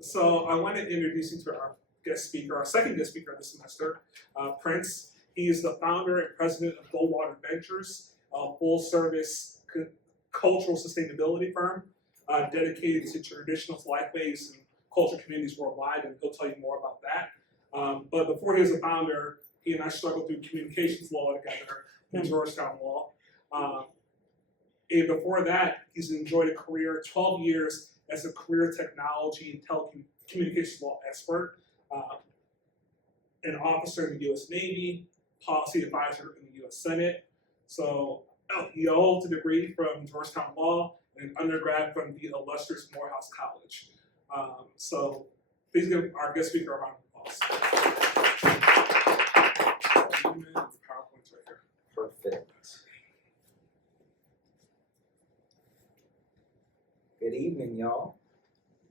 So I want to introduce you to our guest speaker, our second guest speaker this semester, Prince. He is the founder and president of Goldwater Ventures, a full-service cultural sustainability firm dedicated to traditional lifeways and cultural communities worldwide, and he'll tell you more about that. But before he was a founder, he and I struggled through communications law together in Georgetown law. And before that, he's enjoyed a career, 12 years as a career technology and telecommunications law expert, an officer in the U.S. Navy, policy advisor in the U.S. Senate. So he holds a degree from Georgetown Law and an undergrad from the illustrious Morehouse College. So please give our guest speaker a round of applause. PowerPoint's right here. Perfect. Good evening, y'all.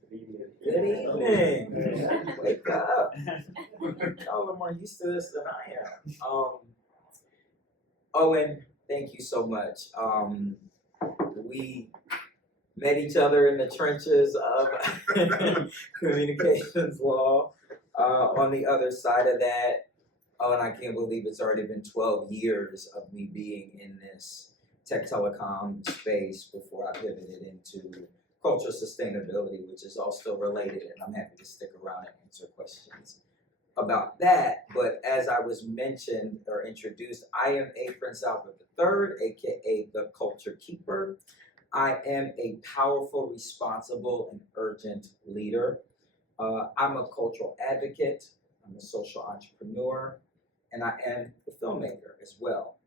Good evening. Wake up. Y'all are more used to this than I am. Owen, thank you so much. We met each other in the trenches of communications law. On the other side of that, and I can't believe it's already been 12 years of me being in this tech telecom space before I pivoted into cultural sustainability, which is all still related, and I'm happy to stick around and answer questions about that. But as I was mentioned or introduced, I am a Prince Albert III, aka the Culture Keeper. I am a powerful, responsible, and urgent leader. I'm a cultural advocate, I'm a social entrepreneur, and I am a filmmaker as well.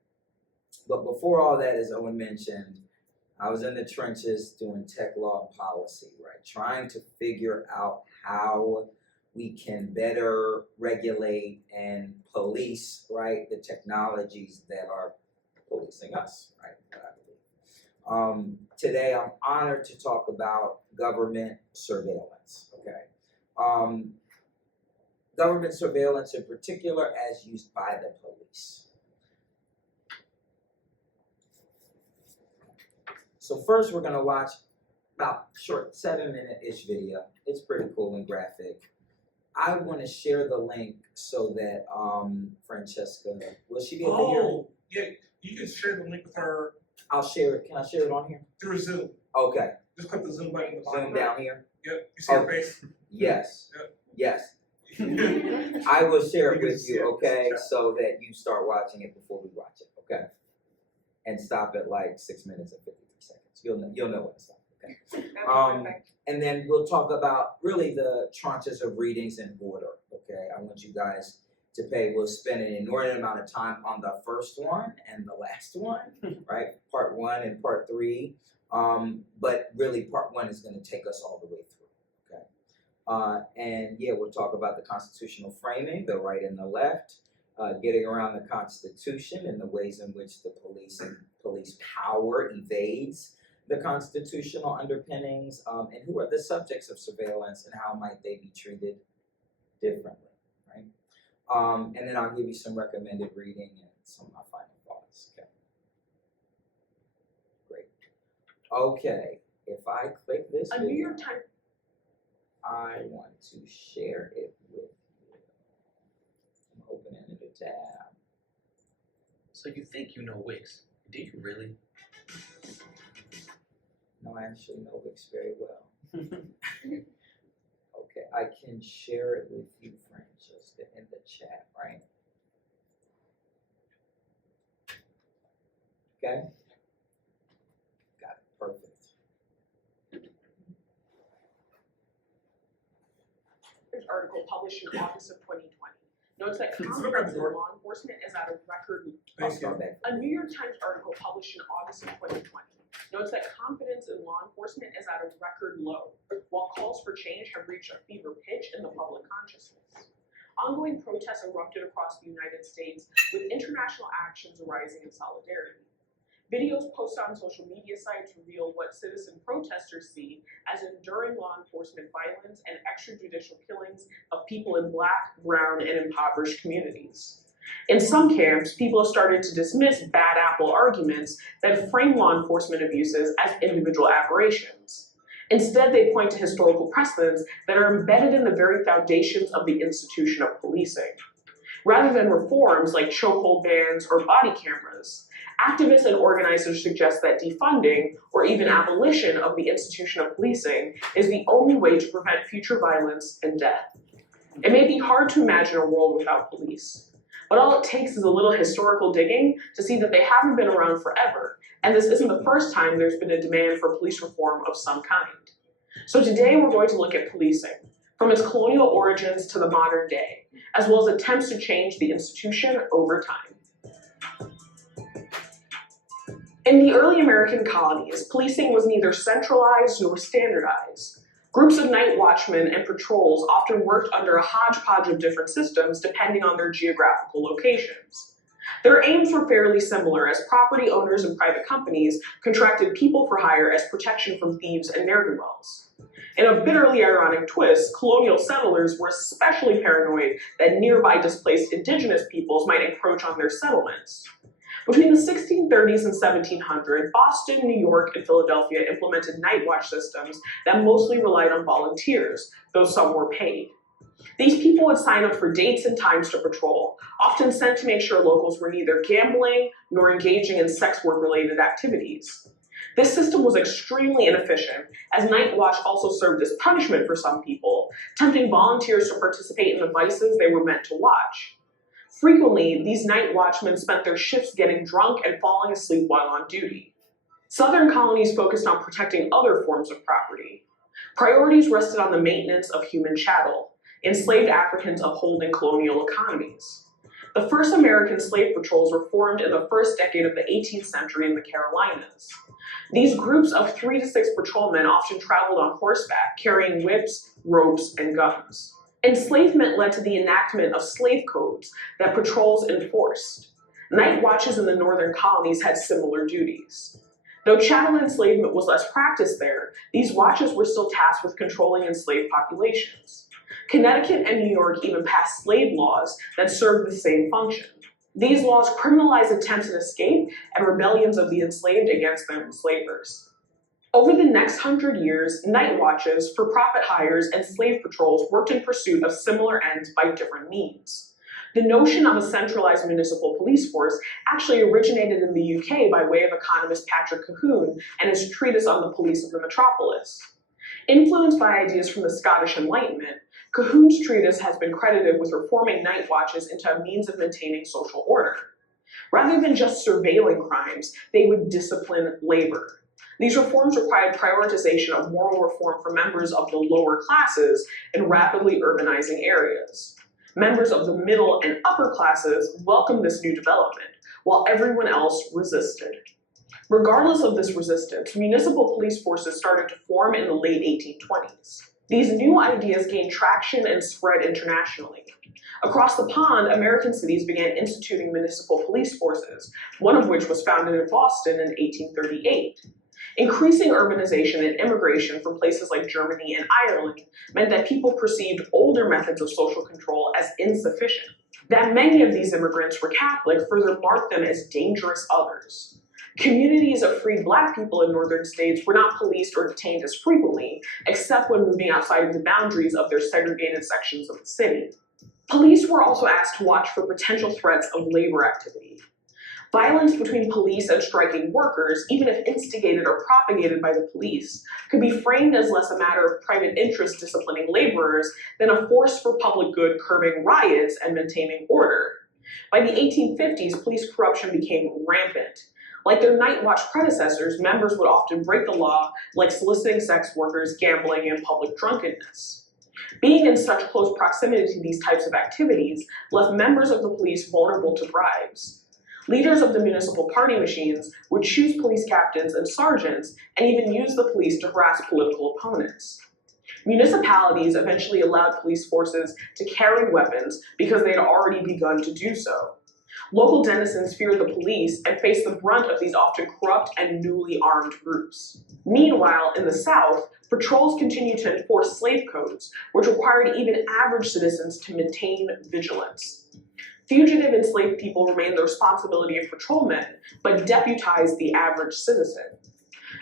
But before all that, as Owen mentioned, I was in the trenches doing tech law and policy, right? Trying to figure out how we can better regulate and police, right, the technologies that are policing us, right? Today, I'm honored to talk about government surveillance, okay? Government surveillance in particular as used by the police. So first we're gonna watch about short 7-minute-ish video. It's pretty cool and graphic. I wanna share the link so that Francesca, will she be able to hear it? Oh, yeah, you can share the link with her. I'll share it, can I share it on here? Through Zoom. Okay. Just click the Zoom button. Zoom down here? Yep, you see her face? Yes, Yep. yes. I will share it with you, okay, Sure. so that you start watching it before we watch it, okay? And stop at like 6 minutes and 53 seconds. You'll know when to stop, okay? And then we'll talk about really the tranches of readings in order, okay? I want you guys to pay. We'll spend an inordinate amount of time on the first one and the last one, right? Part 1 and part 3. But really part 1 is going to take us all the way through, okay? And yeah, we'll talk about the constitutional framing, the right and the left, getting around the Constitution and the ways in which the police and police power evades the constitutional underpinnings, and who are the subjects of surveillance and how might they be treated differently, right? And then I'll give you some recommended reading and some of my final thoughts, okay? Great. Okay, if I click this A video, New York Times. I want to share it with you. I'm opening a new tab. So you think you know Wix? Do you really? No, I actually know Wix very well. Okay, I can share it with you, Francesca, in the chat, right? Okay? Got it, perfect. Article published in August of 2020 notes that confidence in law enforcement is at a record. I'll start back. A New York Times article published in August of 2020 notes that confidence in law enforcement is at a record low, while calls for change have reached a fever pitch in the public consciousness. Ongoing protests erupted across the United States, with international actions arising in solidarity. Videos posted on social media sites reveal what citizen protesters see as enduring law enforcement violence and extrajudicial killings of people in Black, brown, and impoverished communities. In some camps, people have started to dismiss bad apple arguments that frame law enforcement abuses as individual aberrations. Instead, they point to historical precedents that are embedded in the very foundations of the institution of policing. Rather than reforms like chokehold bans or body cameras, activists and organizers suggest that defunding or even abolition of the institution of policing is the only way to prevent future violence and death. It may be hard to imagine a world without police, but all it takes is a little historical digging to see that they haven't been around forever, and this isn't the first time there's been a demand for police reform of some kind. So today we're going to look at policing, from its colonial origins to the modern day, as well as attempts to change the institution over time. In the early American colonies, policing was neither centralized nor standardized. Groups of night watchmen and patrols often worked under a hodgepodge of different systems depending on their geographical locations. Their aims were fairly similar, as property owners and private companies contracted people for hire as protection from thieves and ne'er-do-wells. In a bitterly ironic twist, colonial settlers were especially paranoid that nearby displaced indigenous peoples might encroach on their settlements. Between the 1630s and 1700, Boston, New York, and Philadelphia implemented night watch systems that mostly relied on volunteers, though some were paid. These people would sign up for dates and times to patrol, often sent to make sure locals were neither gambling nor engaging in sex work-related activities. This system was extremely inefficient, as night watch also served as punishment for some people, tempting volunteers to participate in the vices they were meant to watch. Frequently, these night watchmen spent their shifts getting drunk and falling asleep while on duty. Southern colonies focused on protecting other forms of property. Priorities rested on the maintenance of human chattel, enslaved Africans upholding colonial economies. The first American slave patrols were formed in the first decade of the 18th century in the Carolinas. These groups of 3 to 6 patrolmen often traveled on horseback, carrying whips, ropes, and guns. Enslavement led to the enactment of slave codes that patrols enforced. Night watches in the northern colonies had similar duties. Though chattel enslavement was less practiced there, these watches were still tasked with controlling enslaved populations. Connecticut and New York even passed slave laws that served the same function. These laws criminalized attempts at escape and rebellions of the enslaved against their enslavers. Over the next 100 years, night watches, for-profit hires, and slave patrols worked in pursuit of similar ends by different means. The notion of a centralized municipal police force actually originated in the UK by way of economist Patrick Colquhoun and his treatise on the police of the metropolis. Influenced by ideas from the Scottish Enlightenment, Colquhoun's treatise has been credited with reforming night watches into a means of maintaining social order. Rather than just surveilling crimes, they would discipline labor. These reforms required prioritization of moral reform for members of the lower classes in rapidly urbanizing areas. Members of the middle and upper classes welcomed this new development, while everyone else resisted. Regardless of this resistance, municipal police forces started to form in the late 1820s. These new ideas gained traction and spread internationally. Across the pond, American cities began instituting municipal police forces, one of which was founded in Boston in 1838. Increasing urbanization and immigration from places like Germany and Ireland meant that people perceived older methods of social control as insufficient. That many of these immigrants were Catholic further marked them as dangerous others. Communities of freed Black people in northern states were not policed or detained as frequently, except when moving outside of the boundaries of their segregated sections of the city. Police were also asked to watch for potential threats of labor activity. Violence between police and striking workers, even if instigated or propagated by the police, could be framed as less a matter of private interest disciplining laborers than a force for public good curbing riots and maintaining order. By the 1850s, police corruption became rampant. Like their night watch predecessors, members would often break the law, like soliciting sex workers, gambling, and public drunkenness. Being in such close proximity to these types of activities left members of the police vulnerable to bribes. Leaders of the municipal party machines would choose police captains and sergeants and even use the police to harass political opponents. Municipalities eventually allowed police forces to carry weapons because they had already begun to do so. Local denizens feared the police and faced the brunt of these often corrupt and newly armed groups. Meanwhile, in the South, patrols continued to enforce slave codes, which required even average citizens to maintain vigilance. Fugitive enslaved people remained the responsibility of patrolmen, but deputized the average citizen.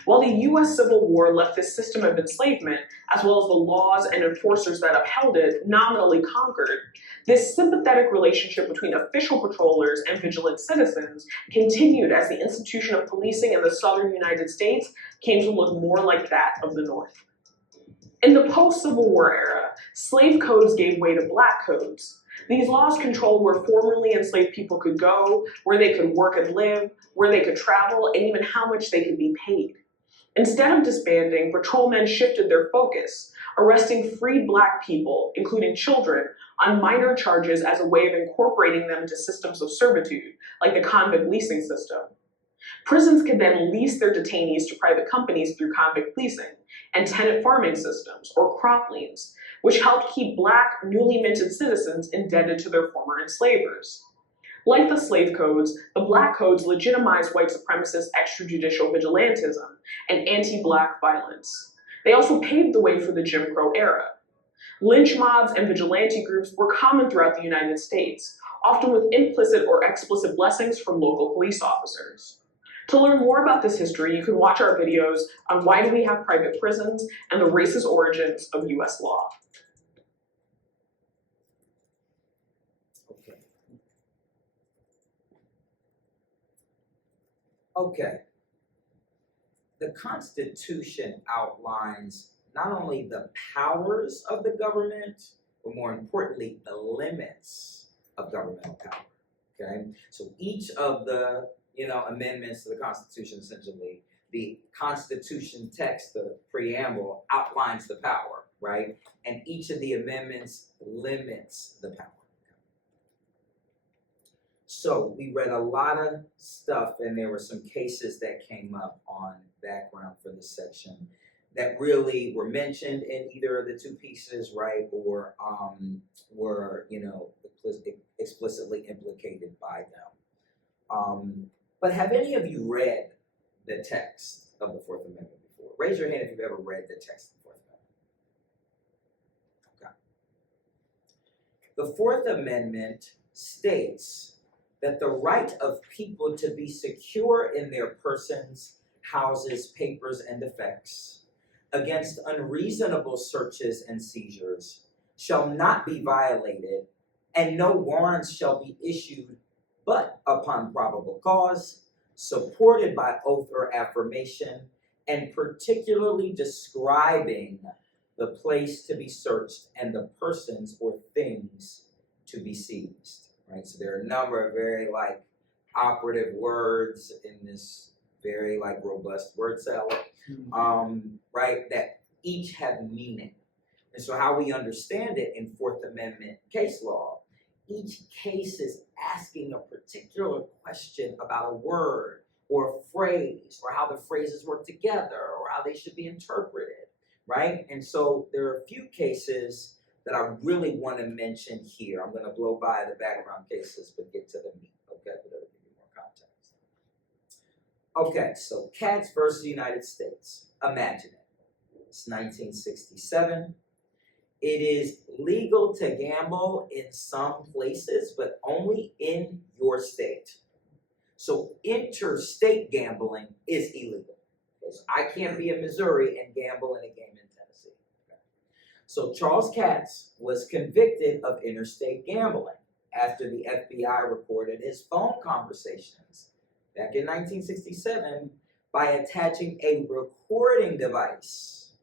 While the US Civil War left this system of enslavement, as well as the laws and enforcers that upheld it, nominally conquered, this sympathetic relationship between official patrollers and vigilant citizens continued as the institution of policing in the southern United States came to look more like that of the North. In the post-Civil War era, slave codes gave way to black codes. These laws controlled where formerly enslaved people could go, where they could work and live, where they could travel, and even how much they could be paid. Instead of disbanding, patrolmen shifted their focus, arresting freed black people, including children, on minor charges as a way of incorporating them into systems of servitude, like the convict leasing system. Prisons could then lease their detainees to private companies through convict leasing and tenant farming systems, or crop liens, which helped keep black, newly minted citizens indebted to their former enslavers. Like the slave codes, the black codes legitimized white supremacist extrajudicial vigilantism and anti-black violence. They also paved the way for the Jim Crow era. Lynch mobs and vigilante groups were common throughout the United States, often with implicit or explicit blessings from local police officers. To learn more about this history, you can watch our videos on why do we have private prisons and the racist origins of US law. Okay. The Constitution outlines not only the powers of the government, but more importantly, the limits of governmental power. Okay? So each of the amendments to the Constitution, essentially, the Constitution text, the preamble, outlines the power, right? And each of the amendments limits the power. So we read a lot of stuff, and there were some cases that came up on background for this section that really were mentioned in either of the two pieces, right, or were explicitly implicated by them. But have any of you read the text of the Fourth Amendment before? Raise your hand if you've ever read the text of the Fourth Amendment. Okay. The Fourth Amendment states that the right of people to be secure in their persons, houses, papers, and effects against unreasonable searches and seizures shall not be violated, and no warrants shall be issued but upon probable cause, supported by oath or affirmation, and particularly describing the place to be searched and the persons or things to be seized. Right? So there are a number of very operative words in this very robust word salad, right? That each have meaning. And so how we understand it in Fourth Amendment case law, each case is asking a particular question about a word or a phrase or how the phrases work together or how they should be interpreted, right? And so there are a few cases that I really want to mention here. I'm going to blow by the background cases, but get to the meat, okay? But it'll give you more context. Okay, so Katz versus the United States. Imagine it. It's 1967. It is legal to gamble in some places, but only in your state. So interstate gambling is illegal. Okay, so I can't be in Missouri and gamble in a game in Tennessee. Okay. So Charles Katz was convicted of interstate gambling after the FBI recorded his phone conversations back in 1967 by attaching a recording device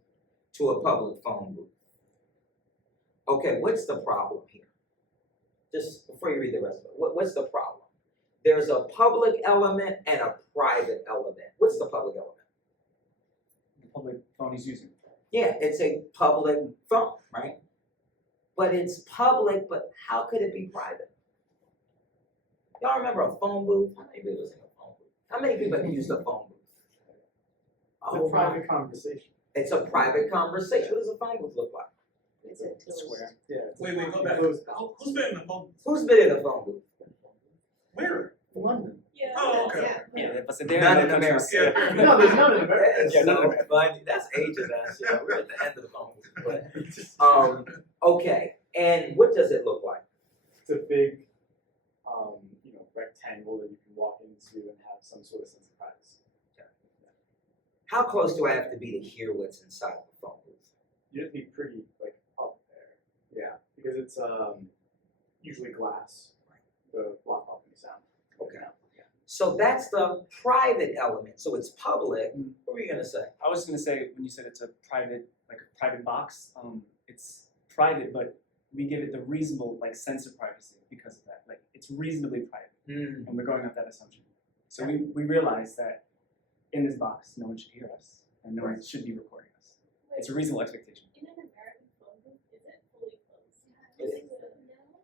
to a public phone booth. Okay, what's the problem here? Just before you read the rest of it, what's the problem? There's a public element and a private element. What's the public element? The public phone he's using. Yeah, it's a public phone, right? But it's public, but how could it be private? Y'all remember a phone booth? How many people was in a phone booth? How many people have used a phone booth? It's a private conversation. It's a private conversation. What does a phone booth look like? It's a square. Yeah. Wait, go back. Closed. Who's been in the phone? Who's been in a phone booth? Where? London. Yeah. Oh, okay. None in America. Yeah. No, there's none in America. That's so funny. That's ages ass shit. We're at the end of the phone booth. But, okay. And what does it look like? It's a big, rectangle that you can walk into and have some sort of sense of privacy. How close do I have to be to hear what's inside the phone booth? You have to be pretty like up there. Yeah, because it's usually glass. The block off any sound. Okay. So that's the private element. So it's public. What were you gonna say? I was gonna say, when you said it's a private box, it's private, but we give it the reasonable sense of privacy because of that. Like, it's reasonably private, and we're going off that assumption. So we realize that in this box, no one should hear us, and no one should be recording us. It's a reasonable expectation. In an American phone booth, is it fully closed? Is it?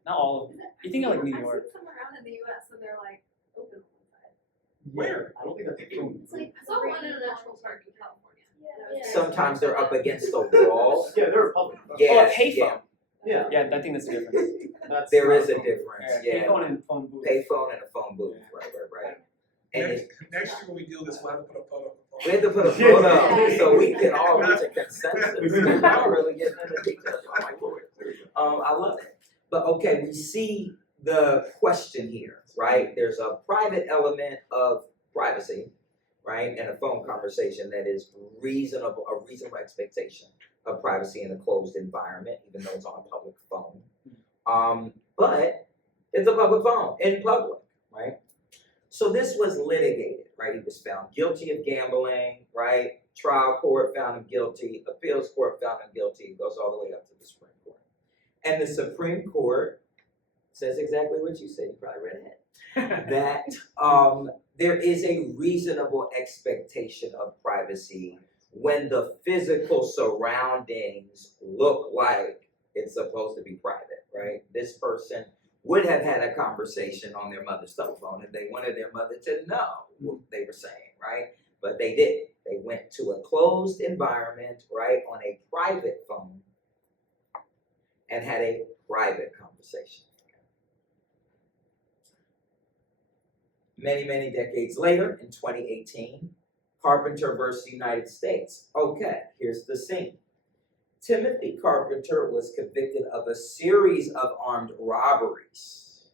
Not all of them. You think of like New I've York. seen some around in the US and they're like open on one side. Where? I don't think that's a phone. It's like, I saw one in a national park in California. Yeah. Sometimes they're up against the wall. Yeah, they're a public. Yeah, Oh, a payphone. Yeah. Yeah, I think that's the difference. That's There not is a phone. difference. Yeah. Payphone and phone booth. Payphone and a phone booth. Right. And Next year when we do this, we'll have to put a photo of the phone. we have to put a photo so we can all reach a consensus. I don't really get into details. I'm like, Lord. I love it. But okay, we see the question here, right? There's a private element of privacy, right? And a phone conversation that is a reasonable expectation of privacy in a closed environment, even though it's on a public phone. But it's a public phone in public, right? So this was litigated, right? He was found guilty of gambling, right? Trial court found him guilty. Appeals court found him guilty. It goes all the way up to the Supreme Court. And the Supreme Court says exactly what you said. You probably read it. That there is a reasonable expectation of privacy when the physical surroundings look like it's supposed to be private, right? This person would have had a conversation on their mother's telephone if they wanted their mother to know what they were saying, right? But they didn't. They went to a closed environment, right, on a private phone and had a private conversation. Many, many decades later, in 2018, Carpenter versus United States. Okay, here's the scene. Timothy Carpenter was convicted of a series of armed robberies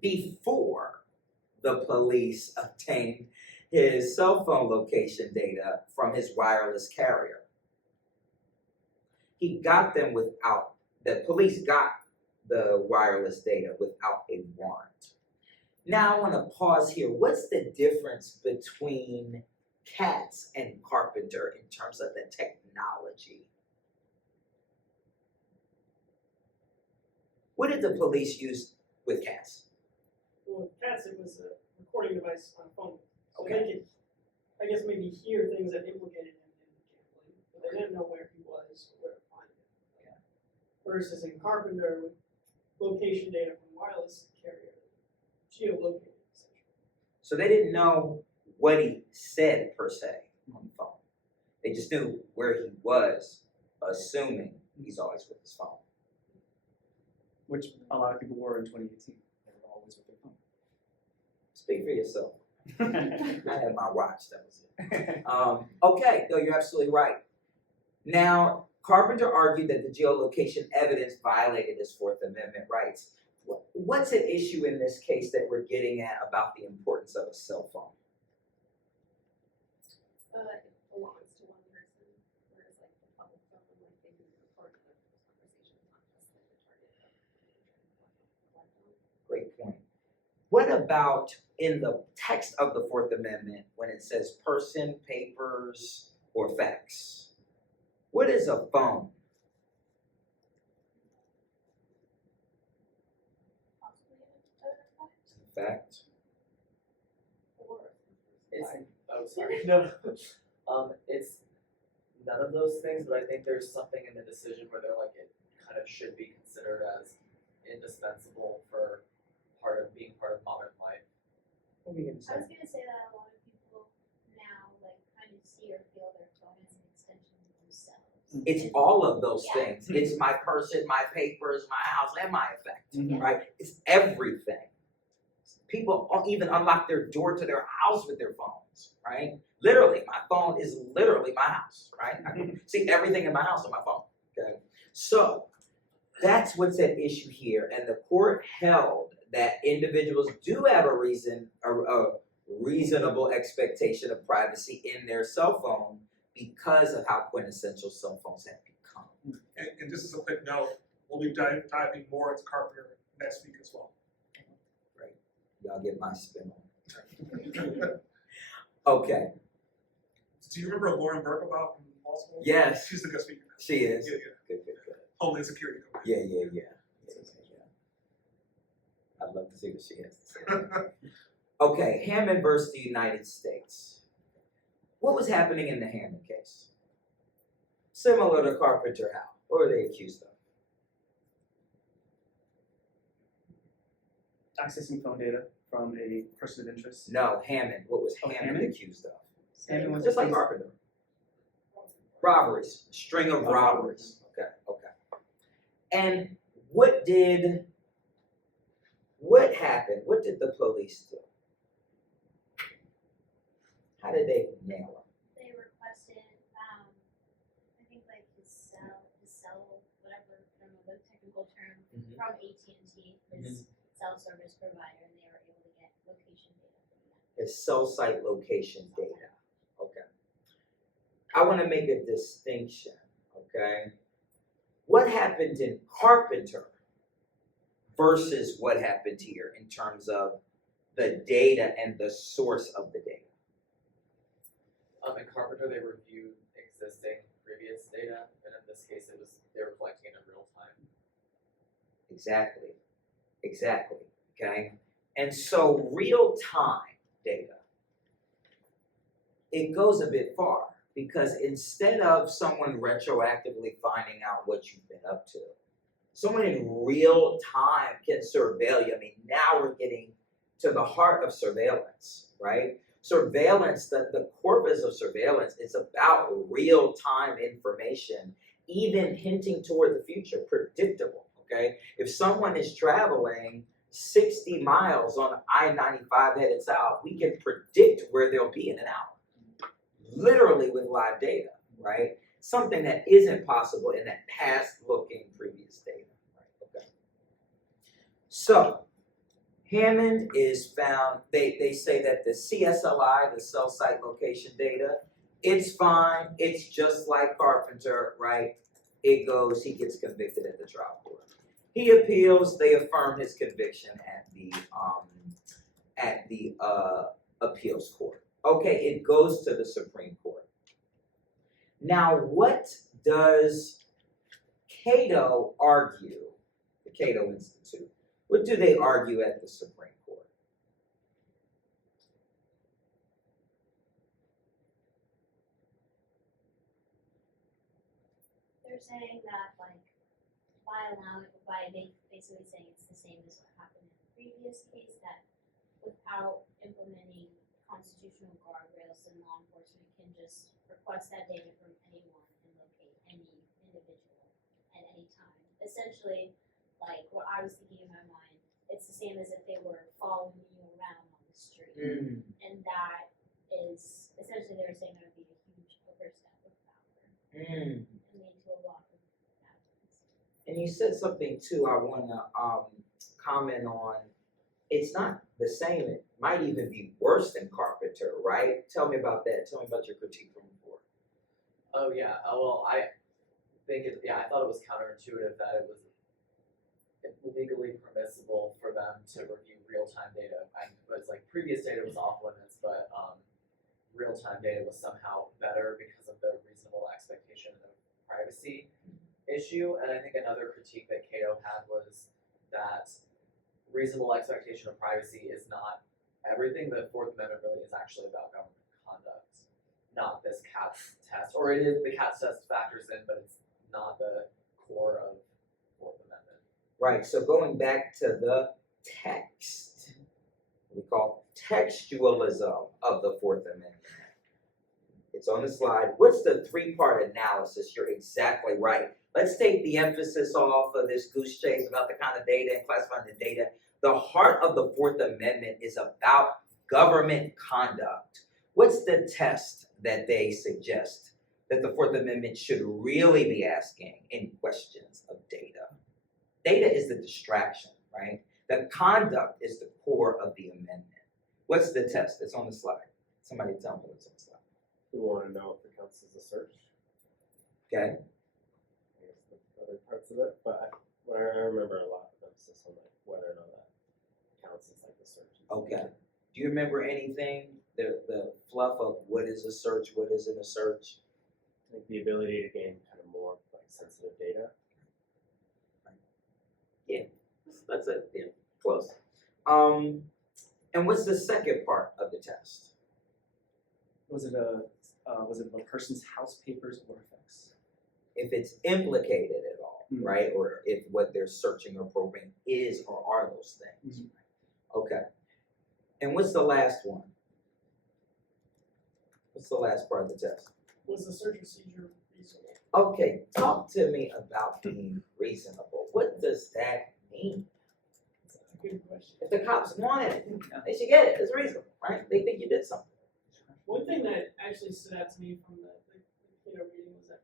before the police obtained his cell phone location data from his wireless carrier. He got them without, the police got the wireless data without a warrant. Now I want to pause here. What's the difference between Katz and Carpenter in terms of the technology? What did the police use with Katz? Well, with Cats, it was a recording device on a phone. So Okay. they could, I guess, maybe hear things that implicated him in gambling, but they didn't know where he was or where to find him. Yeah. Versus in Carpenter, with location data from wireless carrier, geolocated, essentially. So they didn't know what he said per se on the phone. They just knew where he was, assuming he's always with his phone. Which a lot of people were in 2018. They were always with their Speak for yourself. phone. I had my watch, that was it. Okay, no, you're absolutely right. Now, Carpenter argued that the geolocation evidence violated his Fourth Amendment rights. What's at issue in this case that we're getting at about the importance of a cell phone? It belongs to one person, whereas like the public phone, like they can record other people's conversations, not just like the target of the phone. Great point. What about in the text of the Fourth Amendment when it says person, papers, or facts? What is a phone? Possibly an Fact. or It's, oh, sorry. No, it's none of those things, but I think there's something in the decision where they're like, it kind of should be considered as indispensable for being part of modern life. What are you gonna I was gonna say that a lot of people now like kind of see or feel their phone as an extension of themselves. It's all of those Yeah. things. It's my person, my papers, my house, and my effect, Mhm. right? It's everything. People even unlock their door to their house with their phones, right? Literally, my phone is literally my house, right? I can see everything in my house on my phone, okay? So, that's what's at issue here, and the court held that individuals do have a reason, reasonable expectation of privacy in their cell phone because of how quintessential cell phones have become. And just as a quick note, we'll be diving more into Carpenter next week as well. Y'all get my spin on it. Okay, Do you remember Lauren Burke about from law school? yes, She's the guest speaker. she is. Yeah. Good. Homeland Security. Yeah. I'd love to see what she has to say. Okay, Hammond versus the United States. What was happening in the Hammond case? Similar to Carpenter, how? What were they accused of? Accessing phone data from a person of interest. No, Hammond. What was Oh, Hammond Hammond? accused of? Hammond was Just like accused- Carpenter. Robberies. String of robberies. Okay. And what happened? What did the police do? How did they nail him? They requested, I think like his cell, whatever, I don't know the technical term, from AT&T, his cell service provider, and they were able to get location data from that. His cell site location data. Okay. I want to make a distinction, okay? What happened in Carpenter versus what happened here in terms of the data and the source of the data? In Carpenter, they reviewed existing previous data, and in this case, they were collecting it in real time. Exactly, okay? And so real-time data, it goes a bit far because instead of someone retroactively finding out what you've been up to, someone in real time can surveil you. I mean, now we're getting to the heart of surveillance, right? Surveillance, the corpus of surveillance is about real-time information, even hinting toward the future, predictable, okay? If someone is traveling 60 miles on I-95 headed south, we can predict where they'll be in an hour, literally with live data, right? Something that isn't possible in that past-looking previous data, right? Okay. So, Hammond is found, they say that the CSLI, the cell site location data, it's fine, it's just like Carpenter, right? It goes, he gets convicted at the trial court. He appeals, they affirm his conviction at the appeals court. Okay, it goes to the Supreme Court. Now, what does Cato argue, the Cato Institute? What do they argue at the Supreme Court? They're saying that like by basically saying it's the same as what happened in the previous case, that without implementing constitutional guardrails, then law enforcement can just request that data from anyone and locate any individual at any time. Essentially, like what I was thinking in my mind, it's the same as if they were following you around on the street. And that is essentially they're saying that would be a huge overstep of power and lead to a lot of bad things. And you said something too I want to comment on. It's not the same. It might even be worse than Carpenter, right? Tell me about that. Tell me about your critique from before. Oh yeah, well I I thought it was counterintuitive that it was legally permissible for them to review real-time data. It was like previous data was off limits, but real-time data was somehow better because of the reasonable expectation of privacy issue. And I think another critique that Cato had was that reasonable expectation of privacy is not everything. The Fourth Amendment really is actually about government conduct, not this CATS test. Or it is, the CATS test factors in, but it's not the core of Fourth Amendment. Right, so going back to the text, we call textualism of the Fourth Amendment. It's on the slide. What's the three-part analysis? You're exactly right. Let's take the emphasis off of this goose chase about the kind of data and classifying the data. The heart of the Fourth Amendment is about government conduct. What's the test that they suggest that the Fourth Amendment should really be asking in questions of data? Data is the distraction, right? The conduct is the core of the amendment. What's the test? It's on the slide. Somebody tell me what's on the slide. We want to know if it counts as a search. Okay. I guess the other parts of it, but I remember a lot of emphasis on like whether or not that counts as like a search. Okay. Do you remember anything? The fluff of what is a search, what isn't a search? Like the ability to gain kind of more like sensitive data. That's it. Yeah, close. And what's the second part of the test? Was it a person's house papers or effects? If it's implicated at all, Mhm. right? Or if what they're searching or probing is or are those things. Mhm. Okay. And what's the last one? What's the last part of the test? Was the search procedure reasonable? Okay, talk to me about being reasonable. What does that mean? That's a good question. If the cops want it, they should get it. It's reasonable, right? They think you did something. One thing that actually stood out to me from the Cato reading was that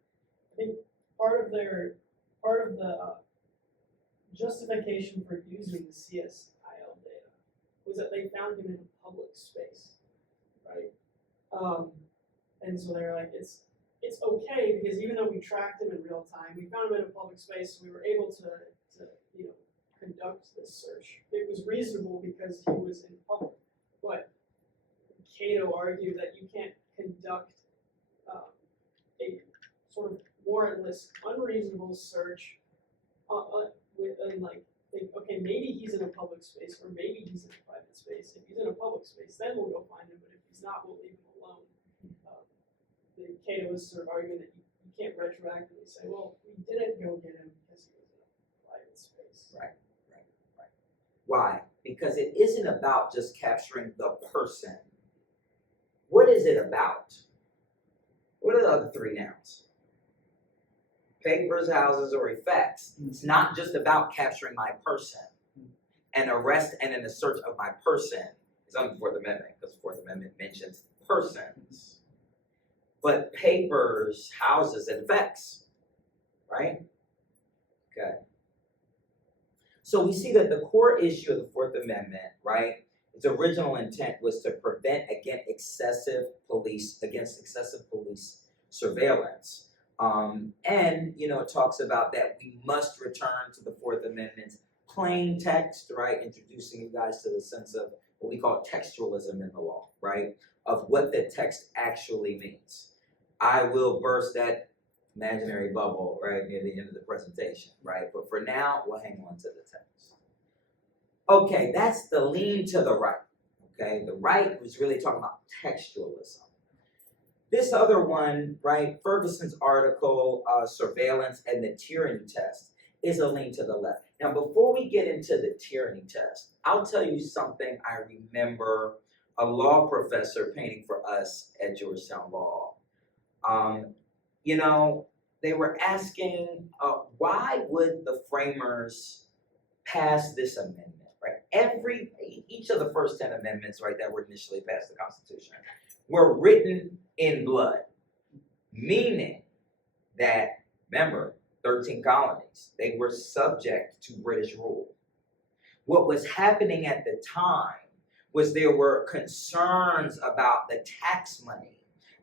I think part of the justification for using the CSIL data was that they found him in a public space, right? And so they're like, it's okay because even though we tracked him in real time, we found him in a public space, so we were able to conduct this search. It was reasonable because he was in public, but Cato argued that you can't conduct a sort of warrantless, unreasonable search think, okay, maybe he's in a public space or maybe he's in a private space. If he's in a public space, then we'll go find him, but if he's not, we'll leave him alone. The Cato is sort of arguing that you can't retroactively say, well, we didn't go get him because he was in a private space. Right. Why? Because it isn't about just capturing the person. What is it about? What are the other three nouns? Papers, houses, or effects. It's not just about capturing my person. An arrest and a search of my person is under the Fourth Amendment, because the Fourth Amendment mentions persons. But papers, houses, and effects, right? Okay. So we see that the core issue of the Fourth Amendment, right, its original intent was to prevent against excessive police surveillance. And, it talks about that we must return to the Fourth Amendment's plain text, right, introducing you guys to the sense of what we call textualism in the law, right, of what the text actually means. I will burst that imaginary bubble right near the end of the presentation, right? But for now, we'll hang on to the text. Okay, that's the lean to the right, okay? The right was really talking about textualism. This other one, right, Ferguson's article, Surveillance and the Tyranny Test, is a lean to the left. Now, before we get into the tyranny test, I'll tell you something I remember a law professor painting for us at Georgetown Law. They were asking, why would the framers pass this amendment, right? Each of the first 10 amendments, right, that were initially passed the Constitution were written in blood, meaning that, remember, 13 colonies, they were subject to British rule. What was happening at the time was there were concerns about the tax money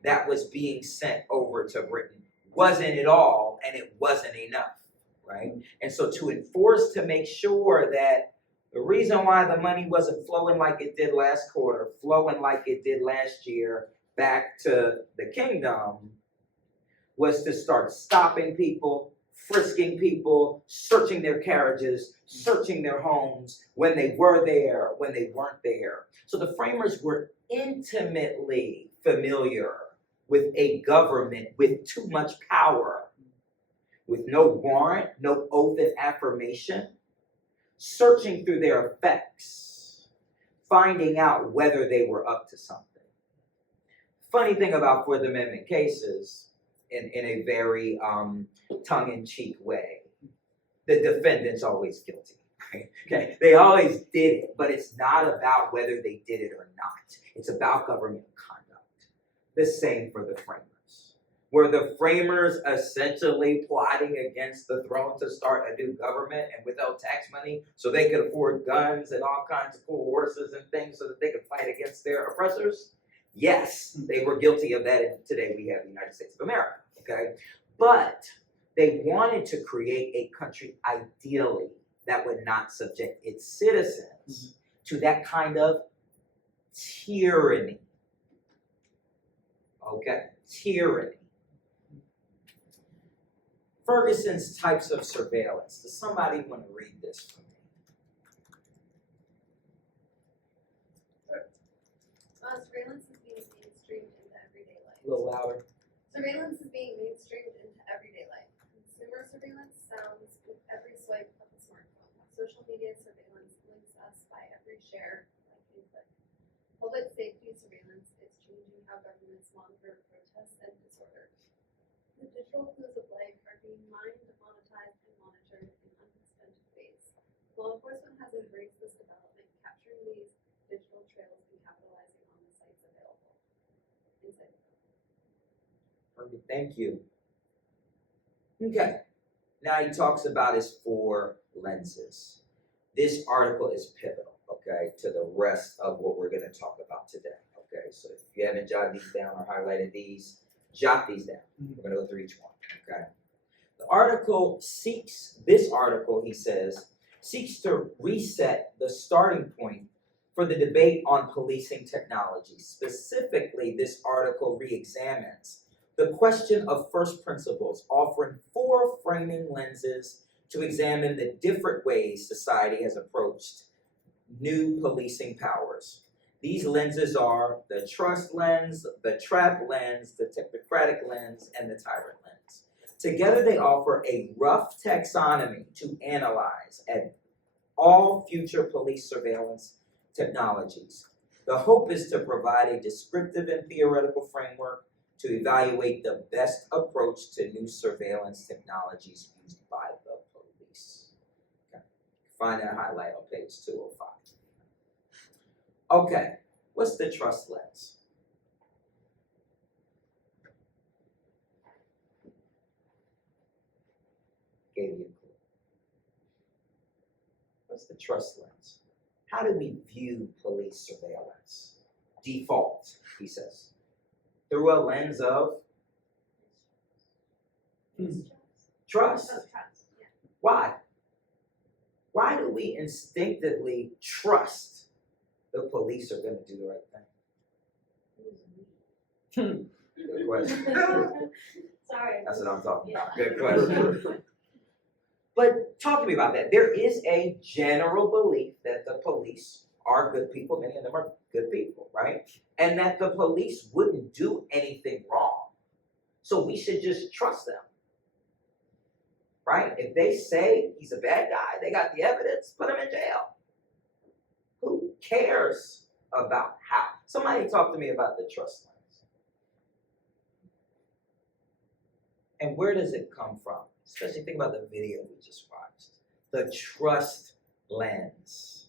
that was being sent over to Britain. Wasn't it all, and it wasn't enough, right? And so to make sure that the reason why the money wasn't flowing like it did last quarter, flowing like it did last year back to the kingdom, was to start stopping people, frisking people, searching their carriages, searching their homes, when they were there, when they weren't there. So the framers were intimately familiar with a government with too much power, with no warrant, no oath of affirmation, searching through their effects, finding out whether they were up to something. Funny thing about Fourth Amendment cases, in a very tongue-in-cheek way, the defendant's always guilty. Right? Okay, they always did it, but it's not about whether they did it or not. It's about government conduct. The same for the framers. Were the framers essentially plotting against the throne to start a new government and withheld tax money so they could afford guns and all kinds of cool horses and things so that they could fight against their oppressors? Yes, they were guilty of that, and today we have the United States of America, okay? But they wanted to create a country, ideally, that would not subject its citizens to that kind of tyranny. Okay, tyranny. Ferguson's types of surveillance. Does somebody want to read this for me? Surveillance is being mainstreamed into everyday life. A little louder. Surveillance is being mainstreamed into everyday life. Consumer surveillance sounds with every swipe of the smartphone. Social media surveillance links us by every share, like and click. Public safety surveillance is changing how governments monitor protests and disorder. The digital clues of life are being mined, monetized, and monitored in unprecedented ways. Law enforcement has embraced this development, capturing these digital trails and capitalizing on the sites available. Inside. Perfect, thank you. Okay, now he talks about his 4 lenses. This article is pivotal, okay, to the rest of what we're going to talk about today. Okay, so if you haven't jotted these down or highlighted these, jot these down. We're going to go through each one, okay? The article this article, he says, seeks to reset the starting point for the debate on policing technology. Specifically, this article re-examines the question of first principles, offering 4 framing lenses to examine the different ways society has approached new policing powers. These lenses are the trust lens, the trap lens, the technocratic lens, and the tyrant lens. Together they offer a rough taxonomy to analyze at all future police surveillance technologies. The hope is to provide a descriptive and theoretical framework to evaluate the best approach to new surveillance technologies used by the police. Okay. Find that highlight on page 205. Okay, what's the trust lens? Gave you a clue. What's the trust lens? How do we view police surveillance? Default, he says. Through a lens of trust. Yeah. Why? Why do we instinctively trust the police are going to do the right thing? Good question. Sorry. That's what I'm talking about. Good question. But talk to me about that. There is a general belief that the police are good people. Many of them are good people, right? And that the police wouldn't do anything wrong. So we should just trust them. Right? If they say he's a bad guy, they got the evidence, put him in jail. Who cares about how? Somebody talk to me about the trust lens. And where does it come from? Especially think about the video we just watched. The trust lens.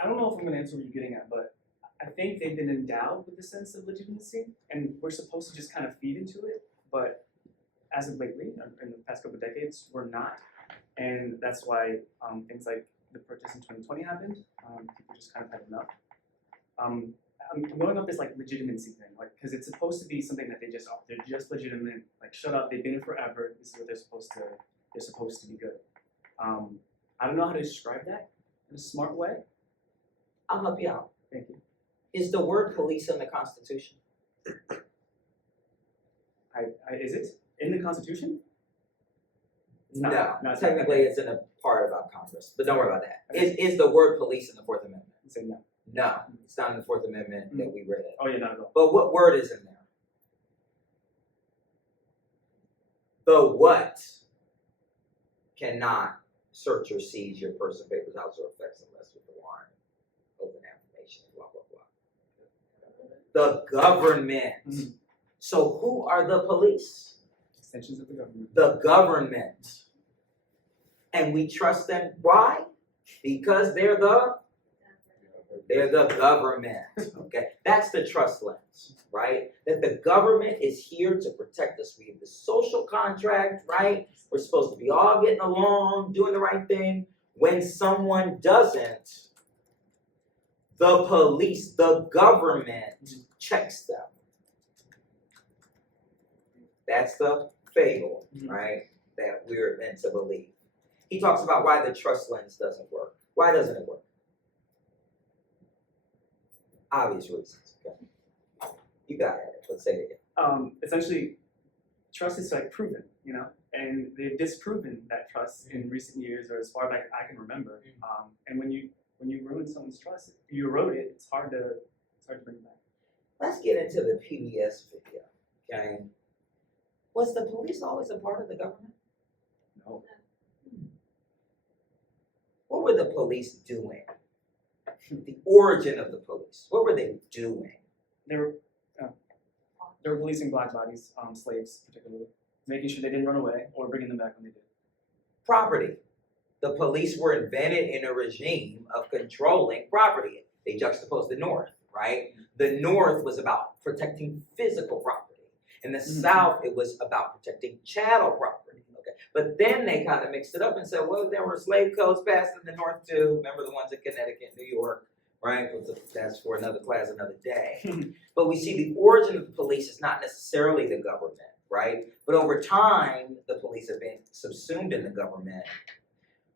I don't know if I'm gonna answer what you're getting at, but I think they've been endowed with a sense of legitimacy, and we're supposed to just kind of feed into it. But as of lately, in the past couple of decades, we're not, and that's why things like the protests in 2020 happened. People just kind of had enough. I'm going off this like legitimacy thing, like because it's supposed to be something that they're just legitimate. Like shut up, they've been here forever. This is what they're supposed to be good. I don't know how to describe that in a smart way. I'll help you out. Thank you. Is the word police in the Constitution? Is it in the Constitution? It's No, it's technically it's in a part about Congress, but don't worry about that. Is the word police in the 4th Amendment? Say no. No, it's not in the 4th Amendment that we read it. Oh yeah, not at all. But what word is in there? The what cannot search or seize your person, papers, house, or effects unless with a warrant, open affirmation, blah, blah, blah. The government. Mhm. So who are the police? Extensions of the government. The government. And we trust them. Why? Because they're the They're the government, okay? That's the trust lens, right? That the government is here to protect us. We have the social contract, right? We're supposed to be all getting along, doing the right thing. When someone doesn't, the police, the government checks them. That's the fable, right? That we're meant to believe. He talks about why the trust lens doesn't work. Why doesn't it work? Obvious reasons. Okay. You got it. Let's say it again. Essentially, trust is like proven, you know, and they've disproven that trust in recent years or as far back as I can remember. And when you ruin someone's trust, you erode it. It's hard to bring it back. Let's get into the PBS video. Okay. Was the police always a part of the government? No. What were the police doing? The origin of the police. What were they doing? They were policing black bodies, slaves particularly, making sure they didn't run away or bringing them back when they did. Property. The police were invented in a regime of controlling property. They juxtaposed the North, right? The North was about protecting physical property. In the South, it was about protecting chattel property. Okay, but then they kind of mixed it up and said, well, there were slave codes passed in the North too. Remember the ones in Connecticut, New York, right? That's for another class, another day. But we see the origin of the police is not necessarily the government, right? But over time, the police have been subsumed in the government.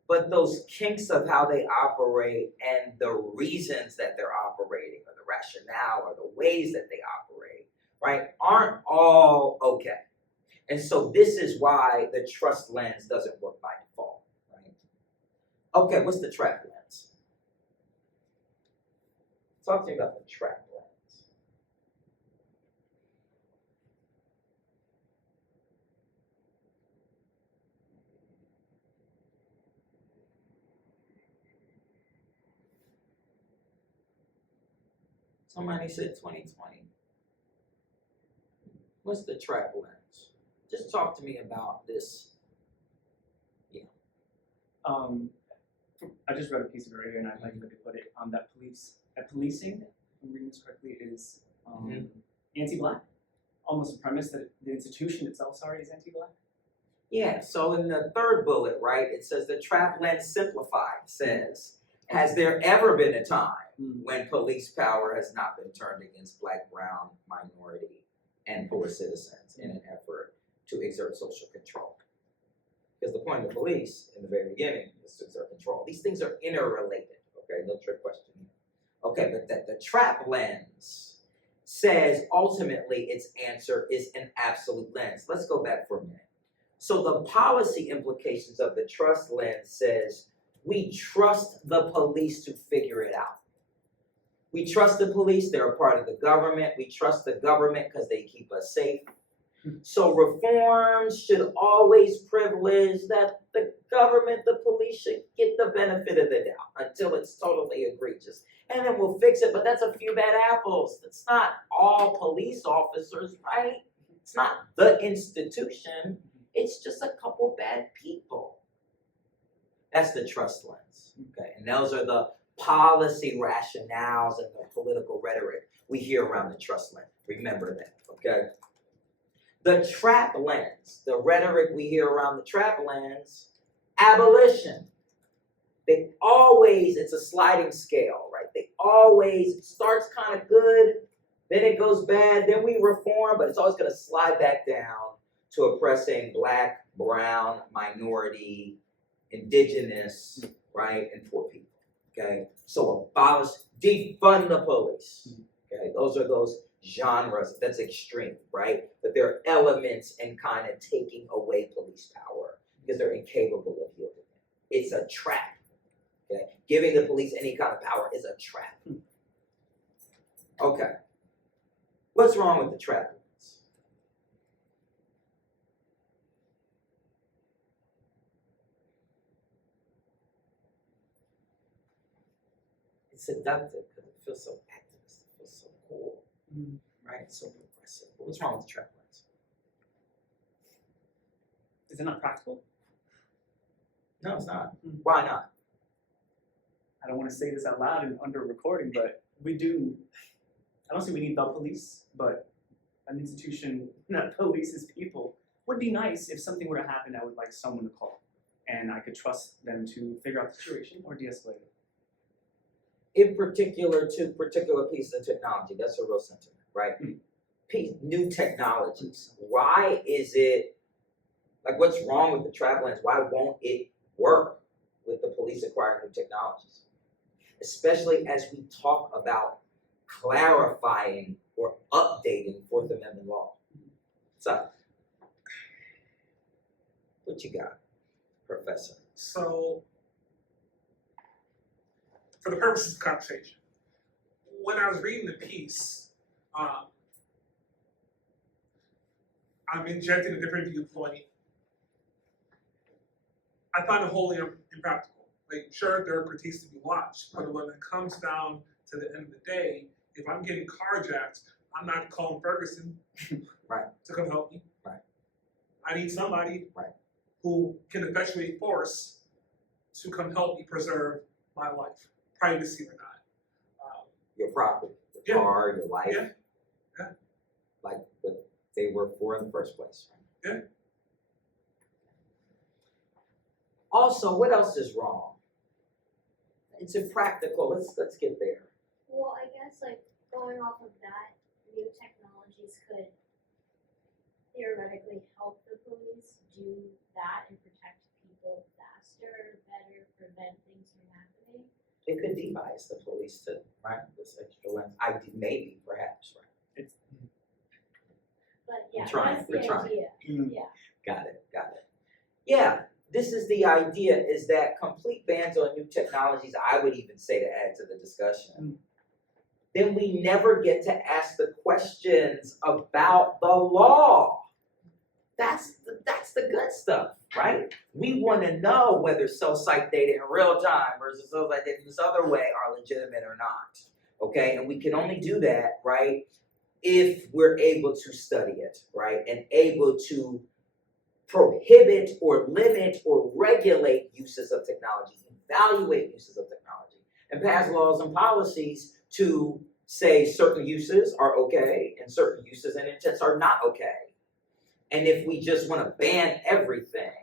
But those kinks of how they operate and the reasons that they're operating or the rationale or the ways that they operate, right, aren't all okay. And so this is why the trust lens doesn't work by default, right? Okay, what's the trap lens? Talk to me about the trap lens. Somebody said 2020. What's the trap lens? Just talk to me about this. Yeah. I just read a piece of it right here, and I like the way they put it. That policing, if I'm reading this correctly, is anti-black. Almost a premise that the institution itself, is anti-black. Yeah, so in the third bullet, right, it says the trap lens simplified says, has there ever been a time when police power has not been turned against black, brown, minority, and poor citizens in an effort to exert social control? Because the point of the police in the very beginning is to exert control. These things are interrelated, okay? No trick question here. Okay, but that the trap lens says ultimately its answer is an absolute lens. Let's go back for a minute. So the policy implications of the trust lens says we trust the police to figure it out. We trust the police, they're a part of the government. We trust the government because they keep us safe. So reforms should always privilege that the government, the police should get the benefit of the doubt until it's totally egregious. And then we'll fix it, but that's a few bad apples. It's not all police officers, right? It's not the institution. It's just a couple bad people. That's the trust lens, okay? And those are the policy rationales and the political rhetoric we hear around the trust lens. Remember that, okay? The trap lens, the rhetoric we hear around the trap lens, abolition. They always, it's a sliding scale, right? It starts kind of good, then it goes bad, then we reform, but it's always going to slide back down to oppressing black, brown, minority, indigenous, right, and poor people, okay? So abolish, defund the police, okay? Those are those genres, that's extreme, right? But there are elements in kind of taking away police power because they're incapable of yielding it. It's a trap, okay? Giving the police any kind of power is a trap. Okay. What's wrong with the trap lens? It's seductive because it feels so activist, it feels so cool, right? It's so progressive. But what's wrong with the trap lens? Is it not practical? No, it's not. Why not? I don't want to say this out loud and under recording, but we do. I don't say we need the police, but an institution that polices people would be nice if something were to happen. I would like someone to call, and I could trust them to figure out the situation or de-escalate it. In particular to particular pieces of technology, that's a real sentiment, right? New technologies. Why is it, like what's wrong with the travel lens? Why won't it work with the police acquiring new technologies? Especially as we talk about clarifying or updating Fourth Amendment law. So, what you got, Professor? So, for the purposes of the conversation, when I was reading the piece, I'm injecting a different viewpoint. I find it wholly impractical. Like, sure, there are critiques to be watched, but when it comes down to the end of the day, if I'm getting carjacked, I'm not calling Ferguson Right. to come help me. Right. I need somebody Right. who can effectuate force to come help me preserve my life, privacy or not. Your property, your Yeah. car, your life. Yeah. Yeah. Like what they were for in the first place. Yeah. Also, what else is wrong? It's impractical. Let's get there. Well, I guess like going off of that, new technologies could theoretically help the police do that and protect people faster, better, prevent things from happening. It could debias the police to this extra lens. Maybe, perhaps, right? But yeah, trying, that's we're the trying. idea. Yeah. Got it. Yeah, this is the idea, is that complete bans on new technologies, I would even say, to add to the discussion. Then we never get to ask the questions about the law. That's the good stuff, right? We want to know whether cell site data in real time versus cell site data this other way are legitimate or not. Okay, and we can only do that, right, if we're able to study it, right, and able to prohibit or limit or regulate uses of technology, evaluate uses of technology, and pass laws and policies to say certain uses are okay and certain uses and intents are not okay. And if we just want to ban everything,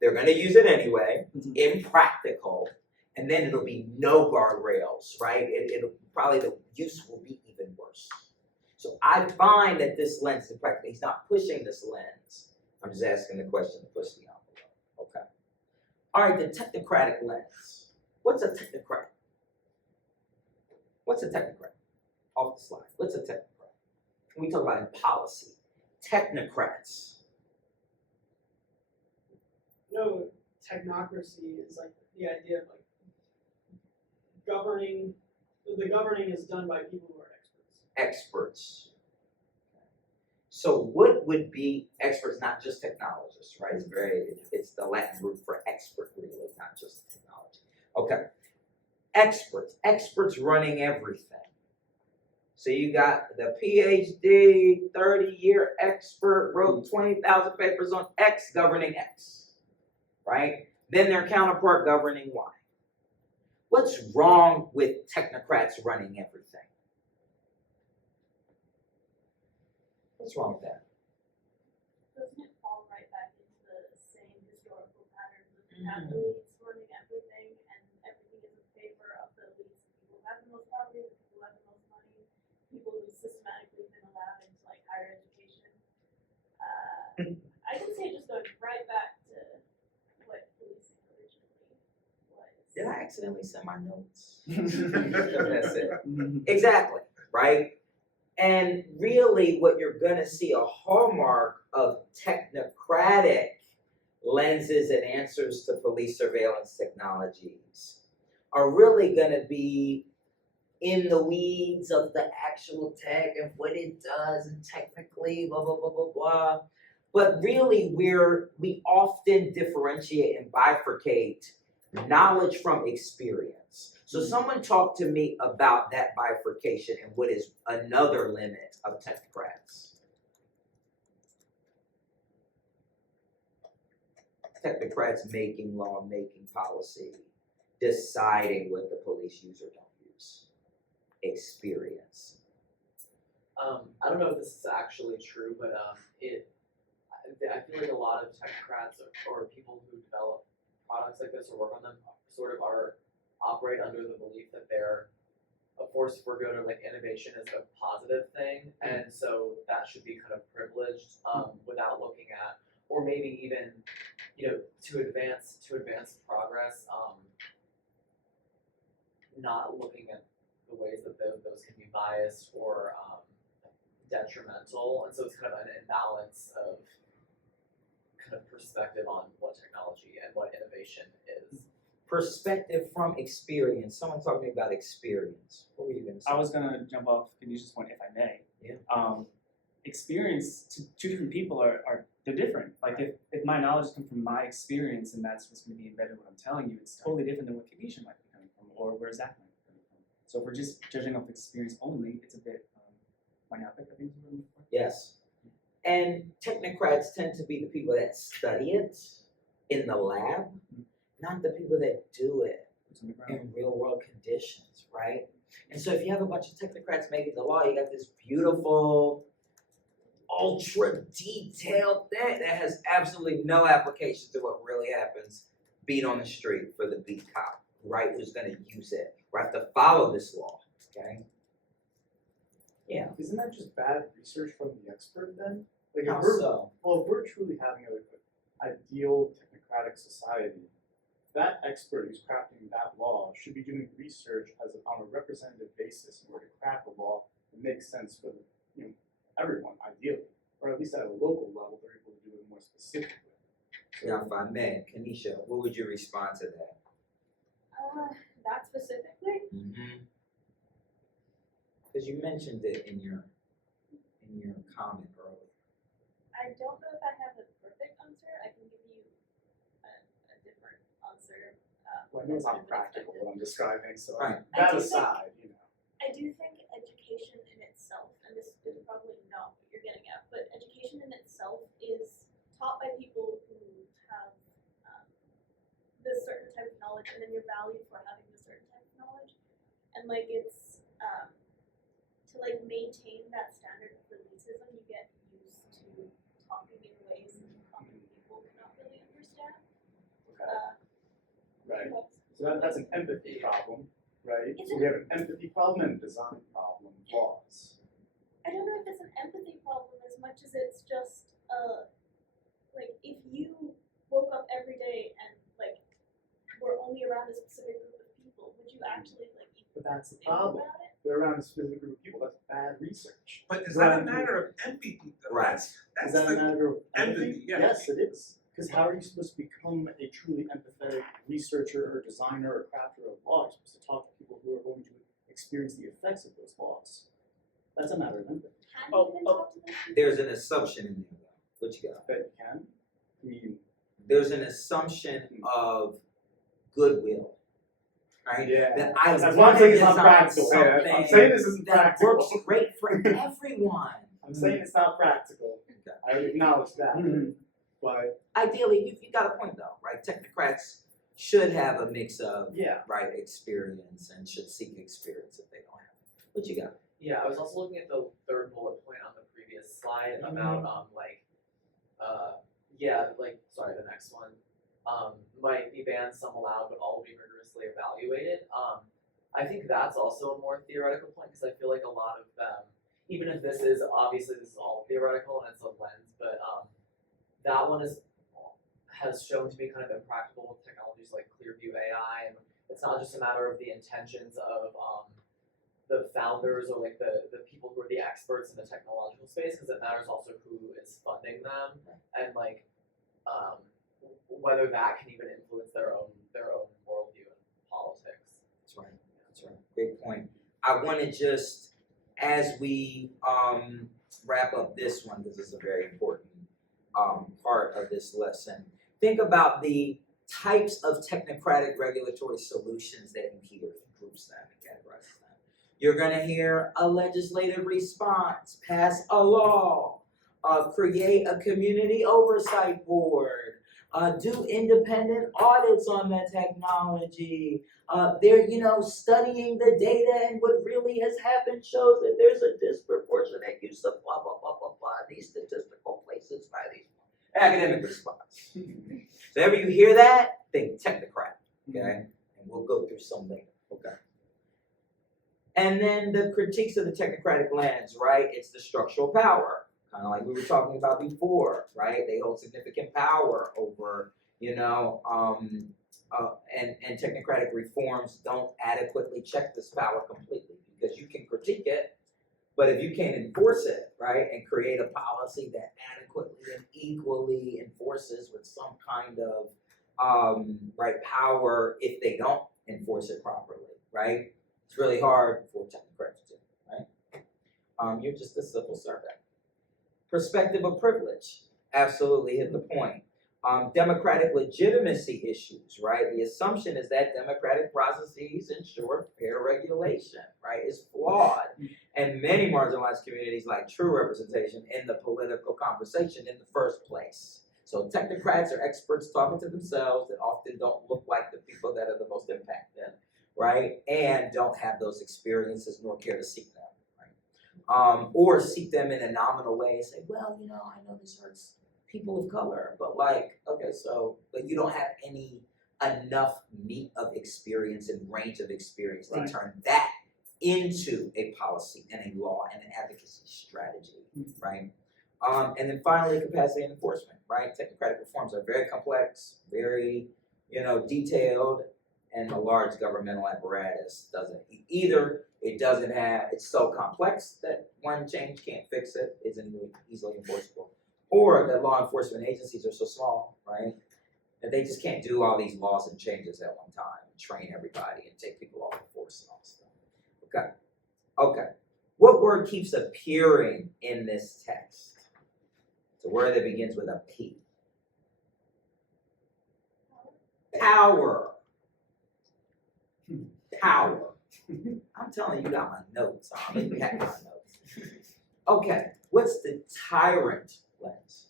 they're going to use it anyway, impractical, and then it'll be no guardrails, right? It'll probably, the use will be even worse. So I find that this lens is impractical. He's not pushing this lens. I'm just asking the question to push the envelope. Okay. All right, the technocratic lens. What's a technocrat? What's a technocrat? Off the slide. What's a technocrat? When we talk about in policy, technocrats. No, technocracy is like the idea of like governing. The governing is done by people who are experts. Experts. So what would be experts, not just technologists, right? It's the Latin root for expert, really, not just technology. Okay. Experts running everything. So you got the PhD, 30-year expert, wrote 20,000 papers on X governing X, right? Then their counterpart governing Y. What's wrong with technocrats running everything? What's wrong with that? Doesn't it fall right back into the same historical patterns of the elites running everything, and everything is in favor of the elites, the people who have the most property, the people who have the most money, people who systematically been allowed into like higher education. I can see it just going right back to what policing originally was. Did I accidentally send my notes? That's it. Exactly, right? And really what you're gonna see, a hallmark of technocratic lenses and answers to police surveillance technologies are really gonna be in the weeds of the actual tech and what it does and technically blah, blah, blah, blah, blah. But really we often differentiate and bifurcate knowledge from experience. So someone talk to me about that bifurcation and what is another limit of technocrats. Technocrats making law, making policy, deciding what the police use or don't use? Experience. I don't know if this is actually true, but I feel like a lot of technocrats or people who develop products like this or work on them sort of operate under the belief that they're a force for good, or like innovation is a positive thing, and so that should be kind of privileged without looking at, or maybe even, to advance progress, not looking at the ways that those can be biased or detrimental, and so it's kind of an imbalance of kind of perspective on what technology and what innovation is. Perspective from experience. Someone talking about experience. What were you going to say? I was gonna jump off Kenisha's point, if I may. Yeah. Experience to two different people are they're different. Like if my knowledge comes from my experience and that's what's going to be embedded in what I'm telling you, it's totally different than what Kenisha might be coming from or where Zach might be coming from. So if we're just judging off experience only, it's a bit myopic, I think is what I'm looking for. Yes. And technocrats tend to be the people that study it in the lab, not the people that do it in real world conditions, right? And so if you have a bunch of technocrats making the law, you got this beautiful, ultra detailed thing that has absolutely no application to what really happens beat on the street for the beat cop, right? Who's going to use it? We have to follow this law, okay? Yeah. Isn't that just bad research from the expert then? Like How if we're, so? well, if we're truly having an ideal technocratic society, that expert who's crafting that law should be doing research on a representative basis in order to craft a law that makes sense for everyone, ideally, or at least at a local level, they're able to do it more specifically. Now, if I may, Kenisha, what would you respond to that? That specifically? Because you mentioned it in your comment earlier. I don't know if I have a perfect answer. I can give you a different answer. Well, I know it's not practical what I'm describing, so Right. that aside, I do think education in itself, and this is probably not what you're getting at, but education in itself is taught by people who have this certain type of knowledge, and then you're valued for having this certain type of knowledge. And it's to maintain that standard of elitism, you get used to talking in ways that common people cannot really understand. right. So that's an empathy problem, right? It's So we have an empathy problem and a design problem, laws. I don't know if it's an empathy problem as much as it's just if you woke up every day and were only around a specific group of people, would you actually even But that's the think problem. about it? They're around a specific group of people. That's bad research. But is that a matter of empathy though? Right. Is That's that a the matter of empathy, yeah. Yes, it is. Because how are you supposed to become a truly empathetic researcher or designer or crafter of law? You're supposed to talk to people who are going to experience the effects of those laws. That's a matter of empathy. Can you even talk to those people? There's an assumption in there, though. What you got? That you can. I mean, There's an assumption of goodwill, right? yeah. That I That's why I'm want to saying it's not design practical. Yeah, I'm something saying this isn't that practical. works great for everyone. I'm saying it's not practical. Okay. I acknowledge that. Mhm. But Ideally, you got a point though, right? Technocrats should have a mix of yeah. right experience and should seek experience if they don't have it. What you got? Yeah, I was also looking at the third bullet point on the previous slide about sorry, the next one. Might be banned, some allowed, but all will be rigorously evaluated. I think that's also a more theoretical point because I feel like a lot of them, even if this is all theoretical and it's a lens, but that one has shown to be kind of impractical with technologies like Clearview AI, and it's not just a matter of the intentions of the founders or the people who are the experts in the technological space, because it matters also who is funding them and whether that can even influence their own worldview and politics. That's right. That's right. Great point. I want to just, as we wrap up this one, because it's a very important part of this lesson, think about the types of technocratic regulatory solutions that you hear. Groups them and categorize them. You're going to hear a legislative response, pass a law, create a community oversight board, do independent audits on the technology. They're, studying the data, and what really has happened shows that there's a disproportionate use of blah, blah, blah, blah, blah, these statistical places by these academic response. So ever you hear that, think technocrat, okay? And we'll go through some later, okay? And then the critiques of the technocratic lens, right? It's the structural power, kind of like we were talking about before, right? They hold significant power over, and technocratic reforms don't adequately check this power completely, because you can critique it, but if you can't enforce it, right, and create a policy that adequately and equally enforces with some kind of power, if they don't enforce it properly, right? It's really hard for technocrats to do, right? You're just a civil servant. Perspective of privilege, absolutely hit the point. Democratic legitimacy issues, right? The assumption is that democratic processes ensure fair regulation, right? Is flawed. And many marginalized communities lack true representation in the political conversation in the first place. So technocrats are experts talking to themselves that often don't look like the people that are the most impacted, right? And don't have those experiences nor care to seek them, right? Or seek them in a nominal way and say, well, I know this hurts people of color, but but you don't have enough meat of experience and range of experience to turn that into a policy and a law and an advocacy strategy, right? And then finally, capacity and enforcement, right? Technocratic reforms are very complex, very, detailed, and the large governmental apparatus it's so complex that one change can't fix it, isn't easily enforceable. Or that law enforcement agencies are so small, right, that they just can't do all these laws and changes at one time and train everybody and take people off the force and all stuff. Okay. What word keeps appearing in this text? It's a word that begins with a P. Power. Power. I'm telling you, got my notes. I don't even have my notes. Okay. What's the tyrant lens?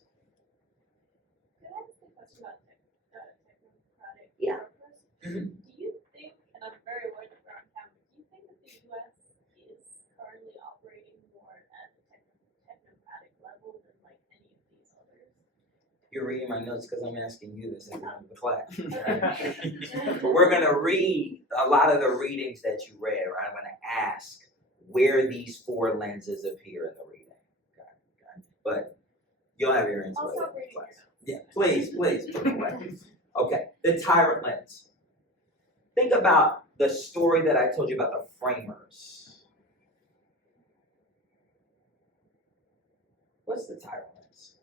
Could I ask a question about technocratic Yeah. purpose? Mhm. Do you think, and I'm very aware that we're on camera, do you think that the U.S. is currently operating more at the technocratic level than like any of these others? You're reading my notes because I'm asking you this at the end of the class. Okay. But we're going to read a lot of the readings that you read, right? I'm going to ask where these four lenses appear in the reading. Okay. But you'll have your answer. I'll later stop in reading class. your Yeah, please. Okay, the tyrant lens. Think about the story that I told you about the framers. What's the tyrant lens?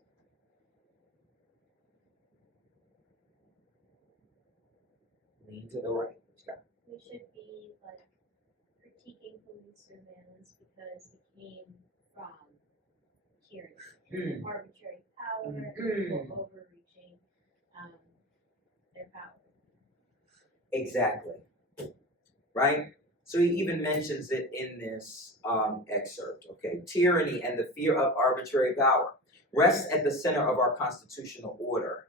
Lean to the right. We should be like critiquing police surveillance because it came from tyranny, arbitrary power, people overreaching their power. Exactly. Right? So he even mentions it in this excerpt, okay? Tyranny and the fear of arbitrary power rests at the center of our constitutional order.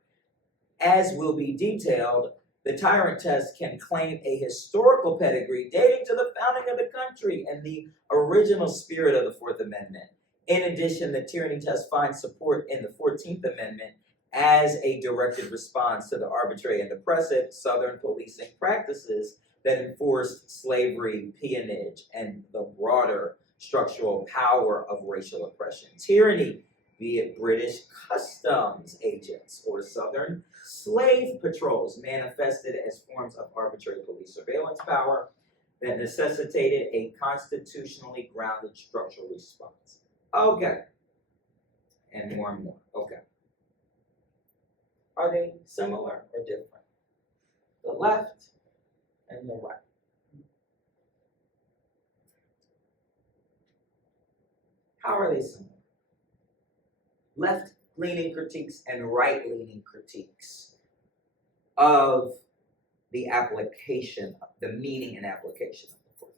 As will be detailed, the tyrant test can claim a historical pedigree dating to the founding of the country and the original spirit of the Fourth Amendment. In addition, the tyranny test finds support in the 14th Amendment as a directed response to the arbitrary and oppressive Southern policing practices that enforced slavery, peonage, and the broader structural power of racial oppression. Tyranny, be it British customs agents or Southern slave patrols, manifested as forms of arbitrary police surveillance power that necessitated a constitutionally grounded structural response. Okay. And more. Okay. Are they similar or different? The left and the right. How are they similar? Left-leaning critiques and right-leaning critiques of the application, the meaning and application of the Fourth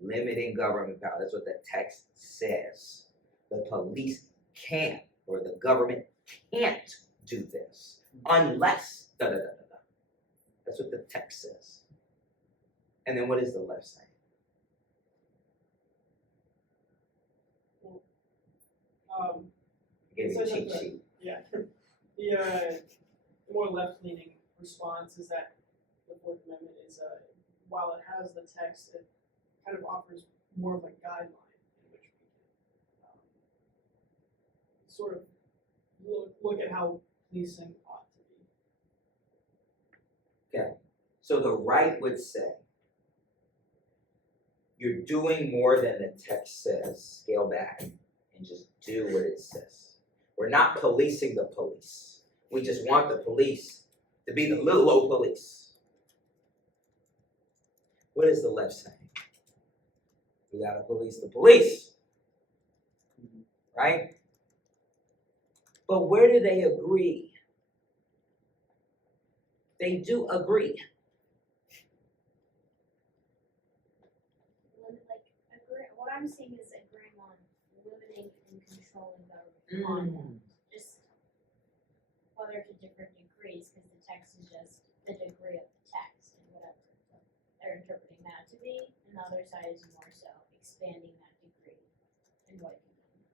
Amendment. Limiting government power, that's what the text says. The police can't, or the government can't do this unless da da da da da. That's what the text says. And then what is the left saying? Give you a So cheat the- sheet. Yeah. The more left-leaning response is that the Fourth Amendment is, while it has the text, it kind of offers more of a guideline in which we can sort of look at how policing ought to be. Okay. So the right would say, you're doing more than the text says. Scale back and just do what it says. We're not policing the police. We just want the police to be the little old police. What is the left saying? We gotta police the police. Right? But where do they agree? They do agree. What I'm seeing is agreeing on limiting and controlling government conduct. Just whether to different degrees, because the text is just the degree of the text and whatever they're interpreting that to be, and the other side is more so expanding that degree and what it can mean.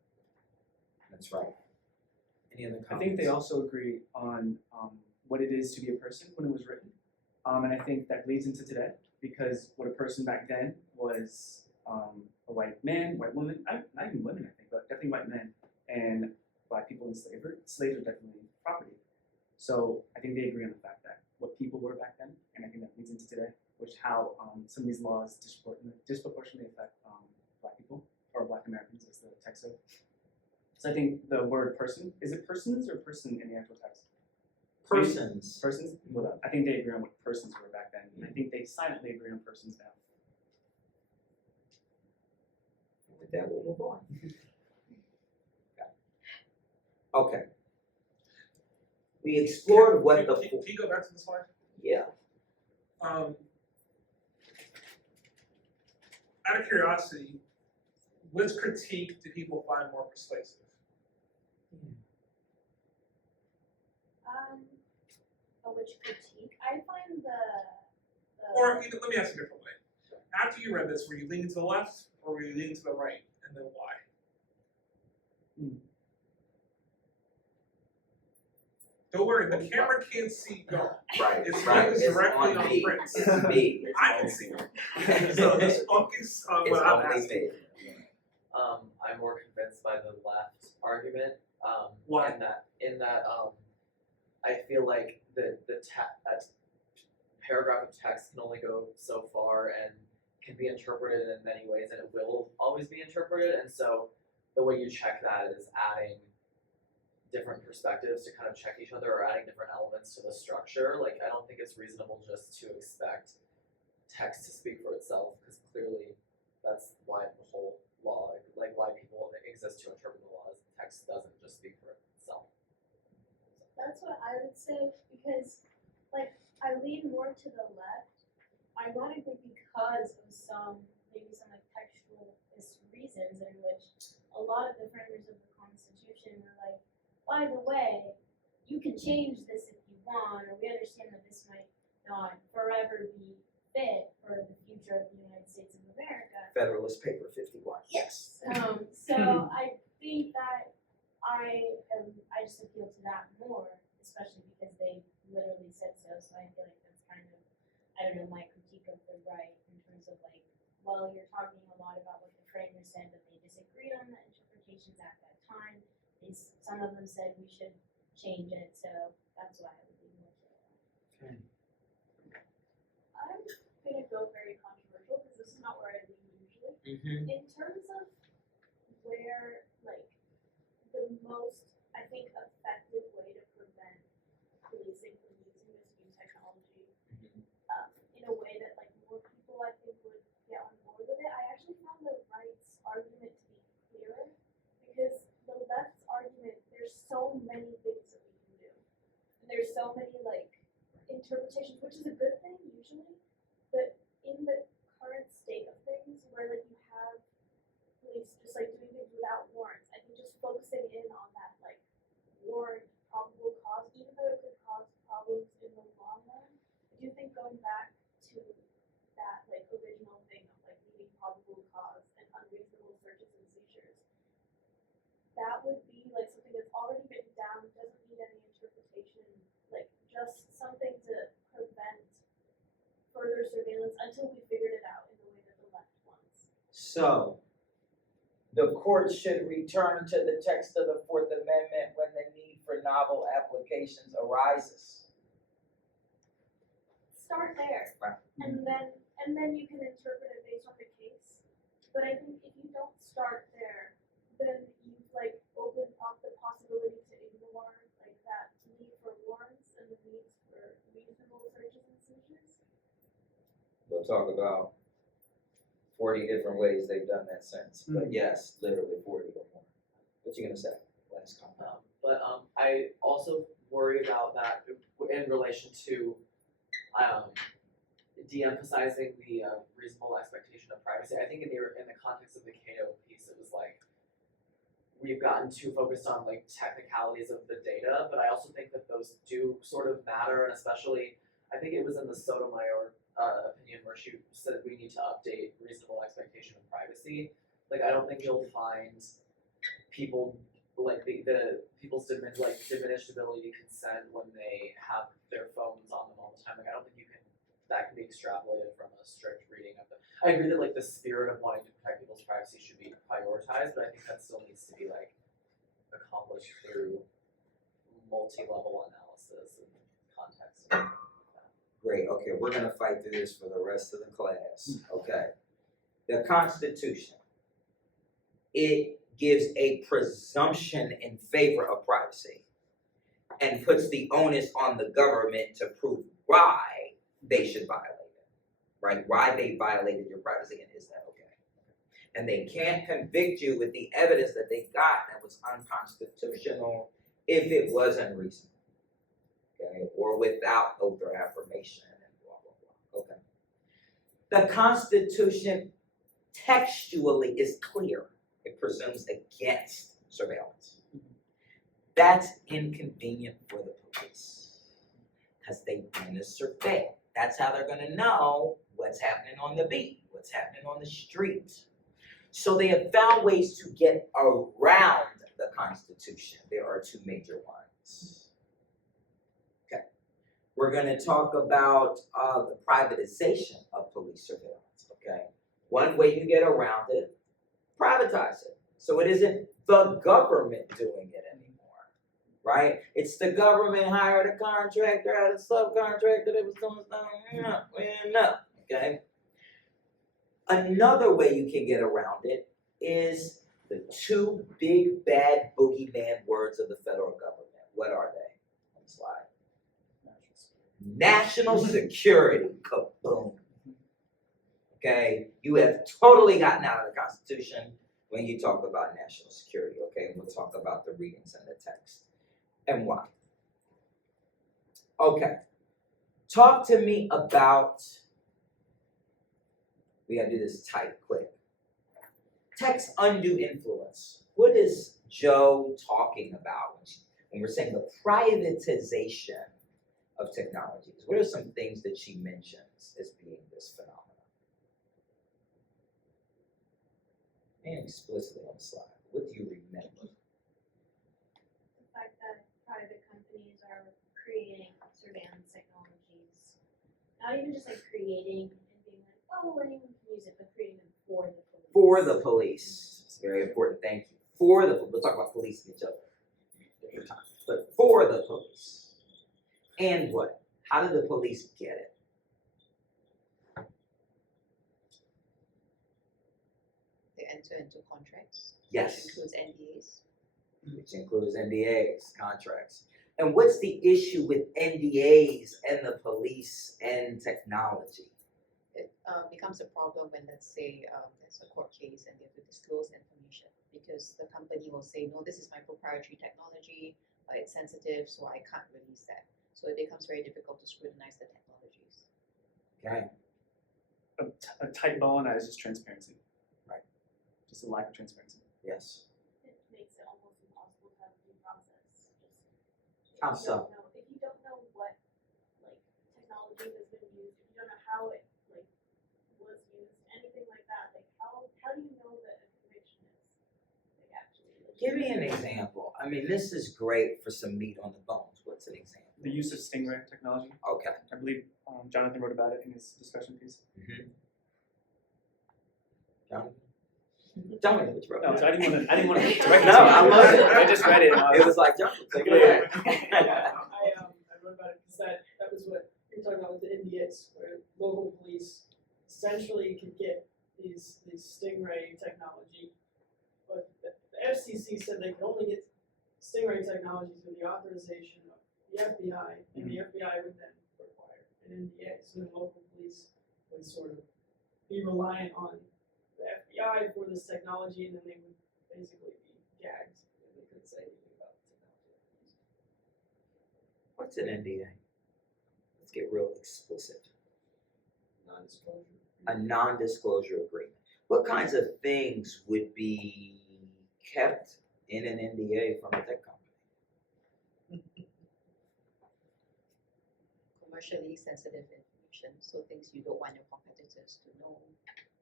That's right. Any other comments? I think they also agree on what it is to be a person when it was written. And I think that bleeds into today, because what a person back then was a white man, white woman, not even women, I think, but definitely white men, and black people in slavery. Slaves are definitely property. So I think they agree on the fact that what people were back then, and I think that leads into today, which how some of these laws disproportionately affect black people, or black Americans, as the text says. So I think the word person, is it persons or person in the actual text? Persons. Persons? Well, I think they agree on what persons were back then, and I think they silently agree on persons now. With that, we'll move on. Okay. We explored what the Can you go back to the slide? yeah. Out of curiosity, which critique do people find more persuasive? Which critique? I find the Or let me ask you a different way. After you read this, were you leaning to the left or were you leaning to the right, and then why? Don't worry, the camera can't see go. Right. It's right. focused It's directly on on me. Prince. It's me. It's I on can see me. it. So just focus on It's what I'm only asking. me. I'm more convinced by the left argument. Why? In that I feel like that paragraph of text can only go so far and can be interpreted in many ways, and it will always be interpreted. And so the way you check that is adding different perspectives to kind of check each other, or adding different elements to the structure. Like, I don't think it's reasonable just to expect text to speak for itself, because clearly that's why the whole law, like why people exist to interpret the laws. Text doesn't just speak for itself. That's what I would say, because like I lean more to the left, ironically because of maybe some like textualist reasons in which a lot of the framers of the Constitution were like, by the way, you can change this if you want, or we understand that this might not forever be fit for the future of the United States of America. Federalist Paper 51. Yes. So I think that I just appeal to that more, especially because they literally said so. So I feel like that's kind of, I don't know, my critique of the right in terms of like, well, you're talking a lot about what the framers said, but they disagreed on the interpretations at that time. Some of them said we should change it, so that's why I would be more for that. Okay. I'm gonna go very controversial because this is not where I lean usually. Mm-hmm. In terms of where, like, the most, I think, effective way to prevent policing from using this new technology in a way that, like, more people, I think, would get on board with it, I actually found the right's argument to be clearer, because the left's argument, there's so many things that we can do. And there's so many, like, interpretations, which is a good thing usually, but in the current state of things where, like, you have police just, like, doing things without warrants, I think just focusing in on that, like, warrant for surveillance until we figured it out in the way that the left wants. So, the court should return to the text of the Fourth Amendment when the need for novel applications arises. Start there, Right. and then you can interpret it based on the case. But I think if you don't start there, then you've like opened up the possibility to ignore like that need for warrants and the needs for reasonable searches and seizures. We'll talk about 40 different ways they've done that since. But yes, literally 40 or more. What you gonna say? Last comment. I also worry about that in relation to de-emphasizing the reasonable expectation of privacy. I think in the context of the Cato piece, it was like we've gotten too focused on like technicalities of the data, but I also think that those do sort of matter, and especially I think it was in the Sotomayor opinion where she said we need to update reasonable expectation of privacy. Like I don't think you'll find people like the people's diminished ability to consent when they have their phones on them all the time. Like I don't think that can be extrapolated from a strict reading of the. I agree that like the spirit of wanting to protect people's privacy should be prioritized, but I think that still needs to be like accomplished through multi-level analysis and context. Great, okay, we're gonna fight through this for the rest of the class, okay? The Constitution, it gives a presumption in favor of privacy and puts the onus on the government to prove why they should violate it, right? Why they violated your privacy, and is that okay? And they can't convict you with the evidence that they got that was unconstitutional if it wasn't reasonable. Okay, or without oath or affirmation, and blah, blah, blah. Okay. The Constitution textually is clear. It presumes against surveillance. That's inconvenient for the police because they want to surveil. That's how they're going to know what's happening on the beat, what's happening on the street. So they have found ways to get around the Constitution. There are two major ones. We're going to talk about the privatization of police surveillance, okay? One way you get around it, privatize it. So it isn't the government doing it anymore, right? It's the government hired a contractor, had a subcontractor that was doing stuff, okay? Another way you can get around it is the two big bad boogeyman words of the federal government. What are they? On the slide. National security, kaboom. Okay, you have totally gotten out of the Constitution when you talk about national security, okay? And we'll talk about the readings and the text and why. Okay, talk to me about, we gotta do this tight, quick. Text undue influence. What is Joe talking about when we're saying the privatization of technologies? What are some things that she mentions as being this phenomenon? And explicitly on the slide, what do you remember? The fact that private companies are creating surveillance technologies, not even just like creating and being like, oh, anyone can use it, but creating them for the police. For the police. It's very important, thank you. For the, we'll talk about policing each other different time, but for the police. And what? How did the police get it? They enter into contracts. Yes. Which includes NDAs. Which includes NDAs, contracts. And what's the issue with NDAs and the police and technology? It becomes a problem when, let's say, there's a court case and they have to disclose information because the company will say, no, this is my proprietary technology, it's sensitive, so I can't release that. So it becomes very difficult to scrutinize the technologies. Okay. A tight bow on that is just transparency. Right. Just a lack of transparency. Yes. It makes it almost impossible to have a due process. How so? If you don't know what like technology has been used, if you don't know how it like was used, anything like that, like how do you know that a conviction is like actually Give me an example. I mean, this is great for some meat on the bones. What's an example? the use of stingray technology. Okay. I believe Jonathan wrote about it in his discussion piece. Jonathan? Tell me what you wrote. No, so I didn't want to direct No, I love it. I just read it. And I It was like, Jonathan, take it away. I wrote about it because that was what you were talking about with the NDAs, where local police essentially could get these stingray technology, but the FCC said they could only get stingray technology through the authorization of the FBI, and the FBI would then require an NDA. So then local police would sort of be reliant on the FBI for this technology, and then they would basically be gagged and they couldn't say anything about the technology. What's an NDA? Let's get real explicit. Non-disclosure. A non-disclosure agreement. What kinds of things would be kept in an NDA from a tech company? Commercially sensitive information, so things you don't want your competitors to know.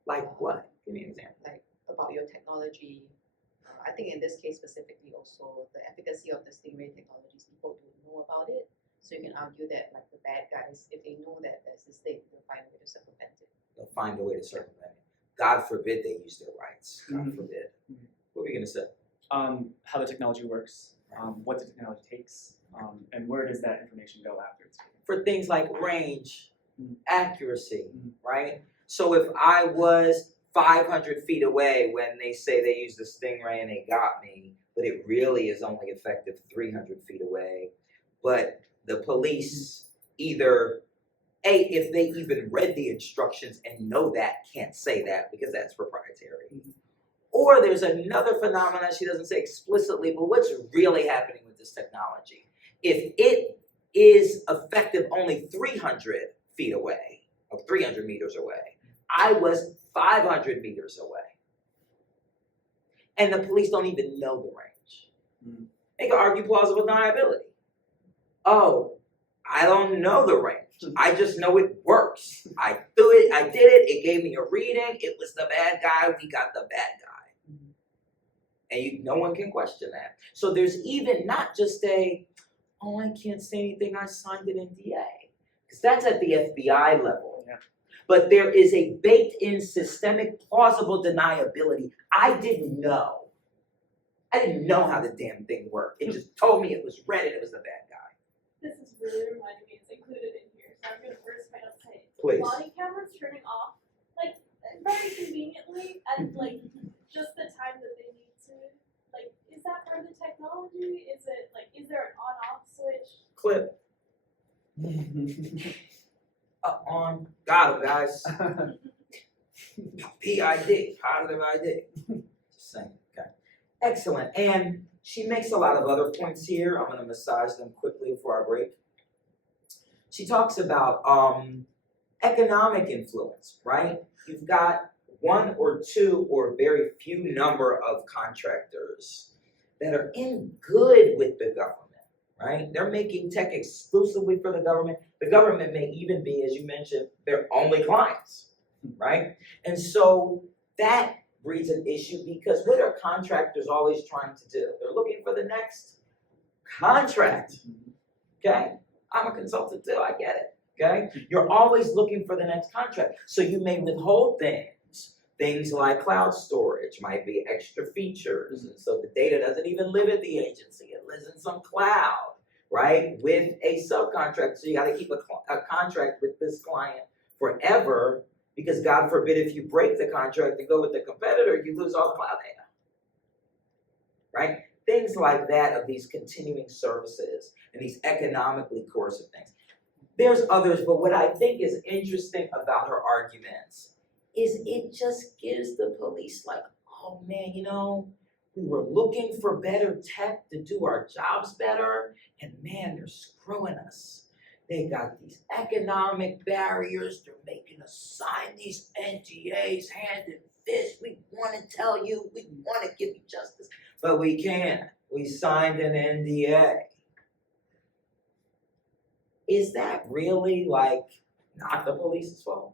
Like what? Give me an example. Like about your technology. I think in this case specifically also the efficacy of the stingray technologies, people don't know about it. So you can argue that like the bad guys, if they know that there's this thing, they'll find a way to circumvent it. They'll find a way to circumvent it. God forbid they use their rights. God forbid. What were you gonna say? How the technology works, what the technology takes, and where does that information go after it's taken. For things like range, accuracy, right? So if I was 500 feet away when they say they used the stingray and they got me, but it really is only effective 300 feet away, but the police either, if they even read the instructions and know that, can't say that because that's proprietary. Or there's another phenomenon she doesn't say explicitly, but what's really happening with this technology? If it is effective only 300 feet away, or 300 meters away, I was 500 meters away. And the police don't even know the range. They can argue plausible deniability. Oh, I don't know the range. I just know it works. I threw it, I did it, it gave me a reading, it was the bad guy, we got the bad guy. And no one can question that. So there's even not just I can't say anything, I signed an NDA. Because that's at the FBI level. Yeah. But there is a baked-in systemic plausible deniability. I didn't know. I didn't know how the damn thing worked. It just told me it was red and it was the bad guy. This is really reminding me, it's included in here, so I'm gonna first kind of say, Please. body cameras turning off, like, very conveniently, at like, just the time that they need to, like, is that part of the technology? Is it, like, is there an on-off switch? Clip. On. Got him, guys. PID. Positive ID. Just saying. Okay. Excellent. And she makes a lot of other points here. I'm going to massage them quickly before I break. She talks about economic influence, right? You've got one or two or very few number of contractors that are in good with the government, right? They're making tech exclusively for the government. The government may even be, as you mentioned, their only clients, right? And so that breeds an issue because what are contractors always trying to do? They're looking for the next contract, okay? I'm a consultant too, I get it, okay? You're always looking for the next contract. So you may withhold things. Things like cloud storage might be extra features, and so the data doesn't even live at the agency, it lives in some cloud, right? With a subcontract, so you gotta keep a contract with this client forever, because God forbid if you break the contract and go with the competitor, you lose all the cloud data, right? Things like that of these continuing services and these economically coercive things. There's others, but what I think is interesting about her arguments is it just gives the police like, oh man, you know, we were looking for better tech to do our jobs better, and man, they're screwing us. They got these economic barriers, they're making us sign these NDAs hand and fist. We want to tell you, we want to give you justice, but we can't. We signed an NDA. Is that really like not the police's fault?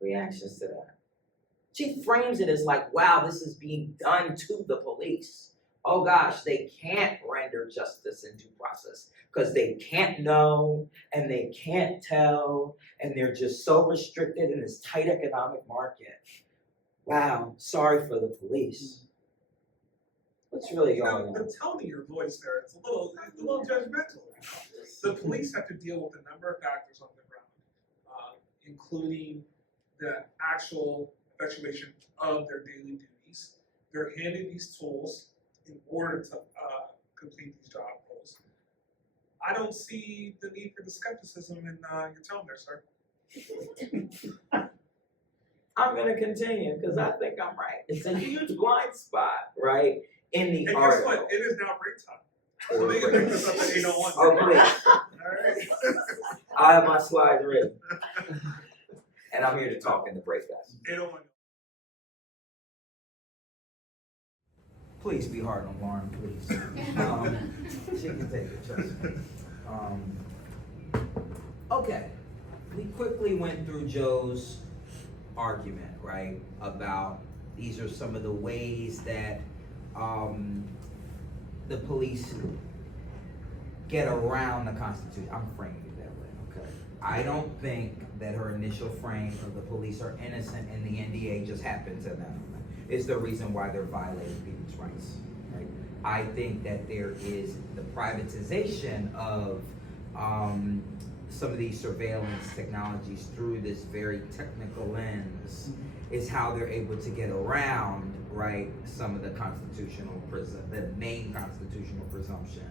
Reactions to that. She frames it as like, wow, this is being done to the police. oh gosh, they can't render justice in due process because they can't know and they can't tell and they're just so restricted in this tight economic market. Wow, sorry for the police. What's really going on? The tone of your voice there, it's a little judgmental. The police have to deal with a number of factors on the ground, including the actual effectuation of their daily duties. They're handed these tools in order to complete these job roles. I don't see the need for the skepticism in your tone there, sir. I'm gonna continue because I think I'm right. It's a huge blind spot, right? In the And article. guess what? It is now break time. So they can pick this up at 8:01. Oh, please. Alright. I have my slides ready. And I'm here to talk in the break, guys. 8:01. Please be hard on Lauren, please. She can take it, trust me. Okay, we quickly went through Joe's argument, right? About these are some of the ways that the police get around the Constitution. I'm framing it that way, okay? I don't think that her initial frame of the police are innocent and the NDA just happened to them. Is the reason why they're violating people's rights, right? I think that there is the privatization of some of these surveillance technologies through this very technical lens is how they're able to get around, right, some of the the main constitutional presumption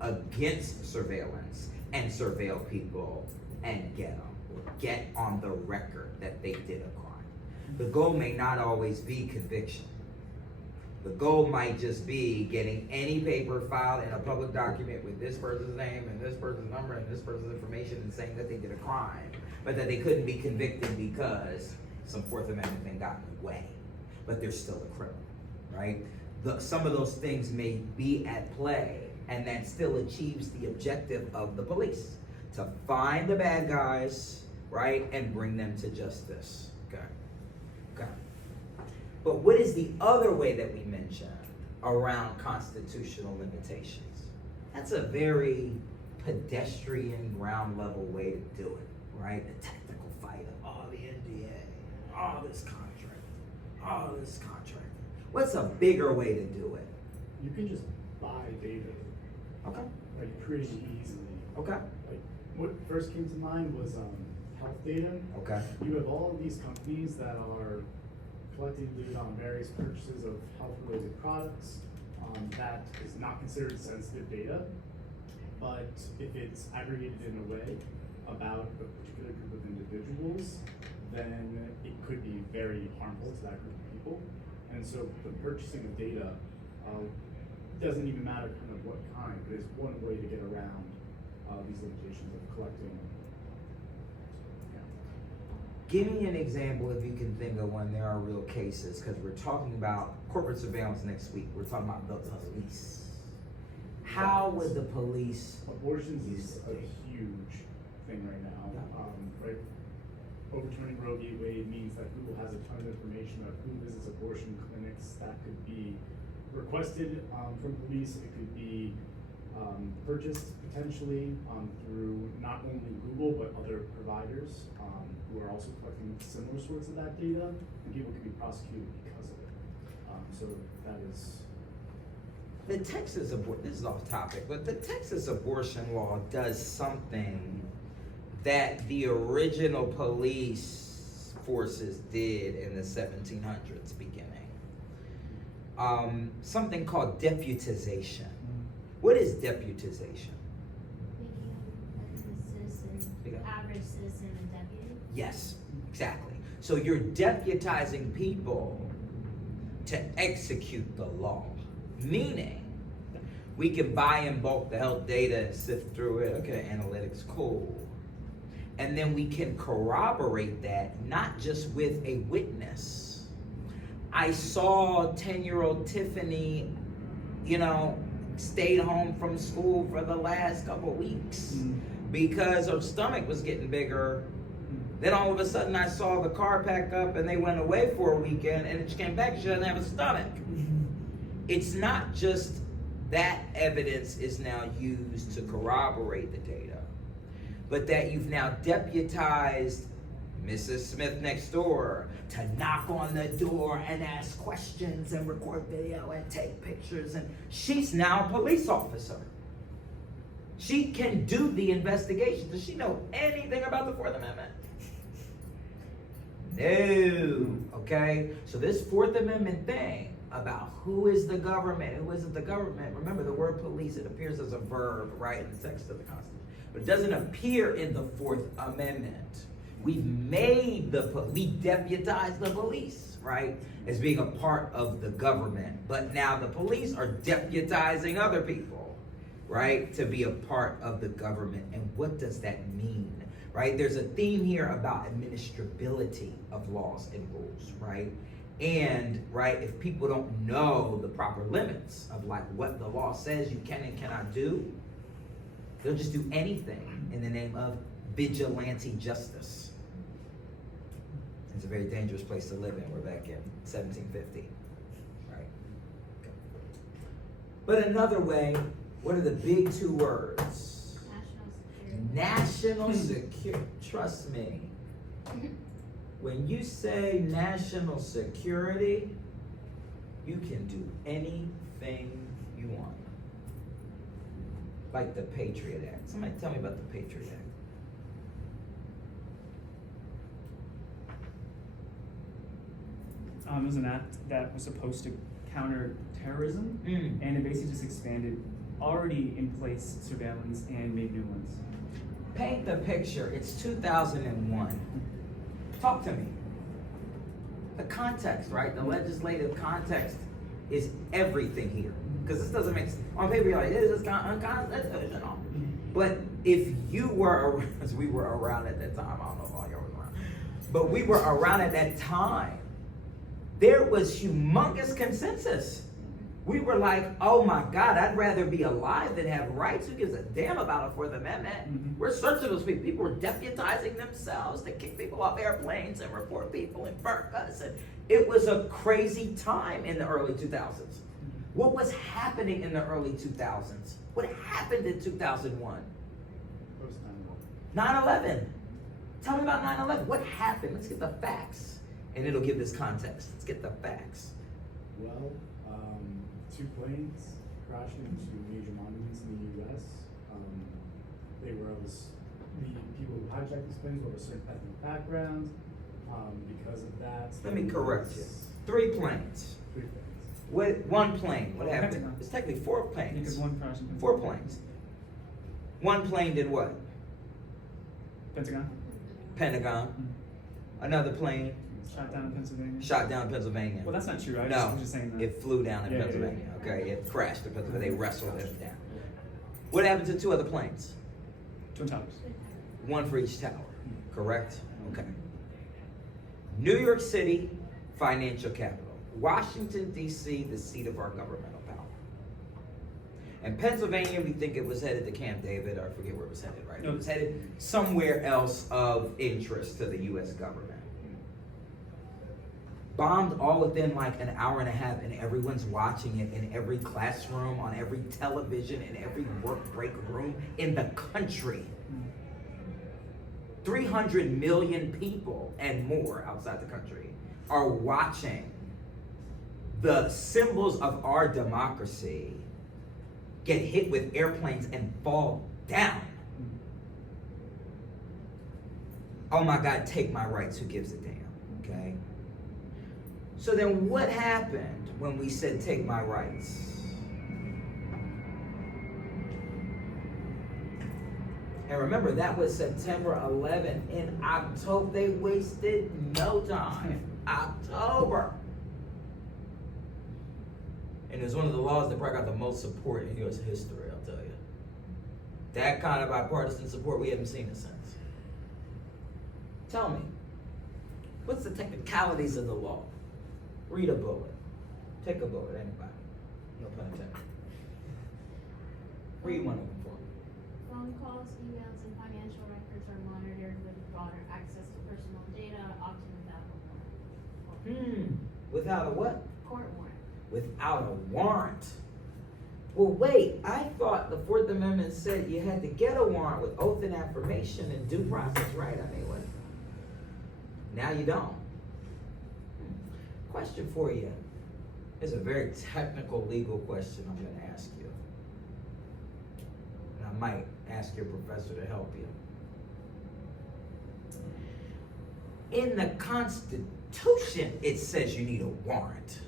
against surveillance and surveil people and get them, or get on the record that they did a crime. The goal may not always be conviction. The goal might just be getting any paper filed in a public document with this person's name and this person's number and this person's information and saying that they did a crime, but that they couldn't be convicted because some Fourth Amendment thing got in the way, but they're still a criminal, right? Some of those things may be at play, and that still achieves the objective of the police, to find the bad guys, right, and bring them to justice, okay? But what is the other way that we mentioned around constitutional limitations? That's a very pedestrian, ground level way to do it, right? The technical fight of, oh, the NDA, oh, this contract. What's a bigger way to do it? You can just buy data, Okay, like pretty easily. okay, Like what first came to mind was health data. okay, You have all of these companies that are collecting data on various purchases of health-related products. That is not considered sensitive data, but if it's aggregated in a way about a particular group of individuals, then it could be very harmful to that group of people. And so the purchasing of data doesn't even matter kind of what kind, but it's one way to get around these limitations of collecting. Give me an example if you can think of one. There are real cases, because we're talking about corporate surveillance next week. We're talking about the police. How would the police Abortions use is a it? huge thing right now. Yeah. Right? Overturning Roe v. Wade means that Google has a ton of information about who visits abortion clinics that could be requested from police. It could be purchased potentially through not only Google but other providers who are also collecting similar sorts of that data, and people can be prosecuted because of it. So that is. The Texas this is off topic, but the Texas abortion law does something that the original police forces did in the 1700s beginning. Something called deputization. What is deputization? Making like the average citizen a deputy. Yes, exactly. So you're deputizing people to execute the law. Meaning, we can buy in bulk the health data and sift through it. Okay, analytics, cool. And then we can corroborate that, not just with a witness. I saw 10-year-old Tiffany, stayed home from school for the last couple weeks because her stomach was getting bigger. Then all of a sudden I saw the car pack up and they went away for a weekend, and she came back, she doesn't have a stomach. it's not just that evidence is now used to corroborate the data, but that you've now deputized Mrs. Smith next door to knock on the door and ask questions and record video and take pictures, and she's now a police officer. She can do the investigation. Does she know anything about the Fourth Amendment? No, okay? So this Fourth Amendment thing about who is the government, who isn't the government, remember the word police, it appears as a verb, right, in the text of the Constitution, but it doesn't appear in the Fourth Amendment. We've made we deputized the police, right, as being a part of the government, but now the police are deputizing other people, right, to be a part of the government. And what does that mean? Right? There's a theme here about administrability of laws and rules, right? And, right, if people don't know the proper limits of like what the law says you can and cannot do, they'll just do anything in the name of vigilante justice. It's a very dangerous place to live in. We're back in 1750, right? Okay. But another way, what are the big two words? National security. Trust me. When you say national security, you can do anything you want. Like the Patriot Act. Somebody tell me about the Patriot Act. It was an act that was supposed to counter terrorism, and it basically just expanded already in place surveillance and made new ones. Paint the picture. It's 2001. Talk to me. The context, right? The legislative context is everything here. Because this doesn't make sense. On paper, you're like, this is unconstitutional. But if you were, as we were around at that time, I don't know if all y'all was around, but we were around at that time, there was humongous consensus. We were like, oh my God, I'd rather be alive than have rights. Who gives a damn about a Fourth Amendment? We're searching those people. People were deputizing themselves to kick people off airplanes and report people and burn us. And it was a crazy time in the early 2000s. What was happening in the early 2000s? What happened in 2001? 9/11. Tell me about 9/11. What happened? Let's get the facts. And it'll give this context. Let's get the facts. Well, two planes crashed into major monuments in the U.S. The people who hijacked these planes were of a certain ethnic background. Because of that, Let me correct you. 3 planes. 3 planes. What? 1 plane. What happened? Pentagon. It's technically 4 planes. Because one crashed in 4 planes. 1 plane did what? Pentagon. Pentagon. Another plane Shot down in Pennsylvania. shot down in Pennsylvania. Well, that's not true. I No, was just saying that. it flew down in Yeah, yeah, Pennsylvania. yeah. Okay, it crashed in Pennsylvania. They wrestled it down. What happened to 2 other planes? Twin Towers. 1 for each tower. Correct? Okay. New York City, financial capital. Washington, D.C., the seat of our governmental power. And Pennsylvania, we think it was headed to Camp David, or I forget where it was headed, right? No. It was headed somewhere else of interest to the U.S. government. Bombed all within like an hour and a half, and everyone's watching it in every classroom, on every television, in every work break room in the country. 300 million people and more outside the country are watching the symbols of our democracy get hit with airplanes and fall down. Oh my God, take my rights, who gives a damn, okay? So then what happened when we said take my rights? And remember, that was September 11th. In October, they wasted no time. October. And it was one of the laws that probably got the most support in U.S. history, I'll tell you. That kind of bipartisan support, we haven't seen it since. Tell me, what's the technicalities of the law? Read a bullet. Take a bullet, anybody. No pun intended. Read one of them for me. Phone calls, emails, and financial records are monitored with broader access to personal data, often without a warrant. Without a what? Court warrant. without a warrant. Well, wait, I thought the Fourth Amendment said you had to get a warrant with oath and affirmation and due process, right? I mean, what? Now you don't. Question for you. It's a very technical legal question I'm going to ask you. And I might ask your professor to help you. In the Constitution, it says you need a warrant.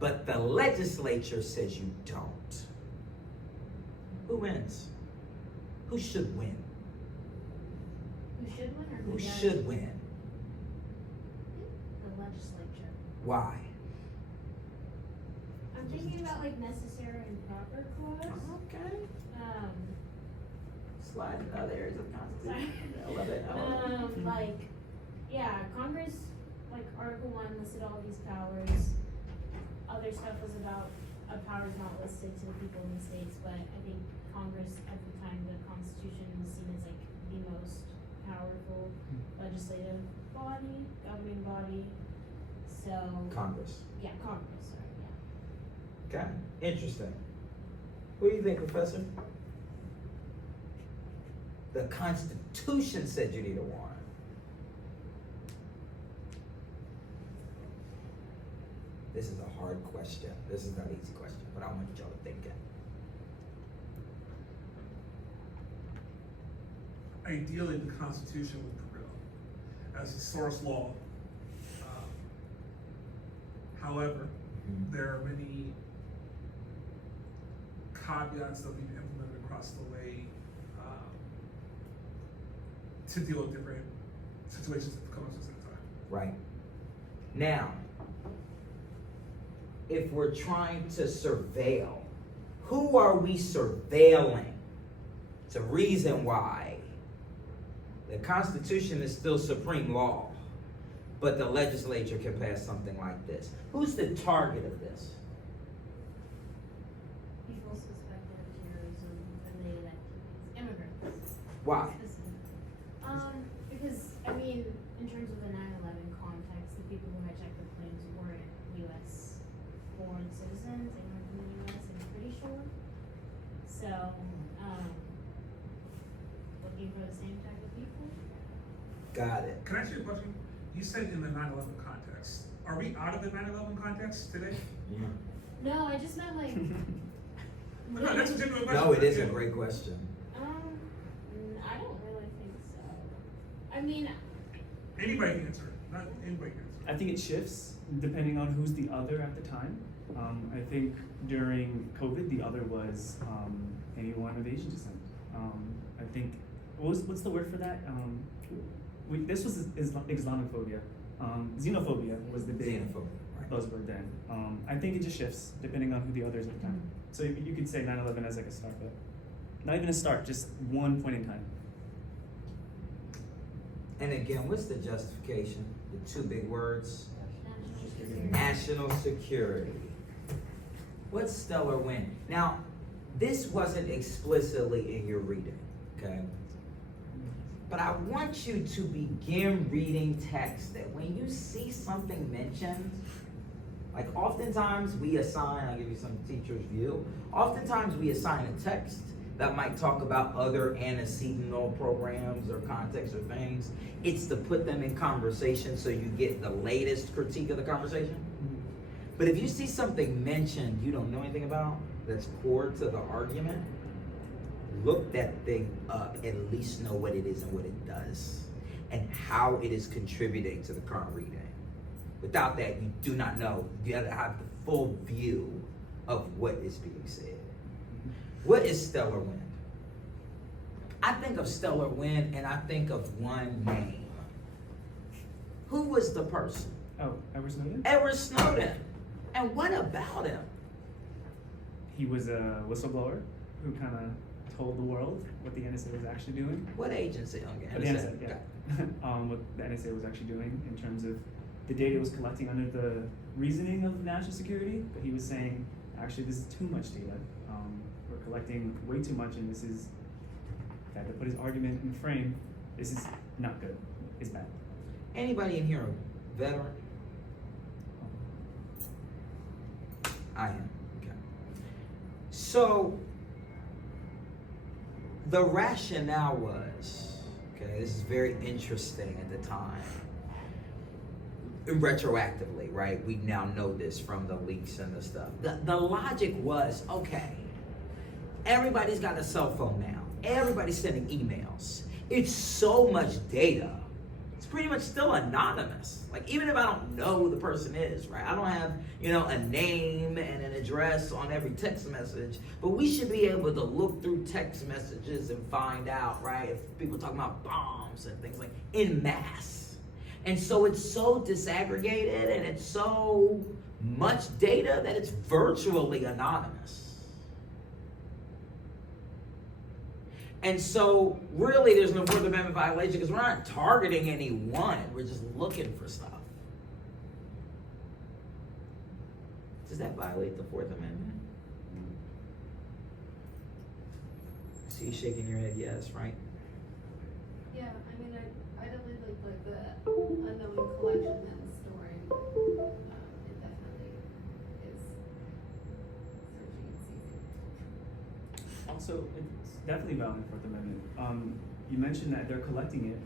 But the legislature says you don't. Who wins? Who should win? Who should win or Who does? should win? The legislature. Why? I'm thinking about like necessary and proper clause. Okay. Um, Slide in other areas of the Constitution. I love it. I love it. like, yeah, Congress, like Article 1 listed all these powers. Other stuff was about powers not listed to the people in the states, but I think Congress at the time the Constitution was seen as like the most powerful legislative body, governing body. So Congress. yeah, Congress, sorry, yeah. Okay. Interesting. What do you think, Professor? The Constitution said you need a warrant. This is a hard question. This is not an easy question, but I want y'all to think it. Ideally, the Constitution would prevail as a source law. However, there are many caveats that we've implemented across the way to deal with different situations that come up at the same time. Right. Now, if we're trying to surveil, who are we surveilling? It's a reason why the Constitution is still supreme law, but the legislature can pass something like this. Who's the target of this? People suspected of terrorism related activities, immigrants. Why? Because, I mean, in terms of the 9/11 context, the people who hijacked the planes weren't U.S. born citizens, they weren't from the U.S., I'm pretty sure. So, looking for the same type of people. Got it. Can I ask you a question? You said in the 9/11 context. Are we out of the 9/11 context today? No, I just meant like. No, that's a genuine question. No, it is a great question. I don't really think so. I mean, Anybody can answer it. Not anybody can answer it. I think it shifts depending on who's the other at the time. I think during COVID, the other was anyone of Asian descent. I think what's the word for that? This was Islamophobia. Xenophobia was the big Xenophobia, buzzword then. I think it just shifts depending on who the others at the time. So you could say 9/11 as like a start, but not even a start, just one point in time. And again, what's the justification? The two big words? national security. National security. What's stellar wind? Now, this wasn't explicitly in your reading, okay? But I want you to begin reading text that when you see something mentioned, like oftentimes we assign, I'll give you some teacher's view, oftentimes we assign a text that might talk about other antecedent programs or contexts or things. It's to put them in conversation so you get the latest critique of the conversation. But if you see something mentioned you don't know anything about that's core to the argument, look that thing up, at least know what it is and what it does and how it is contributing to the current reading. Without that, you do not know. You have to have the full view of what is being said. What is stellar wind? I think of stellar wind and I think of one name. Who was the person? Oh, Edward Snowden? Edward Snowden. And what about him? He was a whistleblower who kind of told the world what the NSA was actually doing. What agency? The NSA, yeah. What the NSA was actually doing in terms of the data it was collecting under the reasoning of national security, but he was saying, actually, this is too much data. We're collecting way too much, and this is, had to put his argument in frame, this is not good, it's bad. Anybody in here a veteran? I am. Okay. So the rationale was, okay, this is very interesting at the time. Retroactively, right? We now know this from the leaks and the stuff. The logic was, okay, everybody's got a cell phone now. Everybody's sending emails. It's so much data. It's pretty much still anonymous. Like, even if I don't know who the person is, right? I don't have, a name and an address on every text message, but we should be able to look through text messages and find out, right? If people are talking about bombs and things like en masse. And so it's so disaggregated and it's so much data that it's virtually anonymous. And so, really, there's no Fourth Amendment violation because we're not targeting anyone. We're just looking for stuff. Does that violate the Fourth Amendment? See you shaking your head, yes, right? Yeah, I mean, I definitely like the unknowing collection and storing. It definitely is searching and seizing. Also, it's definitely violating Fourth Amendment. You mentioned that they're collecting it.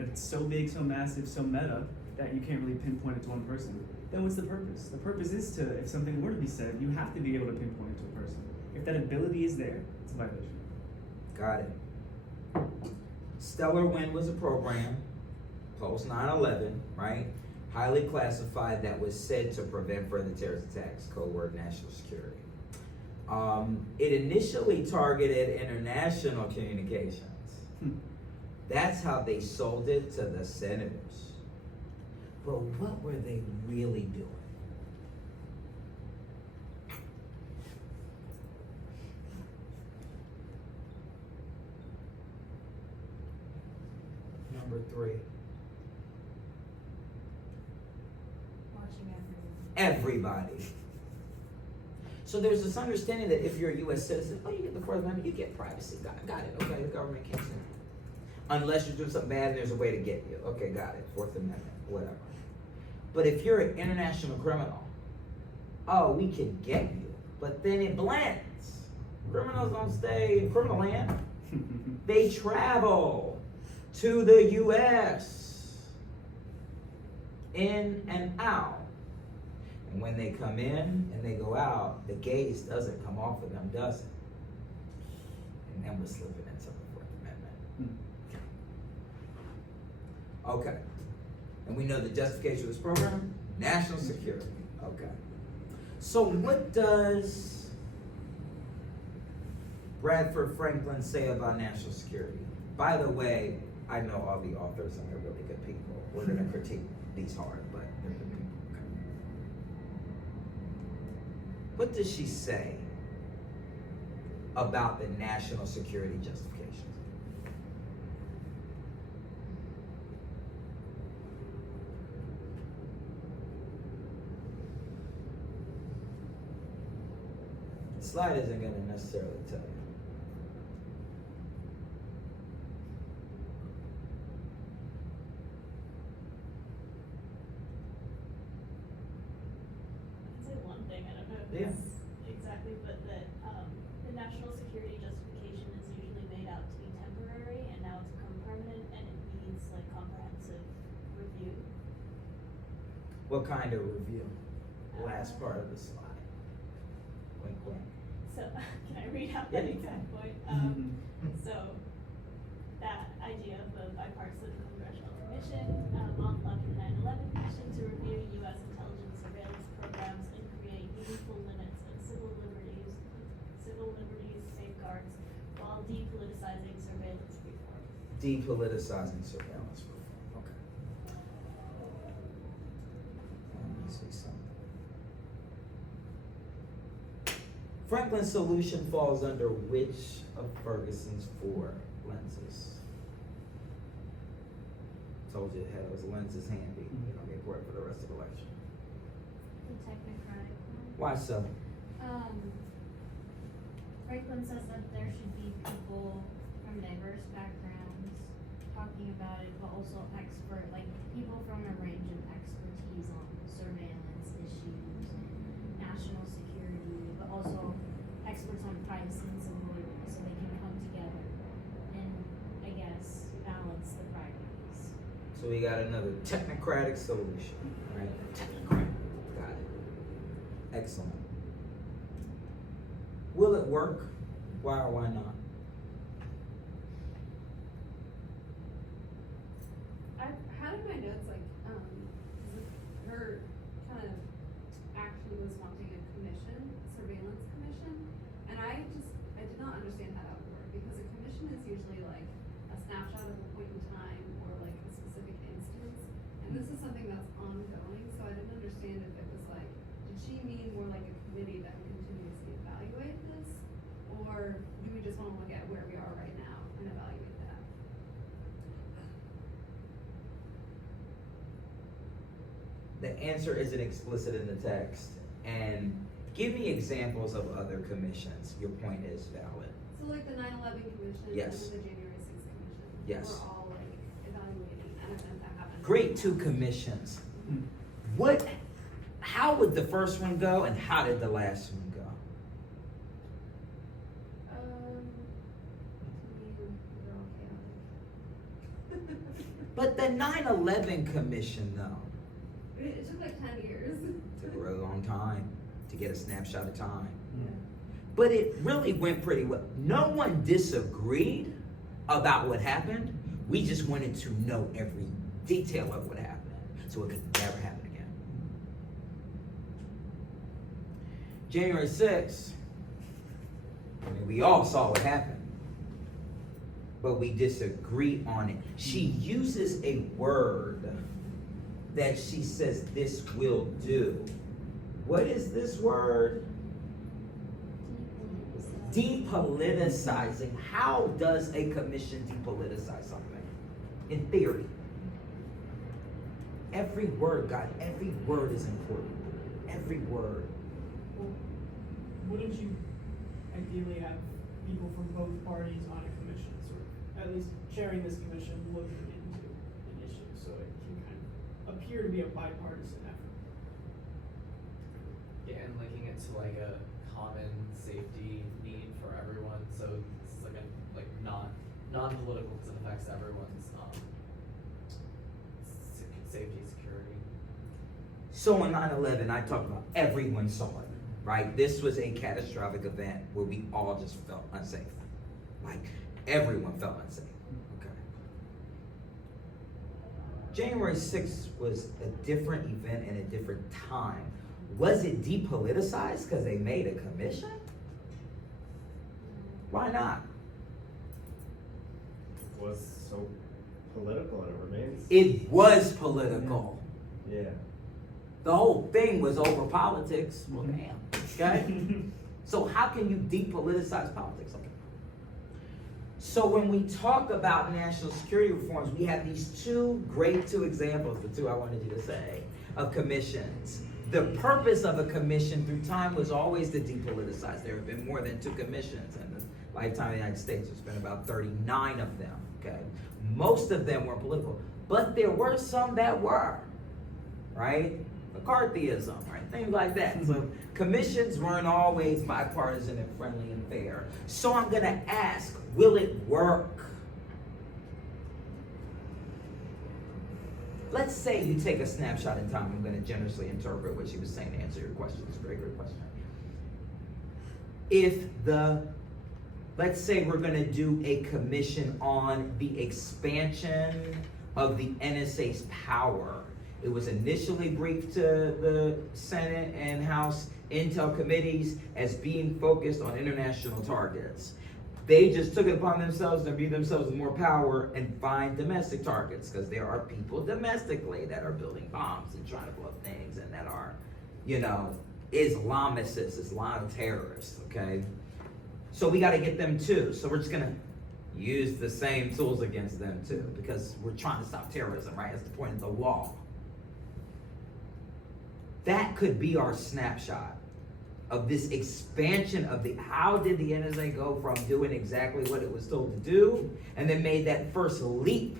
It's so big, so massive, so meta that you can't really pinpoint it to one person. Then what's the purpose? The purpose is to, if something were to be said, you have to be able to pinpoint it to a person. If that ability is there, it's a violation. Got it. Stellar Wind was a program, post 9/11, right? Highly classified that was said to prevent further terrorist attacks, code word national security. It initially targeted international communications. That's how they sold it to the senators. But what were they really doing? Number 3. Watching Everybody. So there's this understanding that if you're a U.S. citizen, you get the Fourth Amendment, you get privacy. Got it. Okay, the government can't send you. Unless you're doing something bad and there's a way to get you. Okay, got it. Fourth Amendment, whatever. But if you're an international criminal, we can get you. But then it blends. Criminals don't stay in criminal land. They travel to the U.S. in and out. And when they come in and they go out, the gaze doesn't come off of them, does it? And then we're slipping into the Fourth Amendment. Okay. And we know the justification of this program? National security. Okay. So what does Bradford Franklin say about national security? By the way, I know all the authors and they're really good people. We're going to critique these hard, but they're good people. Okay. What does she say about the national security justifications? The slide isn't going to necessarily tell you. Yeah. Exactly, but that the national security justification is usually made out to be temporary, and now it's become permanent, and it needs like comprehensive review. What kind of review? Last part of the slide. Wink, wink. So can I read out that Yeah. exact point? So that idea of the bipartisan congressional commission, on the 9/11 commission to review U.S. intelligence surveillance programs and create meaningful limits and civil liberties safeguards while depoliticizing surveillance reform. Depoliticizing surveillance reform. Okay. Let me see something. Franklin's solution falls under which of Ferguson's 4 lenses? Told you it was lenses handy. You're gonna be important for the rest of the lecture. The technocratic one. Why so? Franklin says that there should be people from diverse backgrounds talking about it, but also people from a range of expertise on surveillance issues, national security community, but also experts on privacy and civil liberties, so they can come together and, I guess, balance the priorities. So we got another technocratic solution, right? Technocratic, got it. Excellent. Will it work? Why or why not? I had in my notes like her kind of actually was wanting a commission, surveillance commission, and I did not understand how that would work because a commission is usually like a snapshot of a point in time or like a specific instance, and this is something that's ongoing, so I didn't understand if it was like, did she mean more like a committee that would continuously evaluate this, or do we just want to look at where we are right now and evaluate that? The answer isn't explicit in the text. And give me examples of other commissions. Your point is valid. So like the 9/11 commission Yes. and the January 6th commission. Yes. We're all like evaluating an event that happened. Great two commissions. How would the first one go and how did the last one go? I mean, they're all chaotic. But the 9/11 commission though, It took like 10 years. took a really long time to get a snapshot of time. Yeah. But it really went pretty well. No one disagreed about what happened. We just wanted to know every detail of what happened so it could never happen again. January 6th, I mean, we all saw what happened, but we disagree on it. She uses a word that she says this will do. What is this word? Depoliticizing. How does a commission depoliticize something? In theory. Every word, God, every word is important. Every word. Well, wouldn't you ideally have people from both parties on a commission, sort of, at least chairing this commission, looking into an issue, so it can kind of appear to be a bipartisan effort? Yeah, and linking it to like a common safety need for everyone, so it's like a non-political because it affects everyone's safety, security. So on 9/11, I talked about everyone saw it, right? This was a catastrophic event where we all just felt unsafe. Like everyone felt unsafe. Okay. January 6th was a different event and a different time. Was it depoliticized because they made a commission? Why not? Was so political and it remains. It was political. Yeah. The whole thing was over politics. Well, damn. Okay? So how can you depoliticize politics? Okay. So when we talk about national security reforms, we have these two examples, the two I wanted you to say, of commissions. The purpose of a commission through time was always to depoliticize. There have been more than 2 commissions in the lifetime of the United States. There's been about 39 of them, okay? Most of them were political, but there were some that were, right? McCarthyism, right? Things like that. So commissions weren't always bipartisan and friendly and fair. So I'm gonna ask, will it work? Let's say you take a snapshot in time. I'm gonna generously interpret what she was saying to answer your question. It's a very good question. Let's say we're gonna do a commission on the expansion of the NSA's power. It was initially briefed to the Senate and House Intel committees as being focused on international targets. They just took it upon themselves to view themselves with more power and find domestic targets, because there are people domestically that are building bombs and trying to blow up things and that are, Islamicists, Islam terrorists, okay? So we gotta get them too. So we're just gonna use the same tools against them too, because we're trying to stop terrorism, right? That's the point of the law. That could be our snapshot of this expansion of how did the NSA go from doing exactly what it was told to do and then made that first leap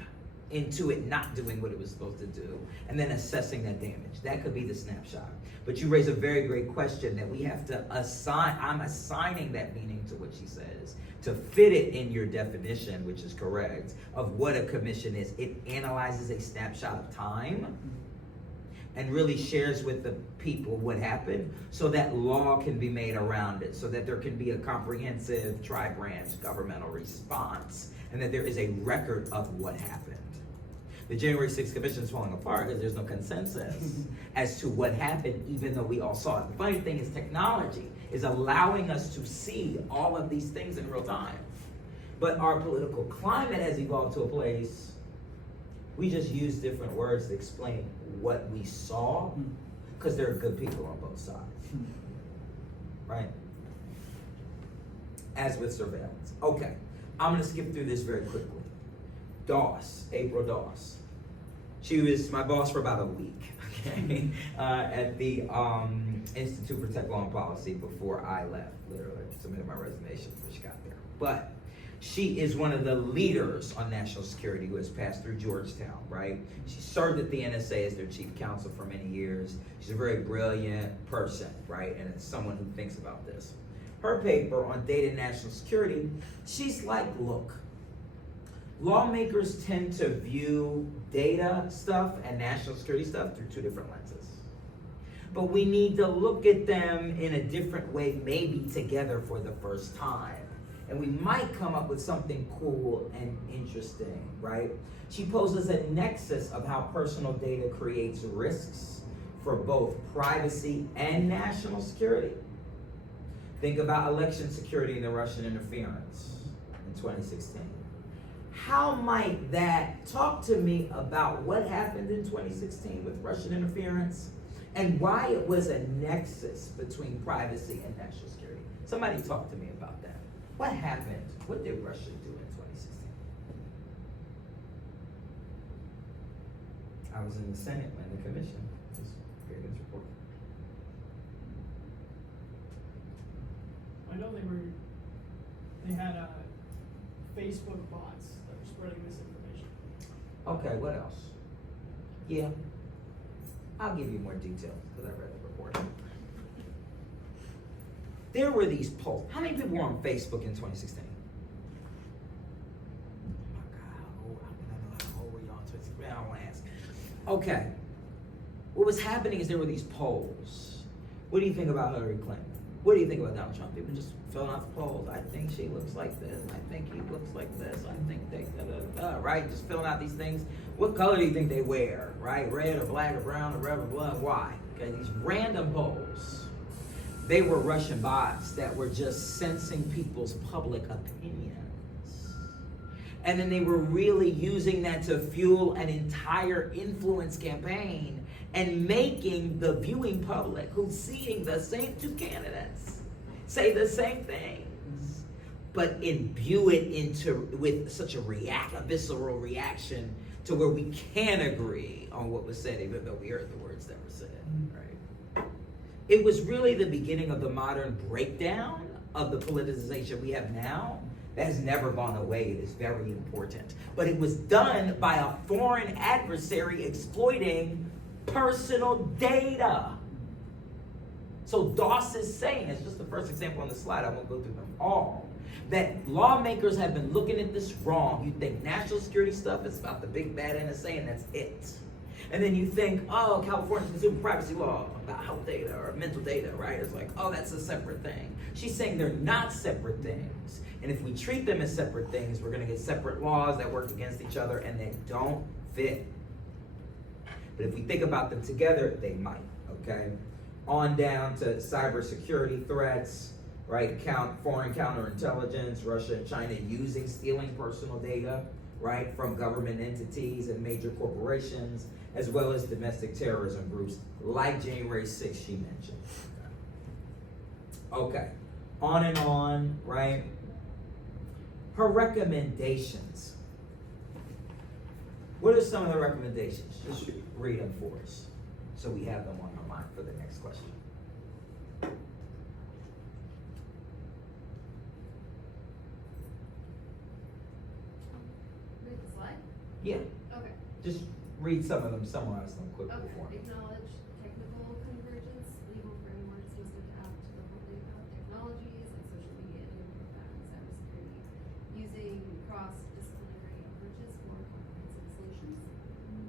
into it not doing what it was supposed to do, and then assessing that damage. That could be the snapshot. But you raise a very great question that we have to assign. I'm assigning that meaning to what she says to fit it in your definition, which is correct, of what a commission is. It analyzes a snapshot of time and really shares with the people what happened so that law can be made around it, so that there can be a comprehensive tri-branch governmental response, and that there is a record of what happened. The January 6th Commission is falling apart because there's no consensus as to what happened, even though we all saw it. The funny thing is technology is allowing us to see all of these things in real time. But our political climate has evolved to a place, we just use different words to explain what we saw, because there are good people on both sides, right? As with surveillance. Okay, I'm gonna skip through this very quickly. Doss, April Doss. She was my boss for about a week, okay, at the Institute for Tech Law and Policy before I left, literally, submitted my resignation before she got there. But she is one of the leaders on national security who has passed through Georgetown, right? She served at the NSA as their chief counsel for many years. She's a very brilliant person, right? And it's someone who thinks about this. Her paper on data and national security, she's like, look, lawmakers tend to view data stuff and national security stuff through two different lenses. But we need to look at them in a different way, maybe together for the first time. And we might come up with something cool and interesting, right? She poses a nexus of how personal data creates risks for both privacy and national security. Think about election security and the Russian interference in 2016. How might that talk to me about what happened in 2016 with Russian interference and why it was a nexus between privacy and national security? Somebody talk to me about that. What happened? What did Russia do in 2016? I was in the Senate when the commission was creating this report. I know they had Facebook bots that were spreading misinformation. Okay, what else? Yeah, I'll give you more details because I read the report. There were these polls. How many people were on Facebook in 2016? Oh my God, how old were y'all in 2016? I don't want to ask. Okay, what was happening is there were these polls. What do you think about Hillary Clinton? What do you think about Donald Trump? People just filling out the polls. I think she looks like this. I think he looks like this. I think they, right? Just filling out these things. What color do you think they wear, right? Red or black or brown or red or blue? Why? Okay, these random polls. They were Russian bots that were just sensing people's public opinions. And then they were really using that to fuel an entire influence campaign and making the viewing public who's seeing the same two candidates say the same things, but imbue it with such a visceral reaction to where we can agree on what was said, even though we heard the words that were said, right? It was really the beginning of the modern breakdown of the politicization we have now. That has never gone away. It is very important. But it was done by a foreign adversary exploiting personal data. So Doss is saying, it's just the first example on the slide, I won't go through them all, that lawmakers have been looking at this wrong. You think national security stuff is about the big bad NSA and that's it. And then you think, oh, California's consumer privacy law about health data or mental data, right? It's like, oh, that's a separate thing. She's saying they're not separate things. And if we treat them as separate things, we're gonna get separate laws that work against each other and they don't fit. But if we think about them together, they might, okay? On down to cybersecurity threats, right? Foreign counterintelligence, Russia and China stealing personal data, right? From government entities and major corporations, as well as domestic terrorism groups like January 6th she mentioned. Okay, on and on, right? Her recommendations. What are some of the recommendations? Just read them for us so we have them on our mind for the next question. Read the slide? Yeah. Okay. Just read some of them, summarize them quickly Okay, for me. acknowledge technical convergence, legal frameworks must adapt to the evolving technologies like social media and cybersecurity, using cross-disciplinary approaches for comprehensive solutions.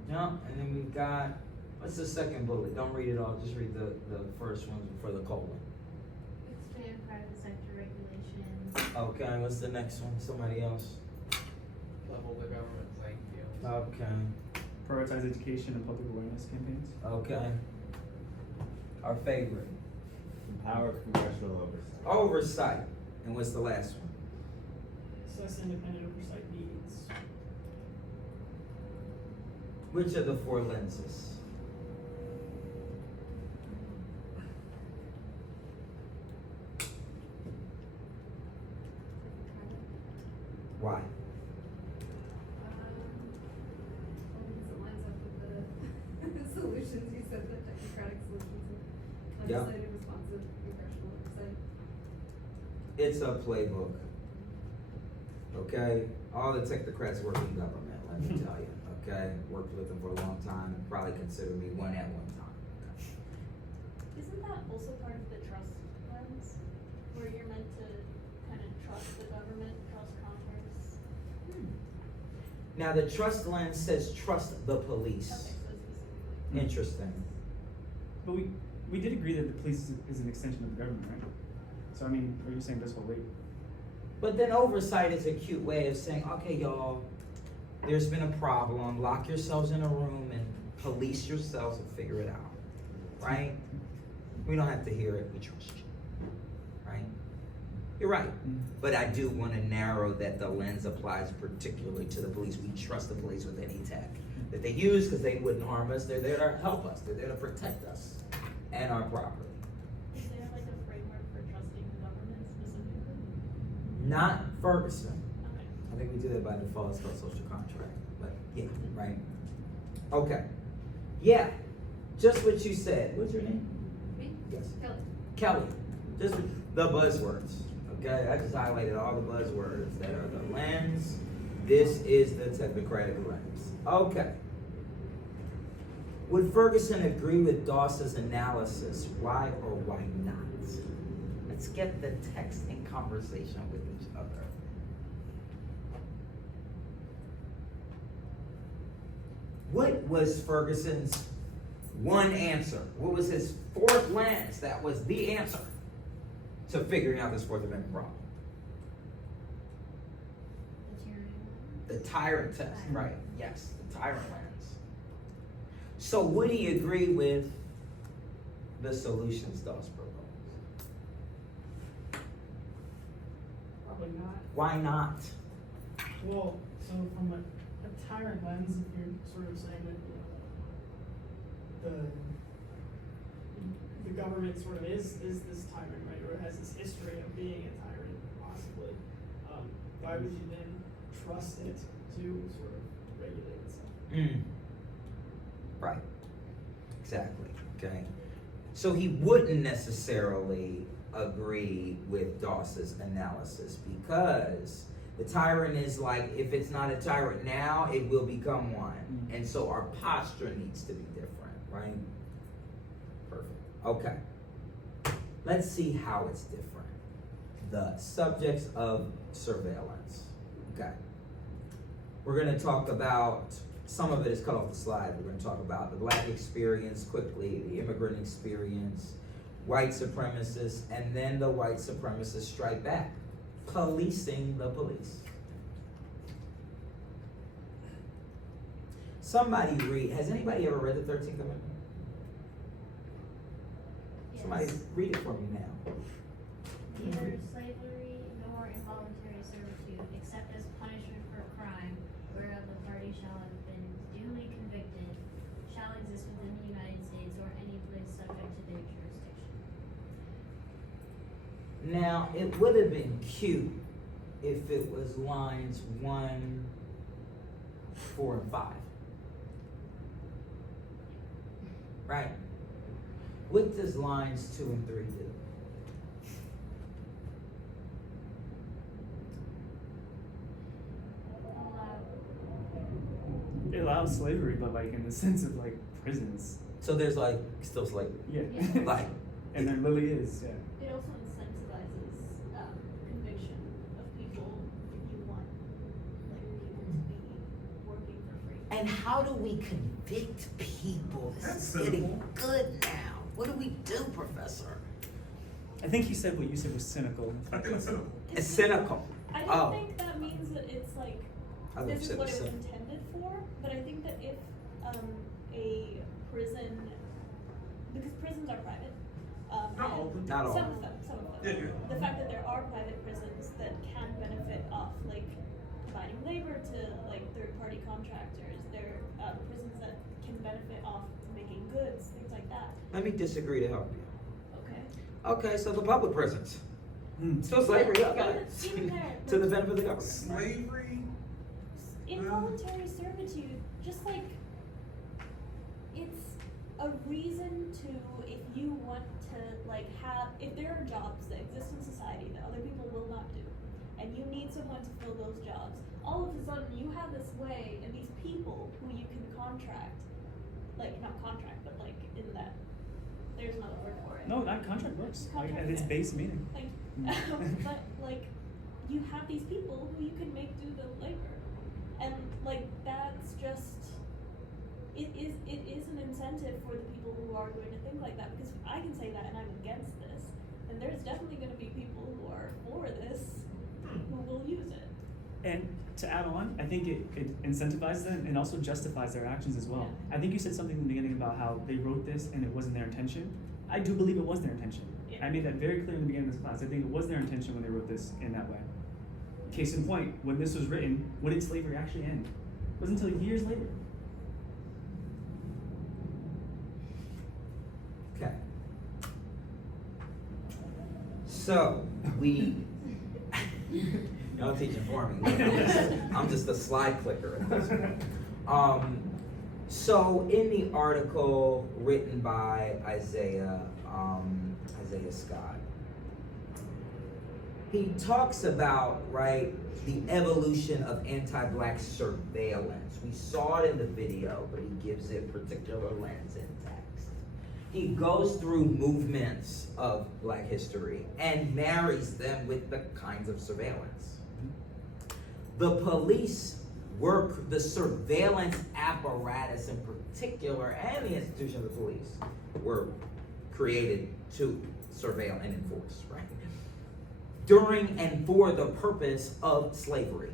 Yeah, and then we've got, what's the second bullet? Don't read it all, just read the first one before the colon. Expand private sector regulations. Okay, what's the next one? Somebody else? Level the government playing field. Okay, Prioritize education and public awareness campaigns. okay. Our favorite. Empower congressional oversight. Oversight. And what's the last one? Assess independent oversight needs. Which of the four lenses? Why? Because it lines up with the solutions, you said the technocratic solutions and Yeah. legislative responsive congressional oversight. It's a playbook. Okay? All the technocrats work in government, let me tell you. Okay? Worked with them for a long time, probably consider me one at one time. Isn't that also part of the trust lens, where you're meant to kind of trust the government, trust Congress? Now, the trust lens says trust the police. Okay, so specifically. Interesting. But we did agree that the police is an extension of the government, right? So I mean, are you saying this will wait? But then oversight is a cute way of saying, okay, y'all, there's been a problem. Lock yourselves in a room and police yourselves and figure it out. Right? We don't have to hear it. We trust you. Right? You're right. But I do want to narrow that the lens applies particularly to the police. We trust the police with any tech that they use because they wouldn't harm us. They're there to help us. They're there to protect us and our property. Is there like a framework for trusting the government specifically? Not Ferguson. Okay. I think we do that by default. It's called social contract. But yeah, right. Okay. Yeah. Just what you said. What's your name? Me? Yes. Kelly. Kelly. Just the buzzwords. Okay. I just highlighted all the buzzwords that are the lens. This is the technocratic lens. Okay. Would Ferguson agree with Dawson's analysis? Why or why not? Let's get the text in conversation with each other. What was Ferguson's one answer? What was his fourth lens that was the answer to figuring out this Fourth Amendment problem? The tyrant test, right? Yes, the tyrant lens. So would he agree with the solutions Dawes proposed? Probably not. Why not? Well, so from a tyrant lens, if you're sort of saying that, the government sort of is this tyrant, right, or has this history of being a tyrant, possibly, why would you then trust it to sort of regulate itself? Right. Exactly. Okay. So he wouldn't necessarily agree with Dawson's analysis because the tyrant is like, if it's not a tyrant now, it will become one. And so our posture needs to be different, right? Perfect. Okay. Let's see how it's different. The subjects of surveillance. Okay. We're going to talk about, some of it is cut off the slide. We're going to talk about the Black experience quickly, the immigrant experience, white supremacists, and then the white supremacists strike back. Policing the police. Somebody read, has anybody ever read the 13th Amendment? Somebody read it for me now. Neither slavery nor involuntary servitude, except as punishment for a crime whereof the party shall have been duly convicted, shall exist within the United States or any place subject to their jurisdiction. Now, it would have been cute if it was lines 1, 4, and 5. Right? What does lines 2 and 3 do? It allows about slavery, but like in the sense of like prisons. So there's like still slavery. Yeah. Like, And there literally is, yeah. It also incentivizes conviction of people if you want like people to be working for free. and how do we convict people? This That's is getting simple. good now. What do we do, Professor? I think you said what you said was cynical. I think it's simple. It's cynical. I don't Oh. think that means that it's like I thought you this is said what it's it was cynical. intended for, but I think that if a prison, because prisons are private, Not all of them. Not all. some of them, Yeah, yeah. the fact that there are private prisons that can benefit off like providing labor to like third-party contractors, there are prisons that can benefit off making goods, things like that. Let me disagree to help you. Okay. Okay, so the public prisons. Hmm. Still slavery, Yeah, okay. but even there, To the like, benefit of the government. Slavery. involuntary servitude, just like it's a reason to, if you want to like have, if there are jobs that exist in society that other people will not do, and you need someone to fill those jobs, all of a sudden you have this way and these people who you can contract, like not contract, but like in that, there's another word for it. No, that contract works. Like Contract, at its yeah. base meaning. Thank you. But like, you have these people who you can make do the labor, and like that's just, it is an incentive for the people who are going to think like that, because I can say that and I'm against this, and there's definitely going to be people who are for this who will use it. And to add on, I think it incentivizes them and also justifies their actions as well. I think you said something in the beginning about how they wrote this and it wasn't their intention. I do believe it was their intention. Yeah. I made that very clear in the beginning of this class. I think it was their intention when they wrote this in that way. Case in point, when this was written, when did slavery actually end? It wasn't until years later. Okay. So we y'all teaching for me. I'm just a slide clicker at this point. So in the article written by Isaiah Scott, he talks about, right, the evolution of anti-black surveillance. We saw it in the video, but he gives it particular lens in text. He goes through movements of black history and marries them with the kinds of surveillance. The police work, the surveillance apparatus in particular, and the institution of the police were created to surveil and enforce, right? During and for the purpose of slavery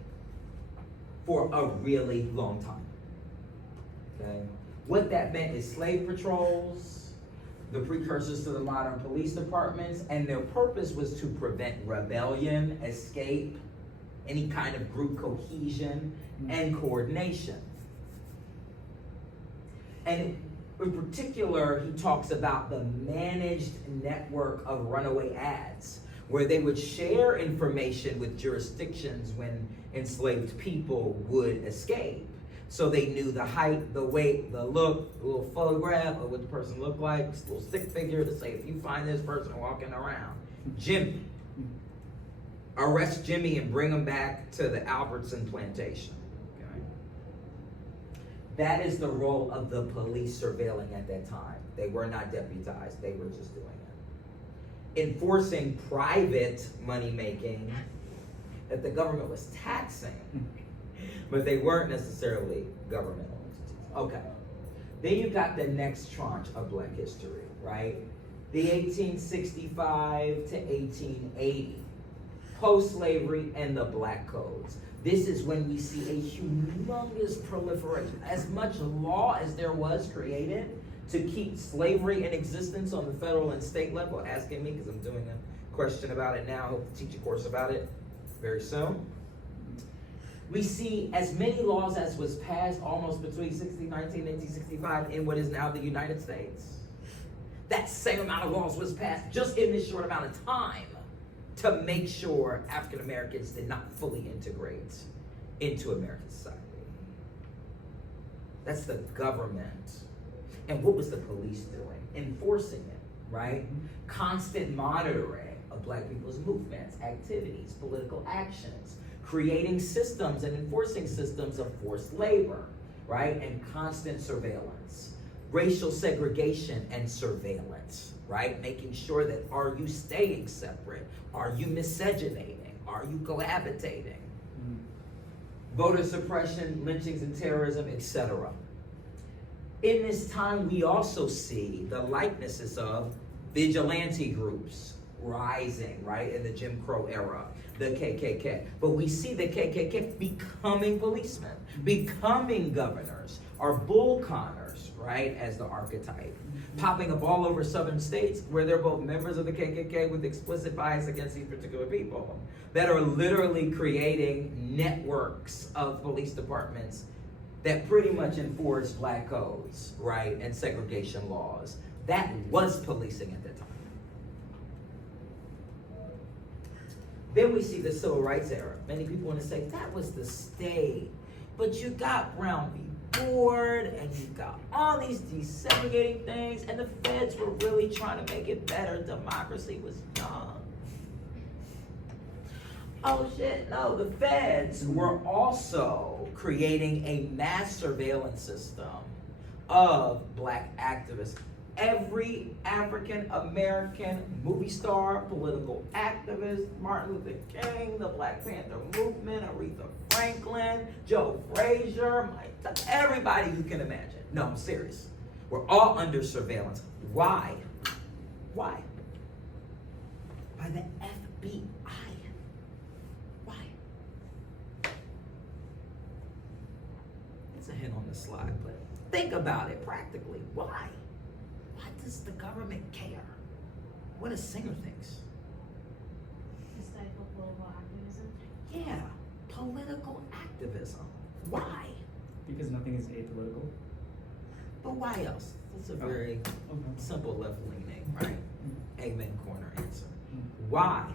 for a really long time. Okay? What that meant is slave patrols, the precursors to the modern police departments, and their purpose was to prevent rebellion, escape, any kind of group cohesion and coordination. And in particular, he talks about the managed network of runaway ads, where they would share information with jurisdictions when enslaved people would escape. So they knew the height, the weight, the look, a little photograph of what the person looked like, a little stick figure to say, if you find this person walking around, Jimmy, arrest Jimmy and bring him back to the Albertson plantation. Okay? That is the role of the police surveilling at that time. They were not deputized, they were just doing it. Enforcing private money making that the government was taxing, but they weren't necessarily governmental entities. Okay. Then you got the next tranche of black history, right? The 1865 to 1880, post-slavery and the black codes. This is when we see a humongous proliferation. As much law as there was created to keep slavery in existence on the federal and state level, asking me because I'm doing a question about it now, I hope to teach a course about it very soon. We see as many laws as was passed almost between 1619 and 1865 in what is now the United States. That same amount of laws was passed just in this short amount of time to make sure African Americans did not fully integrate into American society. That's the government. And what was the police doing? Enforcing it, right? Constant monitoring of black people's movements, activities, political actions, creating systems and enforcing systems of forced labor, right? And constant surveillance. Racial segregation and surveillance, right? Making sure that are you staying separate? Are you miscegenating? Are you cohabitating? Voter suppression, lynchings and terrorism, etc. In this time, we also see the likenesses of vigilante groups rising, right, in the Jim Crow era, the KKK. But we see the KKK becoming policemen, becoming governors, or bull connors, right, as the archetype, popping up all over southern states where they're both members of the KKK with explicit bias against these particular people that are literally creating networks of police departments that pretty much enforce black codes, right, and segregation laws. That was policing at the time. Then we see the civil rights era. Many people want to say that was the state, but you got Brown v. Board, and you got all these desegregating things, and the feds were really trying to make it better. Democracy was young. Oh shit, no, the feds were also creating a mass surveillance system of black activists. Every African American movie star, political activist, Martin Luther King, the Black Panther movement, Aretha Franklin, Joe Frazier, everybody you can imagine. No, I'm serious. We're all under surveillance. Why? Why? By the FBI. Why? It's a hint on the slide, but think about it practically. Why? Why does the government care what a singer thinks? To stifle political activism. Yeah, political activism. Why? Because nothing is apolitical. But why else? That's a very simple left-leaning, right? Amen corner answer. Why?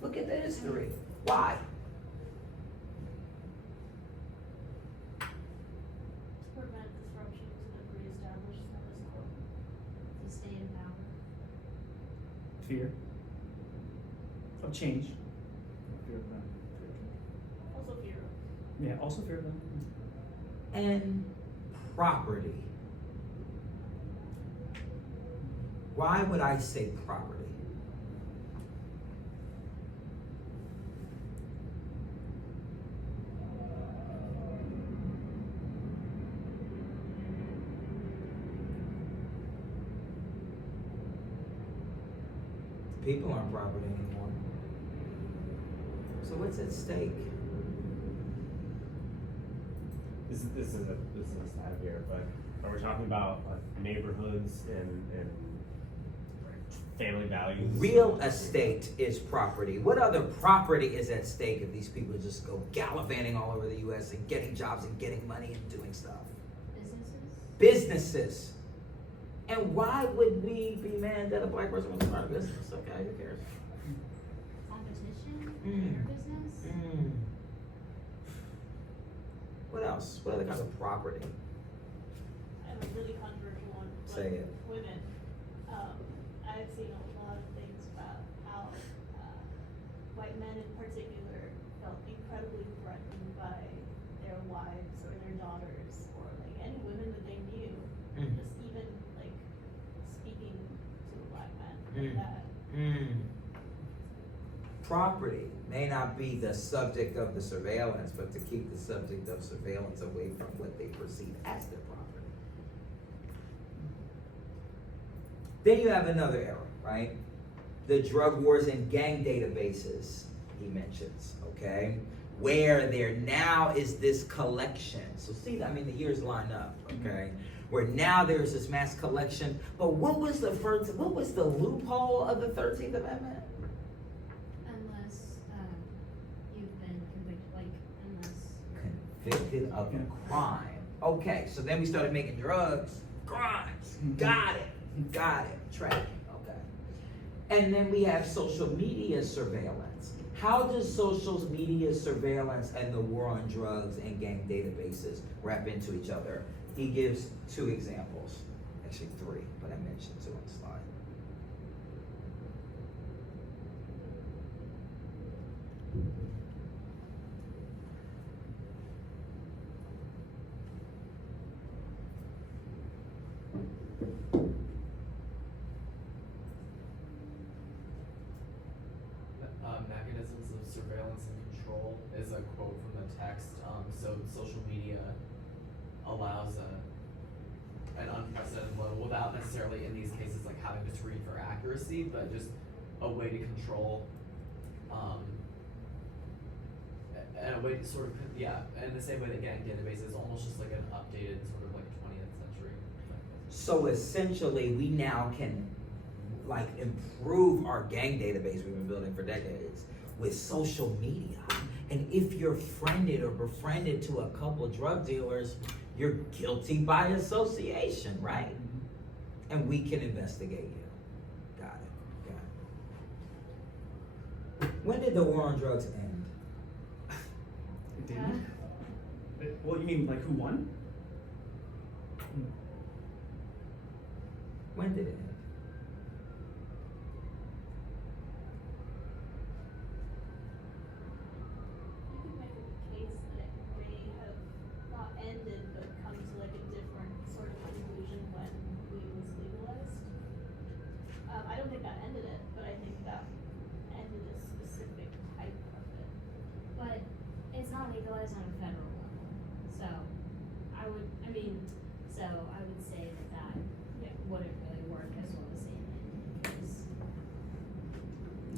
Look at the history. Why? To prevent disruption to the pre-established status quo. To stay in power. Fear of change. Also fear. Yeah, also fear of them. And property. Why would I say property? People aren't property anymore. So what's at stake? This is a stab here, but are we talking about like neighborhoods and family values? Real estate is property. What other property is at stake if these people just go gallivanting all over the U.S. and getting jobs and getting money and doing stuff? Businesses. And why would we be mad that a black person wants to start a business? Okay, who cares? Competition. Mm. Business. What else? What other kinds of property? I have a really controversial one. Say it. Women. I've seen a lot of things about how white men in particular felt incredibly threatened by their wives or their daughters or like any women that they knew, just even like speaking to a black man like that. Property may not be the subject of the surveillance, but to keep the subject of surveillance away from what they perceive as their property. Then you have another era, right? The drug wars and gang databases, he mentions, okay? Where there now is this collection. So see, I mean, the years line up, okay? Where now there's this mass collection. But what was the loophole of the 13th Amendment? Unless you've been convicted, Convicted of a crime. Okay, so then we started making drugs, crimes. Got it. Tracking, okay. And then we have social media surveillance. How does social media surveillance and the war on drugs and gang databases wrap into each other? He gives two examples, actually three, but I mentioned two on the slide. control is a quote from the text. So social media allows an unprecedented level without necessarily in these cases like having to screen for accuracy, but just a way to control, and a way to sort of, in the same way that gang database is almost just like an updated sort of like 20th century. So essentially, we now can like improve our gang database we've been building for decades with social media. And if you're friended or befriended to a couple of drug dealers, you're guilty by association, right? And we can investigate you. Got it. When did the war on drugs end? It didn't? Well, you mean like who won? When did it end? You could make a case that it may have not ended, but come to like a different sort of conclusion when weed was legalized. I don't think that ended it, but I think that ended a specific type of it. But it's not legalized on a federal level, so I would say that wouldn't really work as well as saying that because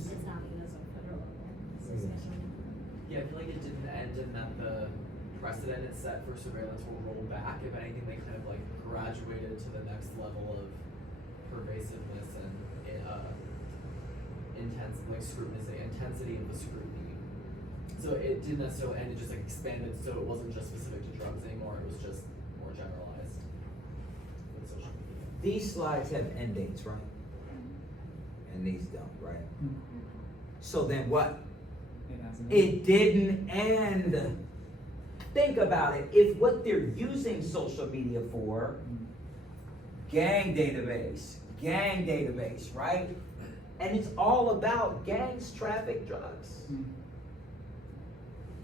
it's not legalized on a federal level. It's a special. Yeah, I feel like it didn't end in that the precedent it set for surveillance will roll back. If anything, they kind of like graduated to the next level of pervasiveness and intensity of the scrutiny. So it didn't necessarily end, it just like expanded, so it wasn't just specific to drugs anymore, it was just more generalized with social media. These slides have end dates, right? And these don't, right? So then what? It hasn't. It didn't end. Think about it. If what they're using social media for, gang database, right? And it's all about gangs traffic drugs.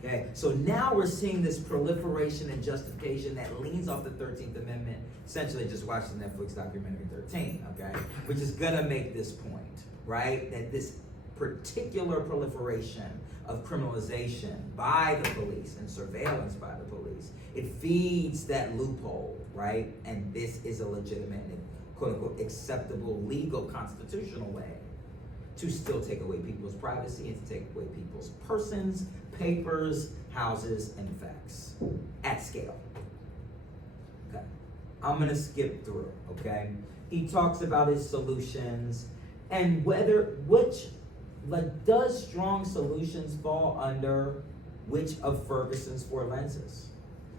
Okay, so now we're seeing this proliferation and justification that leans off the 13th Amendment. Essentially, just watch the Netflix documentary 13, okay? Which is gonna make this point, right? That this particular proliferation of criminalization by the police and surveillance by the police, it feeds that loophole, right? And this is a legitimate and quote-unquote acceptable legal constitutional way to still take away people's privacy and to take away people's persons, papers, houses, and effects at scale. Okay, I'm gonna skip through, okay? He talks about his solutions and does strong solutions fall under which of Ferguson's 4 lenses,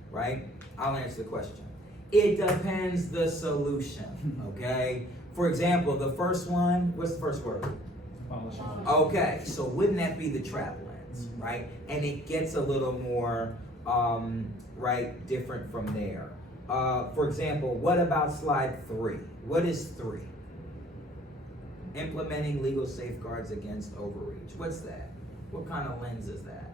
right? I'll answer the question. It depends the solution, okay? For example, the first one, what's the first word? Okay, so wouldn't that be the trap lens, right? And it gets a little more, right, different from there. For example, what about slide 3? What is 3? Implementing legal safeguards against overreach. What's that? What kind of lens is that?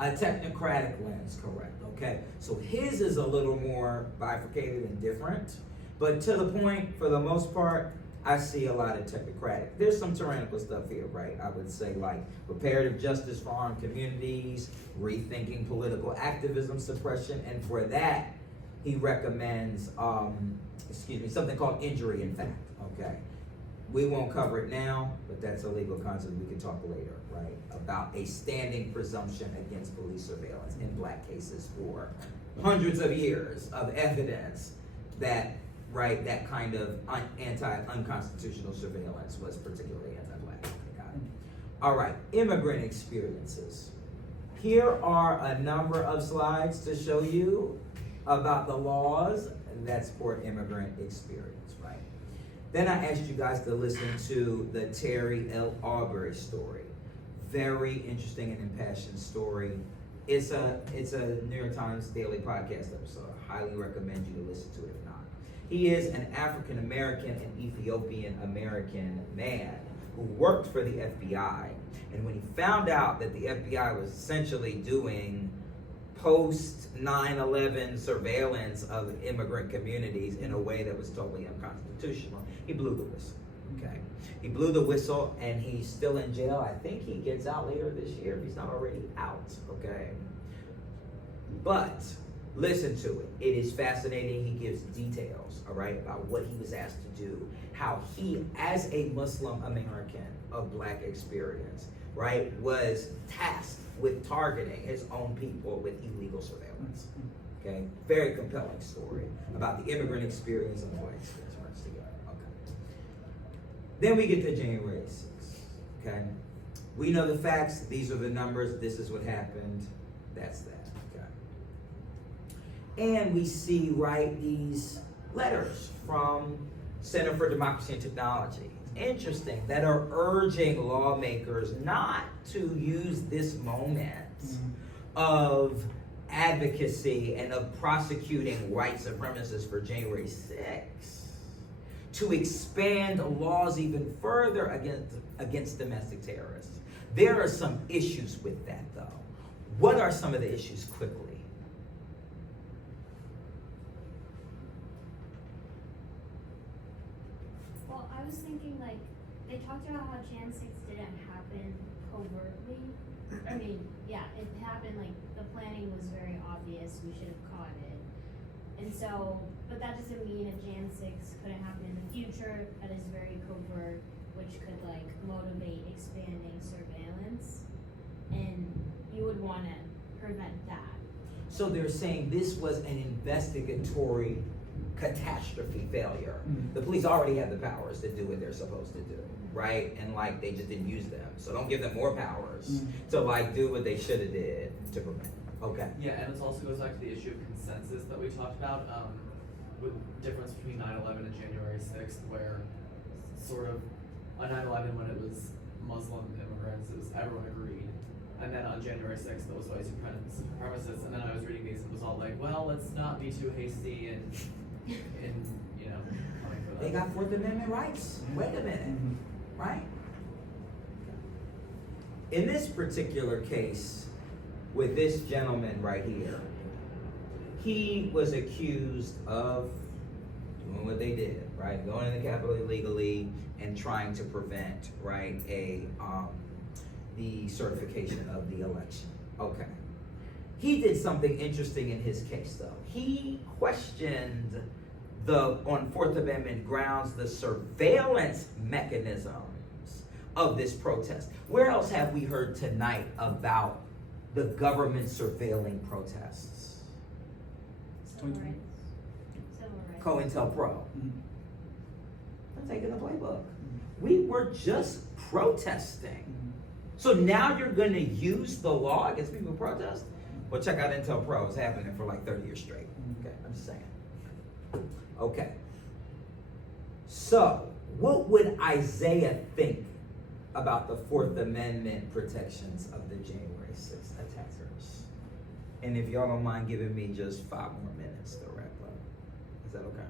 A technocratic lens, correct, okay. So his is a little more bifurcated and different, but to the point, for the most part, I see a lot of technocratic. There's some tyrannical stuff here, right? I would say like reparative justice for armed communities, rethinking political activism suppression, and for that, he recommends, something called injury in fact, okay? We won't cover it now, but that's a legal concept we can talk later, right? About a standing presumption against police surveillance in black cases for hundreds of years of evidence that, right, that kind of unconstitutional surveillance was particularly anti-black. Okay, got it. All right, immigrant experiences. Here are a number of slides to show you about the laws that support immigrant experience, right? Then I asked you guys to listen to the Terry L. Arbery story. Very interesting and impassioned story. It's a New York Times daily podcast episode. I highly recommend you to listen to it if not. He is an African American and Ethiopian American man who worked for the FBI. And when he found out that the FBI was essentially doing post 9/11 surveillance of immigrant communities in a way that was totally unconstitutional, he blew the whistle, Okay, he blew the whistle, and he's still in jail. I think he gets out later this year if he's not already out. Okay, but listen to it. It is fascinating. He gives details, all right, about what he was asked to do, how he, as a Muslim American of Black experience, right, was tasked with targeting his own people with illegal surveillance. Okay, very compelling story about the immigrant experience and the Black experience merged together. Okay. Then we get to January 6th. Okay, we know the facts. These are the numbers. This is what happened. That's that. And we see, right, these letters from Center for Democracy and Technology. Interesting, that are urging lawmakers not to use this moment of advocacy and of prosecuting white supremacists for January 6th to expand laws even further against domestic terrorists. There are some issues with that, though. What are some of the issues quickly? Well, I was thinking, like, they talked about how Jan 6 didn't happen covertly. I mean, yeah, it happened, like, the planning was very obvious, we should have caught it. And so, but that doesn't mean a Jan 6 couldn't happen in the future, that is very covert, which could, like, motivate expanding surveillance. And you would wanna prevent that. So they're saying this was an investigatory catastrophe failure. The police already have the powers to do what they're supposed to do, right? And like they just didn't use them. So don't give them more powers to like do what they should have did to prevent. Okay. Yeah, and it also goes back to the issue of consensus that we talked about, with the difference between 9/11 and January 6th, where sort of on 9/11 when it was Muslim immigrants, it was everyone agreed. And then on January 6th, it was white supremacists. And then I was reading these and it was all like, well, let's not be too hasty and you know, coming for that. They got Fourth Amendment rights. Wait a minute, right? In this particular case, with this gentleman right here, he was accused of doing what they did, right? Going in the Capitol illegally and trying to prevent, right, the certification of the election. Okay. He did something interesting in his case, though. He questioned on Fourth Amendment grounds, the surveillance mechanisms of this protest. Where else have we heard tonight about the government surveilling protests? Civil rights. COINTELPRO. I'm taking the playbook. We were just protesting. So now you're going to use the law against people who protest? Well, check out Intel Pro. It's happening for like 30 years straight. Okay, I'm just saying. Okay. So, what would Isaiah think about the Fourth Amendment protections of the January 6th attackers? And if y'all don't mind giving me just 5 more minutes to wrap up. Is that okay?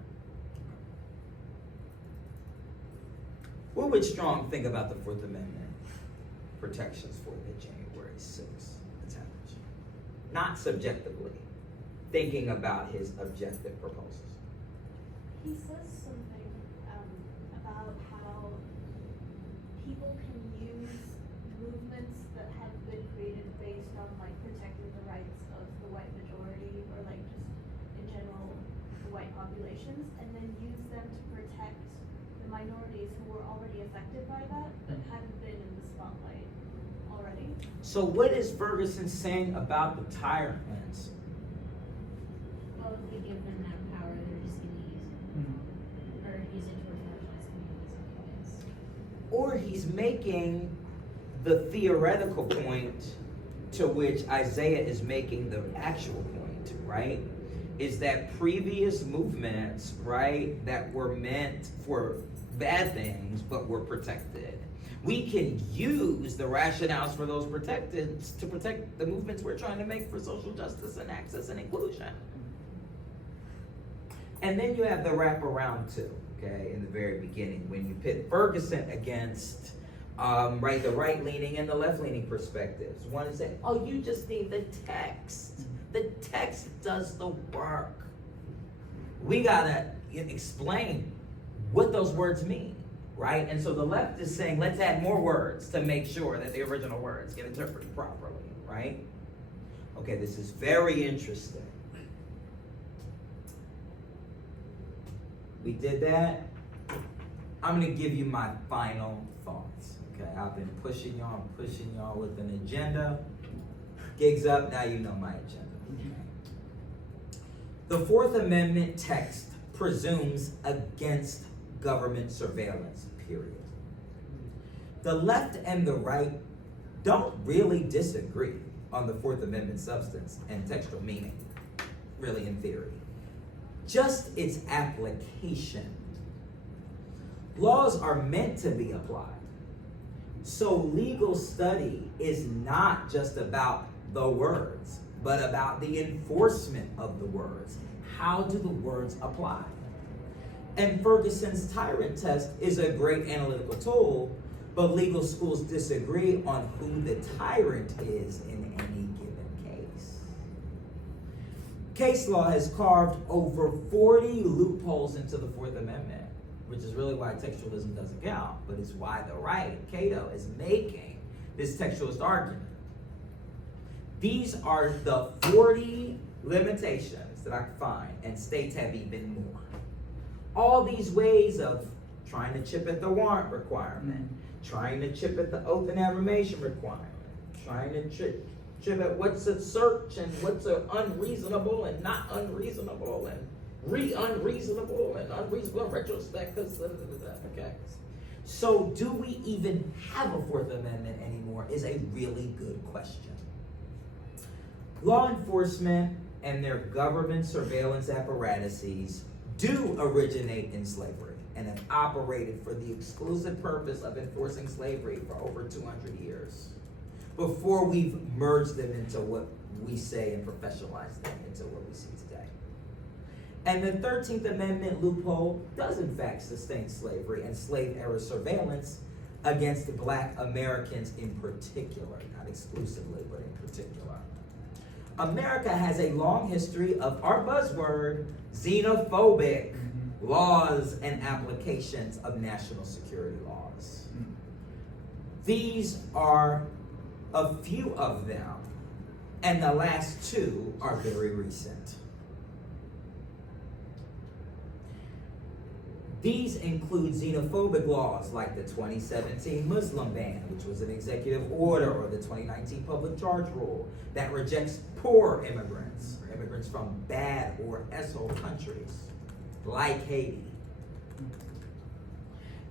What would Strong think about the Fourth Amendment protections for the January 6th attackers? Not subjectively, thinking about his objective proposals. He says something about how people can use movements that have been created based on like protecting the rights of the white majority or like just in general the white populations, and then use them to protect the minorities who were already affected by that but hadn't been in the spotlight already. So what is Ferguson saying about the tyrants? Well, if we give them that power, they're just gonna use it. Or use it towards marginalized communities anyways. Or he's making the theoretical point to which Isaiah is making the actual point, right? Is that previous movements, right, that were meant for bad things but were protected. We can use the rationales for those protected to protect the movements we're trying to make for social justice and access and inclusion. And then you have the wraparound too, okay, in the very beginning, when you pit Ferguson against right, the right-leaning and the left-leaning perspectives. One is saying, oh, you just need the text. The text does the work. We gotta explain what those words mean, right? And so the left is saying, let's add more words to make sure that the original words get interpreted properly, right? Okay, this is very interesting. We did that. I'm gonna give you my final thoughts, okay? I've been pushing y'all with an agenda. Gigs up, now you know my agenda, okay? The Fourth Amendment text presumes against government surveillance, period. The left and the right don't really disagree on the Fourth Amendment substance and textual meaning, really in theory. Just its application. Laws are meant to be applied. So legal study is not just about the words, but about the enforcement of the words. How do the words apply? And Ferguson's tyrant test is a great analytical tool, but legal schools disagree on who the tyrant is in any given case. Case law has carved over 40 loopholes into the Fourth Amendment, which is really why textualism doesn't count, but it's why the right, Cato, is making this textualist argument. These are the 40 limitations that I could find, and states have even more. All these ways of trying to chip at the warrant requirement, trying to chip at the oath and affirmation requirement, trying to chip at what's a search and what's a unreasonable and not unreasonable and unreasonable and unreasonable in retrospect, okay. So do we even have a Fourth Amendment anymore is a really good question. Law enforcement and their government surveillance apparatuses do originate in slavery and have operated for the exclusive purpose of enforcing slavery for over 200 years before we've merged them into what we say and professionalized them into what we see today. And the 13th Amendment loophole does in fact sustain slavery and slave era surveillance against Black Americans in particular, not exclusively, but in particular. America has a long history of our buzzword, xenophobic laws and applications of national security laws. These are a few of them, and the last two are very recent. These include xenophobic laws like the 2017 Muslim ban, which was an executive order, or the 2019 public charge rule that rejects poor immigrants, or immigrants from bad or S-hole countries like Haiti.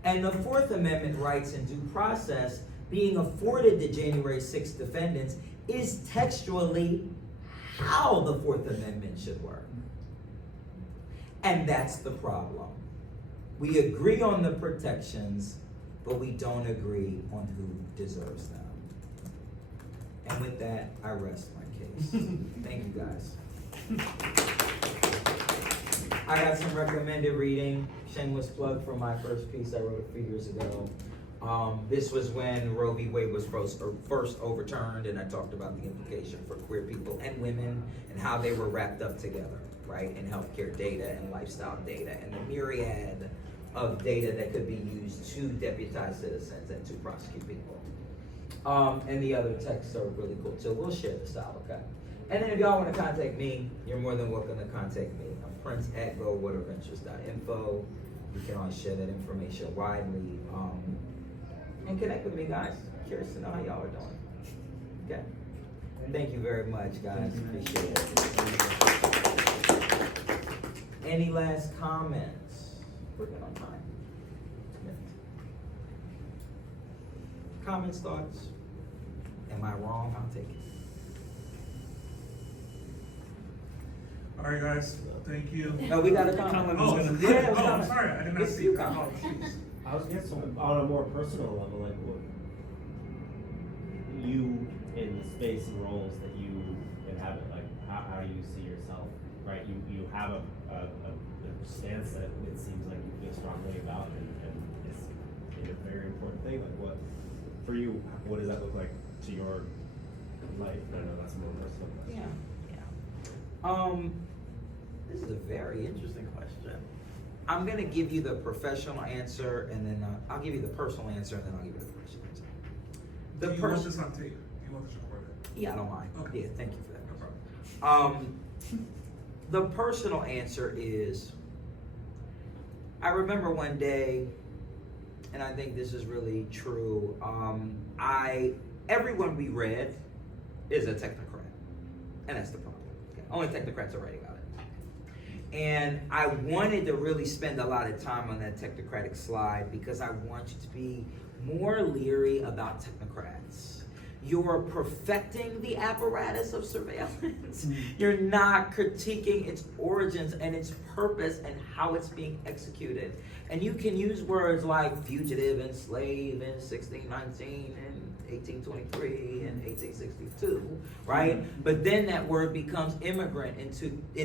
And the Fourth Amendment rights and due process being afforded to January 6th defendants is textually how the Fourth Amendment should work. And that's the problem. We agree on the protections, but we don't agree on who deserves them. And with that, I rest my case. Thank you, guys. I got some recommended reading. Shameless plug for my first piece I wrote a few years ago. This was when Roe v. Wade was first overturned, and I talked about the implication for queer people and women and how they were wrapped up together, right, in healthcare data and lifestyle data and the myriad of data that could be used to deputize citizens and to prosecute people. And the other texts are really cool too. We'll share this out, okay? And then if y'all want to contact me, you're more than welcome to contact me. I'm prince@goldwaterventures.info. You can always share that information widely. And connect with me, guys. Curious to know how y'all are doing. Okay? Thank you very much, guys. Appreciate it. Any last comments? We're good on time. Comments, thoughts? Am I wrong? I'll take it. All right, guys, thank you. No, we got a comment. Oh, Yeah, I'm sorry, I did not It's see you, that. comment. Oh, jeez. I was just on a more personal level, like what you in the space and roles that you inhabit, like how do you see yourself, right? You have a stance that it seems like you feel strongly about, and it's a very important thing. Like what, for you, what does that look like to your life? I know that's a more personal question. Yeah. This is a very interesting question. I'm gonna give you the professional answer, and then I'll give you the personal answer, and then I'll give you the personal answer. Do you want this on tape? Do you want this recorded? Yeah, I don't mind. Okay. Yeah, thank you for that. No problem. The personal answer is, I remember one day, and I think this is really true. Everyone we read is a technocrat, and that's the problem. Okay? Only technocrats are writing about it. And I wanted to really spend a lot of time on that technocratic slide because I want you to be more leery about technocrats. You're perfecting the apparatus of surveillance. You're not critiquing its origins and its purpose and how it's being executed. And you can use words like fugitive and slave in 1619 and 1823 and 1862, right? But then that word becomes immigrant in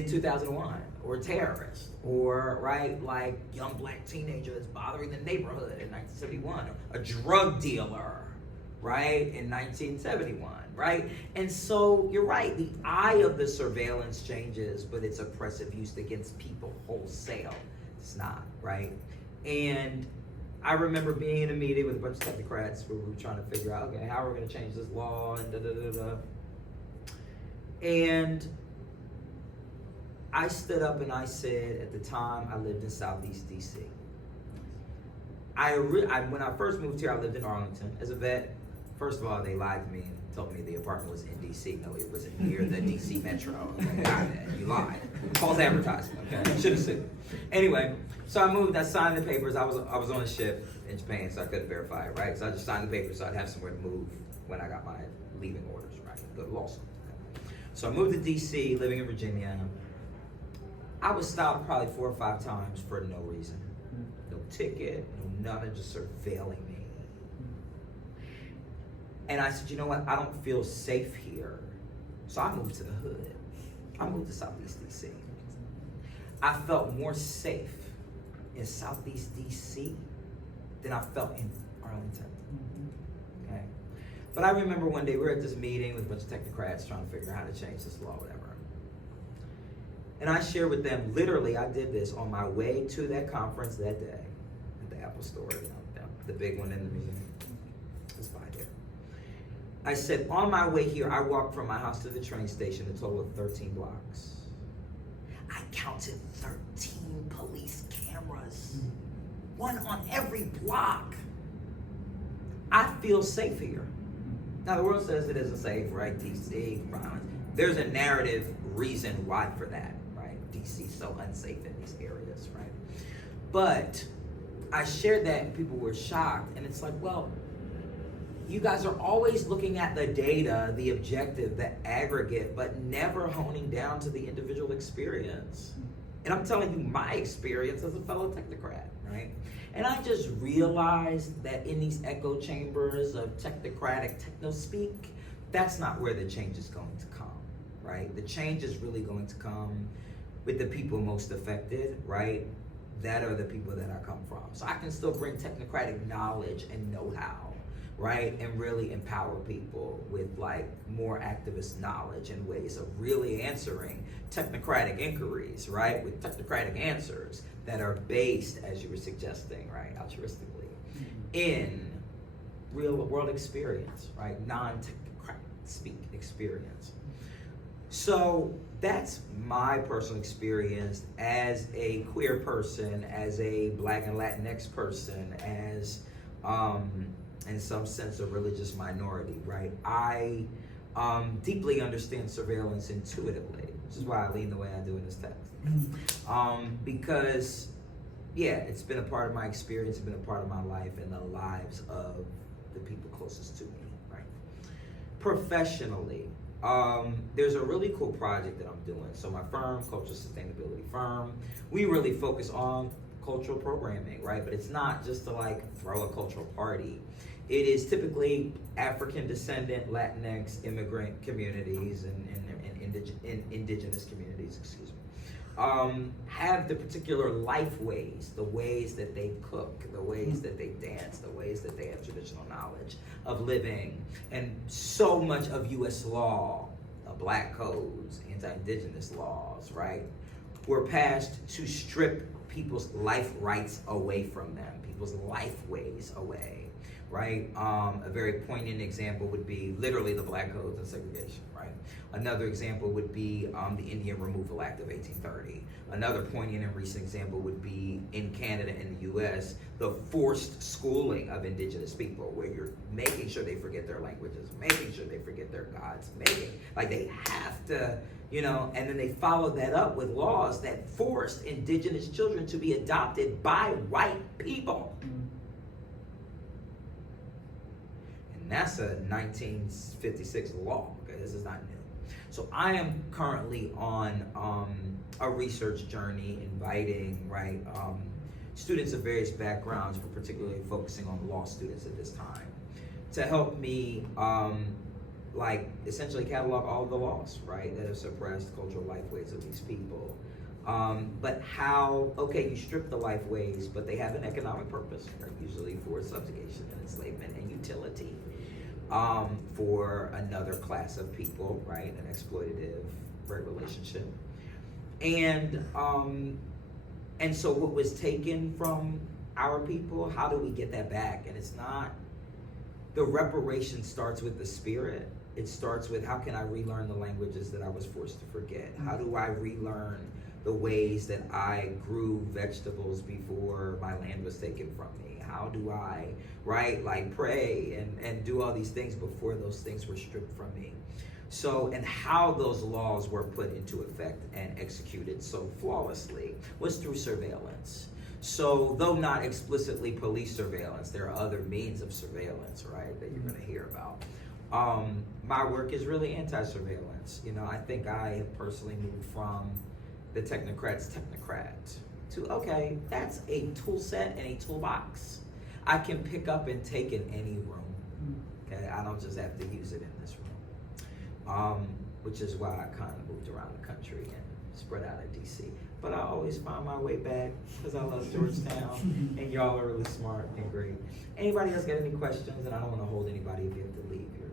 2001, or terrorist, or right, like young black teenager that's bothering the neighborhood in 1971, a drug dealer, right, in 1971, right? And so you're right, the eye of the surveillance changes, but it's oppressive use against people wholesale. It's not, right? And I remember being in a meeting with a bunch of technocrats where we were trying to figure out, okay, how are we gonna change this law and da-da-da-da. And I stood up and I said, at the time I lived in Southeast DC. When I first moved here, I lived in Arlington. As a vet, first of all, they lied to me and told me the apartment was in DC. No, it was near the DC Metro. Okay, you lied. False advertising, okay? Should have sued. Anyway, so I moved, I signed the papers. I was on a ship in Japan, so I couldn't verify it, right? So I just signed the papers so I'd have somewhere to move when I got my leaving orders, right? Go to law school. Okay. So I moved to DC, living in Virginia. I was stopped probably 4 or 5 times for no reason. No ticket, no nothing, just surveilling me. And I said, you know what, I don't feel safe here. So I moved to the hood. I moved to Southeast DC. I felt more safe in Southeast DC than I felt in Arlington. Okay. But I remember one day we were at this meeting with a bunch of technocrats trying to figure out how to change this law, whatever. And I shared with them, literally, I did this on my way to that conference that day at the Apple store, the big one in the museum. It's by there. I said, on my way here, I walked from my house to the train station, a total of 13 blocks. I counted 13 police cameras, one on every block. I feel safe here. Now the world says it isn't safe, right? DC, violence. There's a narrative reason why for that, right? DC's so unsafe in these areas, right? But I shared that and people were shocked, and it's like, well, you guys are always looking at the data, the objective, the aggregate, but never honing down to the individual experience. And I'm telling you my experience as a fellow technocrat, right? And I just realized that in these echo chambers of technocratic techno-speak, that's not where the change is going to come, right? The change is really going to come with the people most affected, right? That are the people that I come from. So I can still bring technocratic knowledge and know-how, right? And really empower people with like more activist knowledge and ways of really answering technocratic inquiries, right? With technocratic answers that are based, as you were suggesting, right, altruistically, in real world experience, right? Non-technocratic speak experience. So that's my personal experience as a queer person, as a Black and Latinx person, as in some sense a religious minority, right? I deeply understand surveillance intuitively, which is why I lean the way I do in this text. Because, yeah, it's been a part of my experience, it's been a part of my life and the lives of the people closest to me, right? Professionally, there's a really cool project that I'm doing. So my firm, Cultural Sustainability Firm, we really focus on cultural programming, right? But it's not just to like throw a cultural party. It is typically African descendant, Latinx, immigrant communities and indigenous communities, excuse me. Have the particular life ways, the ways that they cook, the ways that they dance, the ways that they have traditional knowledge of living. And so much of US law, Black codes, anti-indigenous laws, right, were passed to strip people's life rights away from them, people's life ways away, right? A very poignant example would be literally the Black Codes and segregation, right? Another example would be the Indian Removal Act of 1830. Another poignant and recent example would be in Canada and the US, the forced schooling of indigenous people, where you're making sure they forget their languages, making sure they forget their gods, like they have to, and then they follow that up with laws that forced indigenous children to be adopted by white people. And that's a 1956 law, okay? This is not new. So I am currently on a research journey inviting, students of various backgrounds, but particularly focusing on law students at this time, to help me essentially catalog all of the laws, right, that have suppressed cultural lifeways of these people. But how, okay, you strip the lifeways, but they have an economic purpose, right, usually for subjugation and enslavement and utility. For another class of people, right, an exploitative relationship. And so what was taken from our people, how do we get that back? And it's not, the reparation starts with the spirit. It starts with, how can I relearn the languages that I was forced to forget? How do I relearn the ways that I grew vegetables before my land was taken from me? How do I, pray and do all these things before those things were stripped from me? So, and how those laws were put into effect and executed so flawlessly was through surveillance. So, though not explicitly police surveillance, there are other means of surveillance, right, that you're gonna hear about. My work is really anti-surveillance. I think I have personally moved from the technocrat to, okay, that's a tool set and a toolbox I can pick up and take in any room. Okay, I don't just have to use it in this room. Which is why I kind of moved around the country and spread out of DC. But I always find my way back because I love Georgetown and y'all are really smart and great. Anybody else got any questions? And I don't want to hold anybody if you have to leave. You're